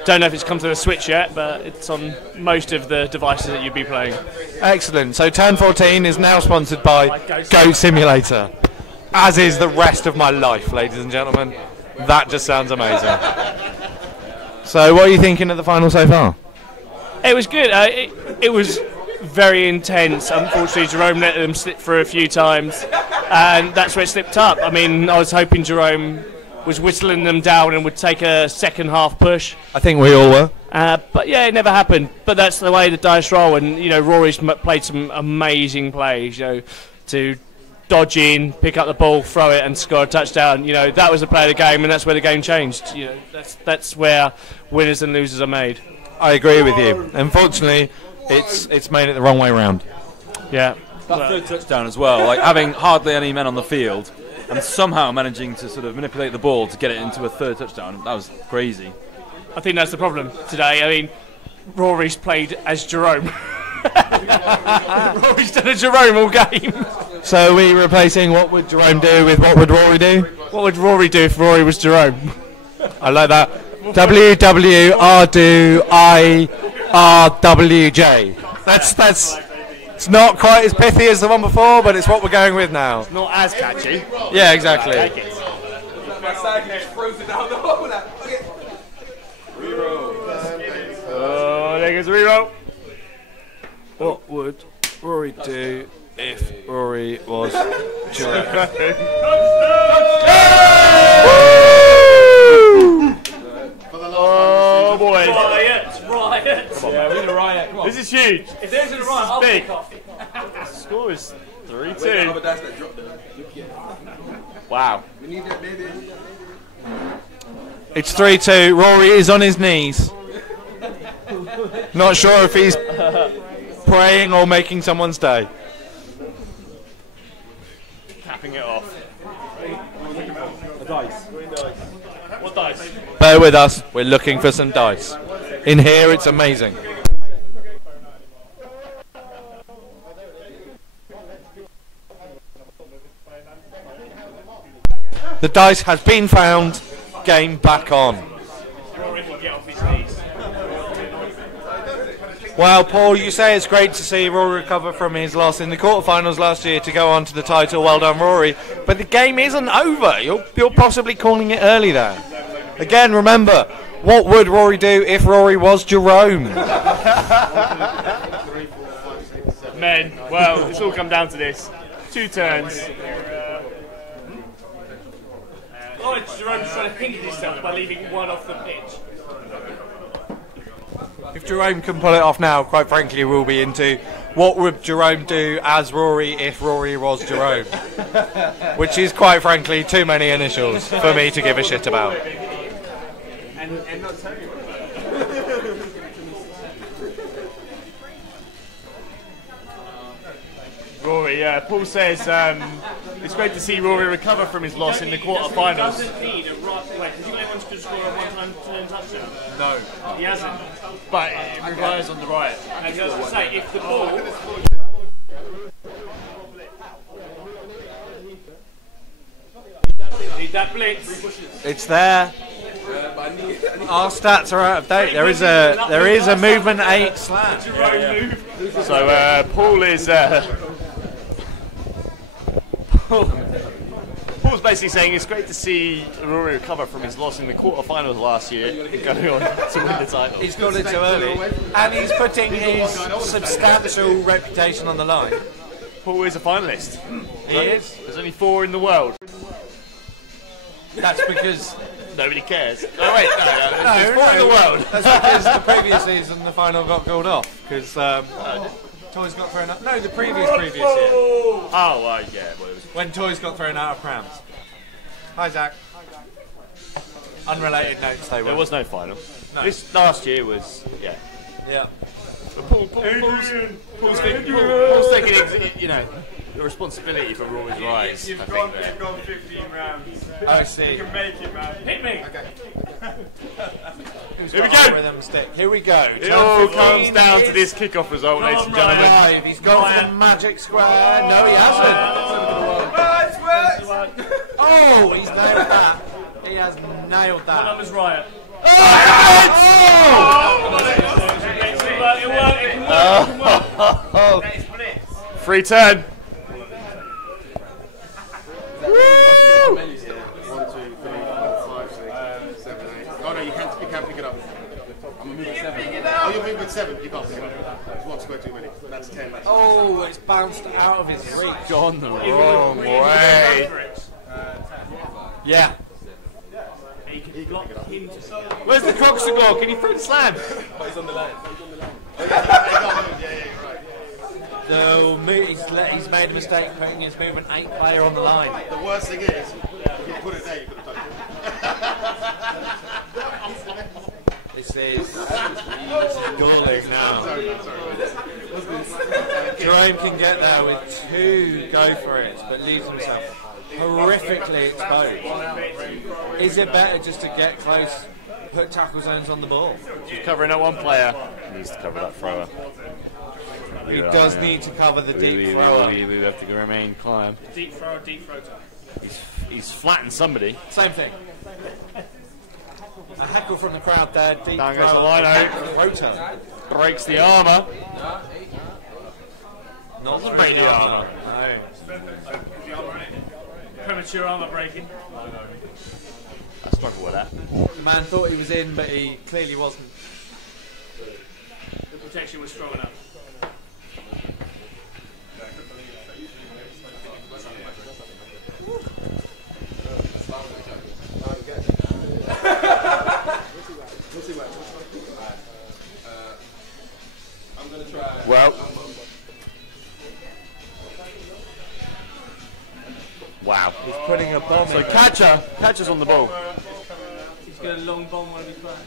Don't know if it's come to the Switch yet, but it's on most of the devices that you'd be playing. Excellent. So Turn 14 is now sponsored by Goat Simulator, as is the rest of my life, ladies and gentlemen. That just sounds amazing. So what are you thinking of the final so far? It was good. It was very intense. Unfortunately, Jerome let them slip through a few times, and that's where it slipped up. I mean, I was hoping Jerome was whistling them down and would take a second half push. I think we all were. But yeah, it never happened. But that's the way the dice roll, and Rory's played some amazing plays. To dodge in, pick up the ball, throw it, and score a touchdown. That was the play of the game, and that's where the game changed. That's where winners and losers are made. I agree with you. Unfortunately, it's made it the wrong way round. Yeah. That third touchdown as well, like having hardly any men on the field and somehow managing to sort of manipulate the ball to get it into a third touchdown. That was crazy. I think that's the problem today. I mean, Rory's played as Jerome. Rory's done a Jerome all game. So are we replacing what would Jerome do with what would Rory do? What would Rory do if Rory was Jerome? I like that. WWRDIRWJ. That's. It's not quite as pithy as the one before, but it's what we're going with now. It's not as catchy. Yeah, exactly. I like it. Oh, there goes a reroll. What would Rory do if Rory was Jerome? Oh boy! Riot! Yeah, we're in a riot. Come on. This is huge. If there's a riot, I'll big. pick off. The score is 3-2. Wow. It's 3-2. Rory is on his knees. Not sure if he's praying or making someone's day. Capping it off. A dice. What dice? Bear with us. We're looking for some dice. In here, it's amazing. The dice has been found. Game back on. Well, Paul, you say it's great to see Rory recover from his loss in the quarterfinals last year to go on to the title. Well done, Rory. But the game isn't over. You're possibly calling it early there. Again, remember, what would Rory do if Rory was Jerome? Men, well, it's all come down to this. 2 turns. Jerome's trying to hinder himself by leaving one off the pitch. If Jerome can pull it off now, quite frankly, we'll be into what would Jerome do as Rory if Rory was Jerome. Which is, quite frankly, too many initials for me to give a shit about. And not tell you. Rory, Paul says it's great to see Rory recover from his loss in the quarterfinals. He doesn't need a right. Wait, has he got anyone to score a one-time turn touchdown? No. He hasn't. But it relies on the riot. And I was going to say, if the ball... Need that blitz. It's there. Our stats are out of date. There is a movement 8 slam. So Paul is Paul Paul's basically saying it's great to see Rory recover from his loss in the quarterfinals last year and going on to win the title. He's got it too early, and he's putting his substantial reputation on the line. Paul is a finalist. He is. There's only 4 in the world. That's because nobody cares. Oh wait, no, there's 4 in the world. That's because the previous season the final got called off because Toys got thrown out. No, the previous year. Oh, yeah. Well, it was when Toys got thrown out of prams. Hi, Zach. Unrelated notes, they were. There was no final. No. This last year was, yeah. Yeah. Paul's taking, you know, the responsibility for Rory's rise. You've gone 15 rounds. I see. You can make it, man. Hit me! Here we go! Here we go. It all comes down to this kickoff result, ladies and gentlemen. He's got the magic square. No, he hasn't. Oh, he's nailed that. He has nailed that. One of us riot. Oh! Free turn. Woo! 1, 2, 3, 4, 5, 6, 7, 8. Oh no, you can't pick it up. I'm moving 7. Oh, you're moving 7. You can't pick it up. There's 1 square too many. That's 10. Oh, it's bounced out of his reach. Gone the wrong way. Yeah. Where's the Croxagore? Can you front slam? He's on the line. No, he's made a mistake putting his movement 8 player on the line. The worst thing is, if you put it there, you could have touched it. This is galling now. Jerome can get there with 2 go for it, but leaves himself horrifically exposed. Is it better just to get close, put tackle zones on the ball? He's covering up 1 player. He needs to cover that thrower. He does need to cover the deep thrower. We have to remain calm. Deep throw time. He's flattened somebody. Same thing. A heckle from the crowd there. Deep Down throw. goes the line out. Breaks the armour. Not Doesn't break the armour. No. Premature armour breaking. I struggle with that. The man thought he was in, but he clearly wasn't. The protection was strong enough. Well. Wow. He's putting a bomb So in. catcher's on the ball. He's going to long bomb one of his players.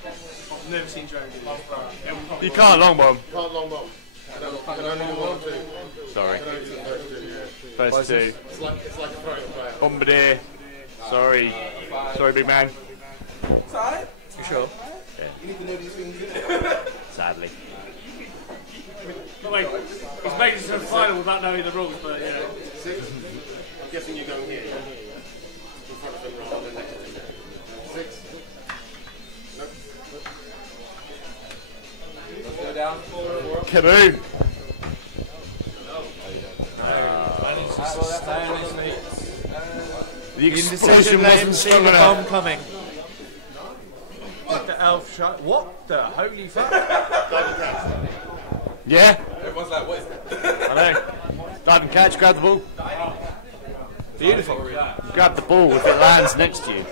I've never seen Jerome do this. You can't long bomb. Can't long bomb. Can only do 1 or 2. Sorry. First 2. First 2. It's like a throwing player. Bombardier. Sorry. Sorry, big man. Sorry? You sure? Yeah. You need to know these things. Sadly. But wait, he's made it to the final without knowing the rules, but yeah. 6. I'm guessing you're going here. In front of him rather than next to him. 6. Nope. Let's go down. Kaboom! The explosion wasn't see strong the enough. bomb coming. With the elf shot. What the holy fuck? Yeah? Everyone's like, what is that? I know. Dive and catch, grab the ball. Beautiful. Grab the ball if it lands next to you.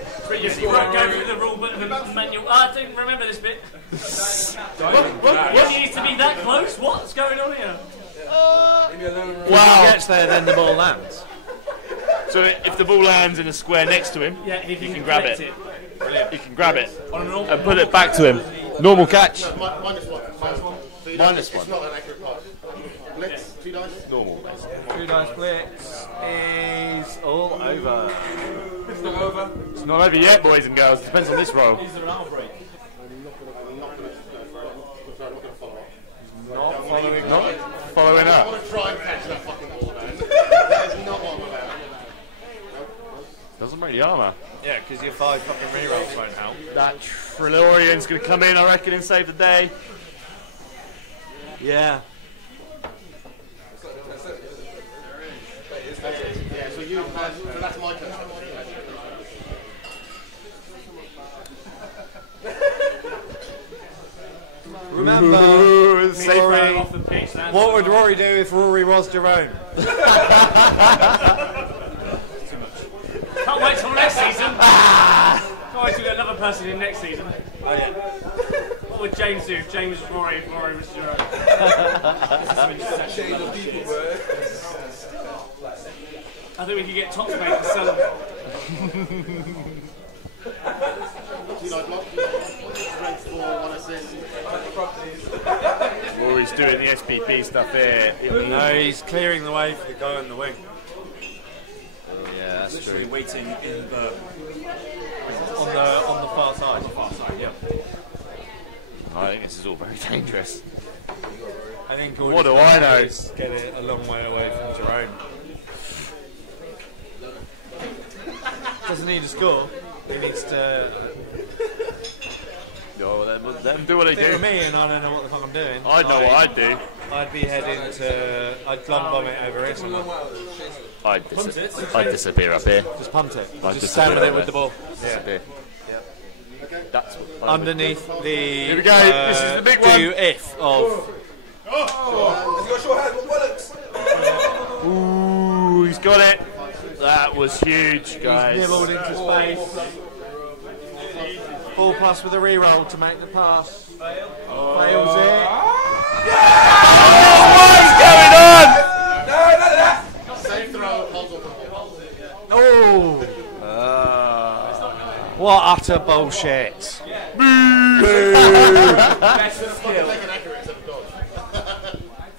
You won't go through the rule book and the manual. I don't remember this bit. What needs to be that close? What's going on here? If he gets there, then the ball lands. So if the ball lands in a square next to him, Yeah, he you can grab it. Brilliant. You can grab it On a normal and put it back to him. Normal catch. -1. -1. So Minus it's 1. not an accurate pass. Blitz, 2 dice. Normal. 2 dice blitz is all over. It's not over. It's not over yet, boys and girls. Depends on this roll. Is there an arm break? I'm not going to follow up. Not following Not following I up. want to try and catch that fucking ball, man. That is not what I'm about. Doesn't break the armour. Yeah, because your 5 fucking rerolls won't help. That Trilorian's going to come in, I reckon, and save the day. Yeah. Yeah, so you had That's my turn. Remember, Ooh, safe Rory, round off the pitch, what would Rory do if Rory was Jerome? Can't wait till next season. Can't wait to get another person in next season. Oh yeah. What would James do? If James was Rory, if Rory was Jerome. I think we could get Top's mate to sell them. Rory's doing the SPP stuff here. No, he's clearing the way for the guy on the wing. Yeah, that's Literally true. waiting in the on the far side. Yeah. I think this is all very dangerous. I think What do I know? Get it a long way away from Jerome. Doesn't need to score. He needs to. No, let them do what they If it do. were me and I don't know what the fuck I'm doing. I know what I'd do. I'd be heading to. I'd long bomb it over here somewhere. I'd disappear up here. Just punt it. I'd Just stand with disappear it with the ball. Disappear. That's what Underneath the. Here we go. This is the big one. Do if of. Ooh, he's got it. That was huge, guys. He's nibbled into space. 4+ with a reroll to make the pass. Fails it. What is going on? Safe throw, holds on. Oh! What utter bullshit.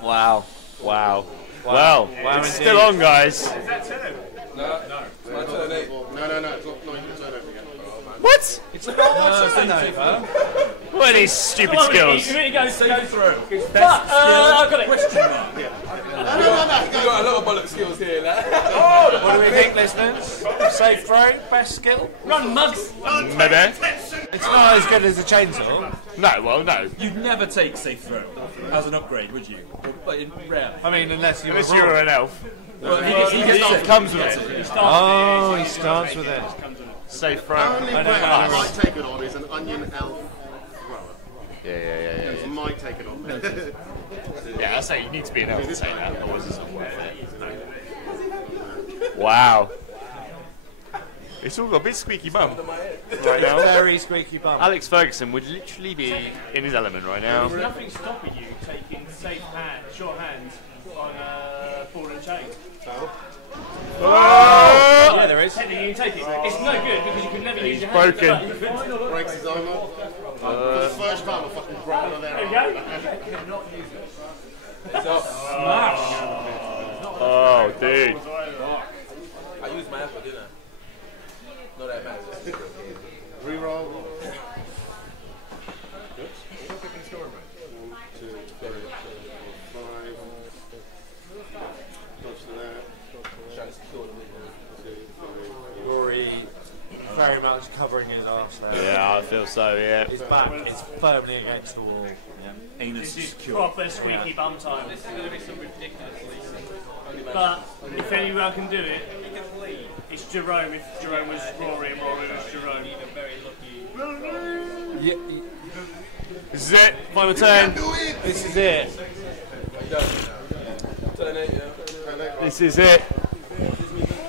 Wow. Wow. Wow. Well, Wow, it's indeed. still on, guys. No, it's not your turn over again. What? It's not What are these stupid Come on, skills? Ricky, go through. Best I've got it. No. You got a lot of bollock skills here, lad. What do we think, listeners? Safe throw, best skill? Run, mugs. Maybe. It's not as good as a chainsaw. No, well, no. You'd never take safe throw as an upgrade, would you? But in rare. I mean, unless you Unless you were an elf. Well, He gets it. Comes with it. Oh, he starts with it. Safe throw. Only player I might take it on is an onion elf thrower. Yeah. I might take it on. Yeah, I say you need to be an elf to say that, otherwise it's not worth it. Wow. It's all got a bit squeaky bum right now. Very squeaky bum. Alex Ferguson would literally be in his element right now. There's nothing stopping you taking safe hand, short hands on a ball and chain. Oh! Yeah, there is. Technically, you can take it. It's no good because you can never use your broken. hands. Breaks his arm up. For the first time, I fucking broke one of their There you go. Smash! Oh, dude. I used my hand for dinner. Not that bad. Reroll. Rory very much covering his arse there. Yeah, I feel so, yeah. His back is firmly against the wall. Anus This is secure. proper squeaky bum time. This is going to be some ridiculous. But if anyone can do it, it's Jerome. If Jerome was Rory and Rory was Jerome. This is it. Final turn. This is it. This is it.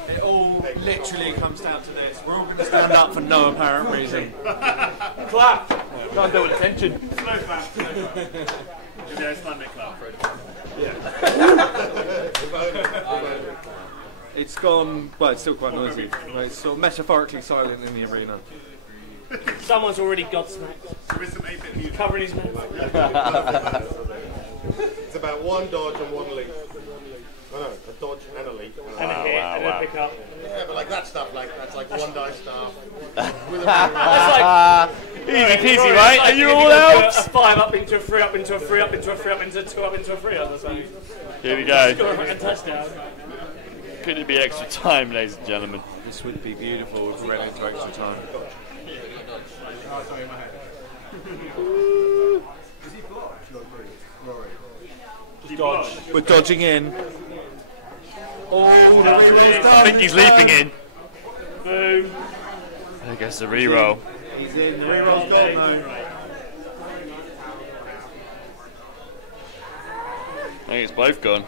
It all literally comes down to this. We're all going to stand up for no apparent reason. Clap! Can't do it with attention. Slow clap. Yeah, it's Monday clap. It's gone, well, it's still quite noisy. But it's sort of metaphorically silent in the arena. Someone's already godsmacked. Covering his mouth. It's about one dodge and one leap. Oh, no, a dodge and a leap. And a hit, and a pick up. Yeah, but like that stuff, that's like one dice staff. With a Easy peasy, Rory, right? it's Are you if all could do out? A 5 up into a 3 up into a 3 up into a 3 up into a 2 up into a 3 on the side. Here we go. Score a fucking touchdown. Could it be extra time, ladies and gentlemen? This would be beautiful if we ran into extra time. Dodge. We're dodging in. I think he's leaping in. Boom. There goes the reroll. He's in. The reroll's gone though. I think it's both gone.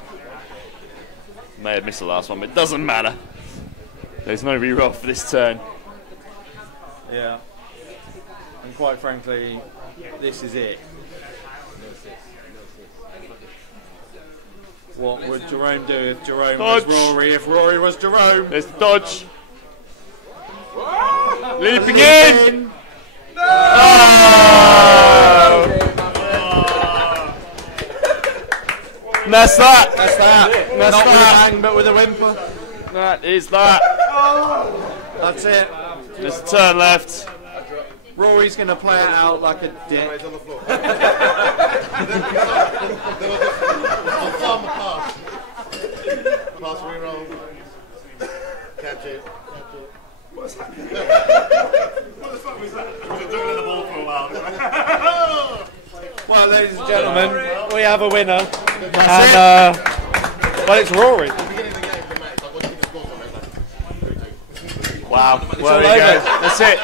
May have missed the last one, but it doesn't matter. There's no reroll for this turn. Yeah. And quite frankly, this is it. What would Jerome do if Jerome was Rory? If Rory was Jerome? There's the dodge. Leaping in! No! And that's that. That's that. That's Not that. with a bang, but with a whimper. That is that. That's it. There's a turn left. Rory's going to play it out like a dick. Pass reroll. Catch it. What's that? What the fuck was that? We've been juggling the ball for a while. Well, ladies and gentlemen, we have a winner. That's and, well, it's Rory. Wow. It's Well, all there you over. go. That's it.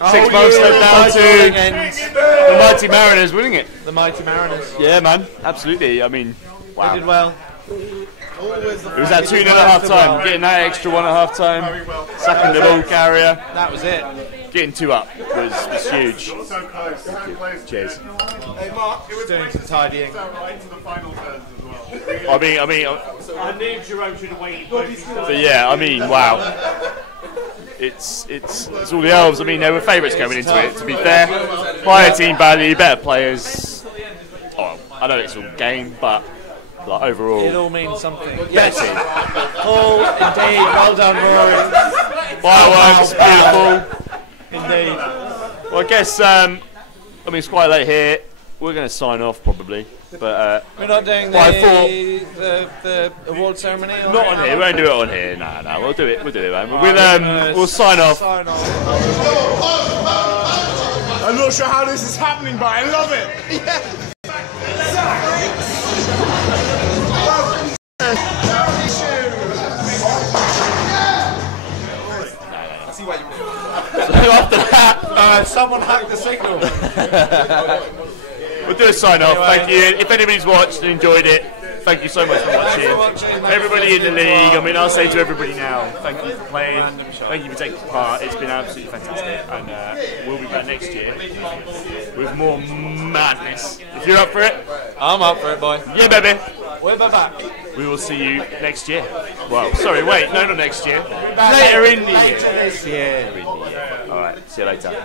A 6 whole votes Euro down by to calling ends. the Mighty Mariners winning it. The Mighty Mariners. Yeah, man. Absolutely. I mean, wow. They did well. It was that 2-0 at half time. Getting that extra one at half time. Sacking the ball carrier. That was it. Getting 2 up was huge. So close. So close. Cheers. Hey, Mark, it was Doing great some to tidying. right into the final turns as well. I mean, I knew Jerome should have waited. but yeah, I mean, wow. It's all the elves. I mean, they were favourites going into it. To be fair, higher team value, better players. Oh, I know it's all game, but like overall, It all means something. better Yes. team. Oh, indeed. Well done, Rory. Fireworks, beautiful. Indeed. Well, I guess I mean it's quite late here. We're going to sign off probably, but We're not doing well, I the award ceremony? Or not on here. We won't do it on here. No, we'll do it. We'll do it, man. We'll sign off. I'm not sure how this is happening, but I love it. I see why you So after that, someone hacked the signal. we'll do a sign off. Thank you. If anybody's watched and enjoyed it, thank you so much for watching. Everybody in the league, I mean, I'll say to everybody now, thank you for playing, thank you for taking part. It's been absolutely fantastic, and we'll be back next year with more madness. If you're up for it, I'm up for it, boy. Yeah, baby. We're back. We will see you next year. Well, sorry, wait, no, not next year. Later in the year. Later this year. All right, see you later.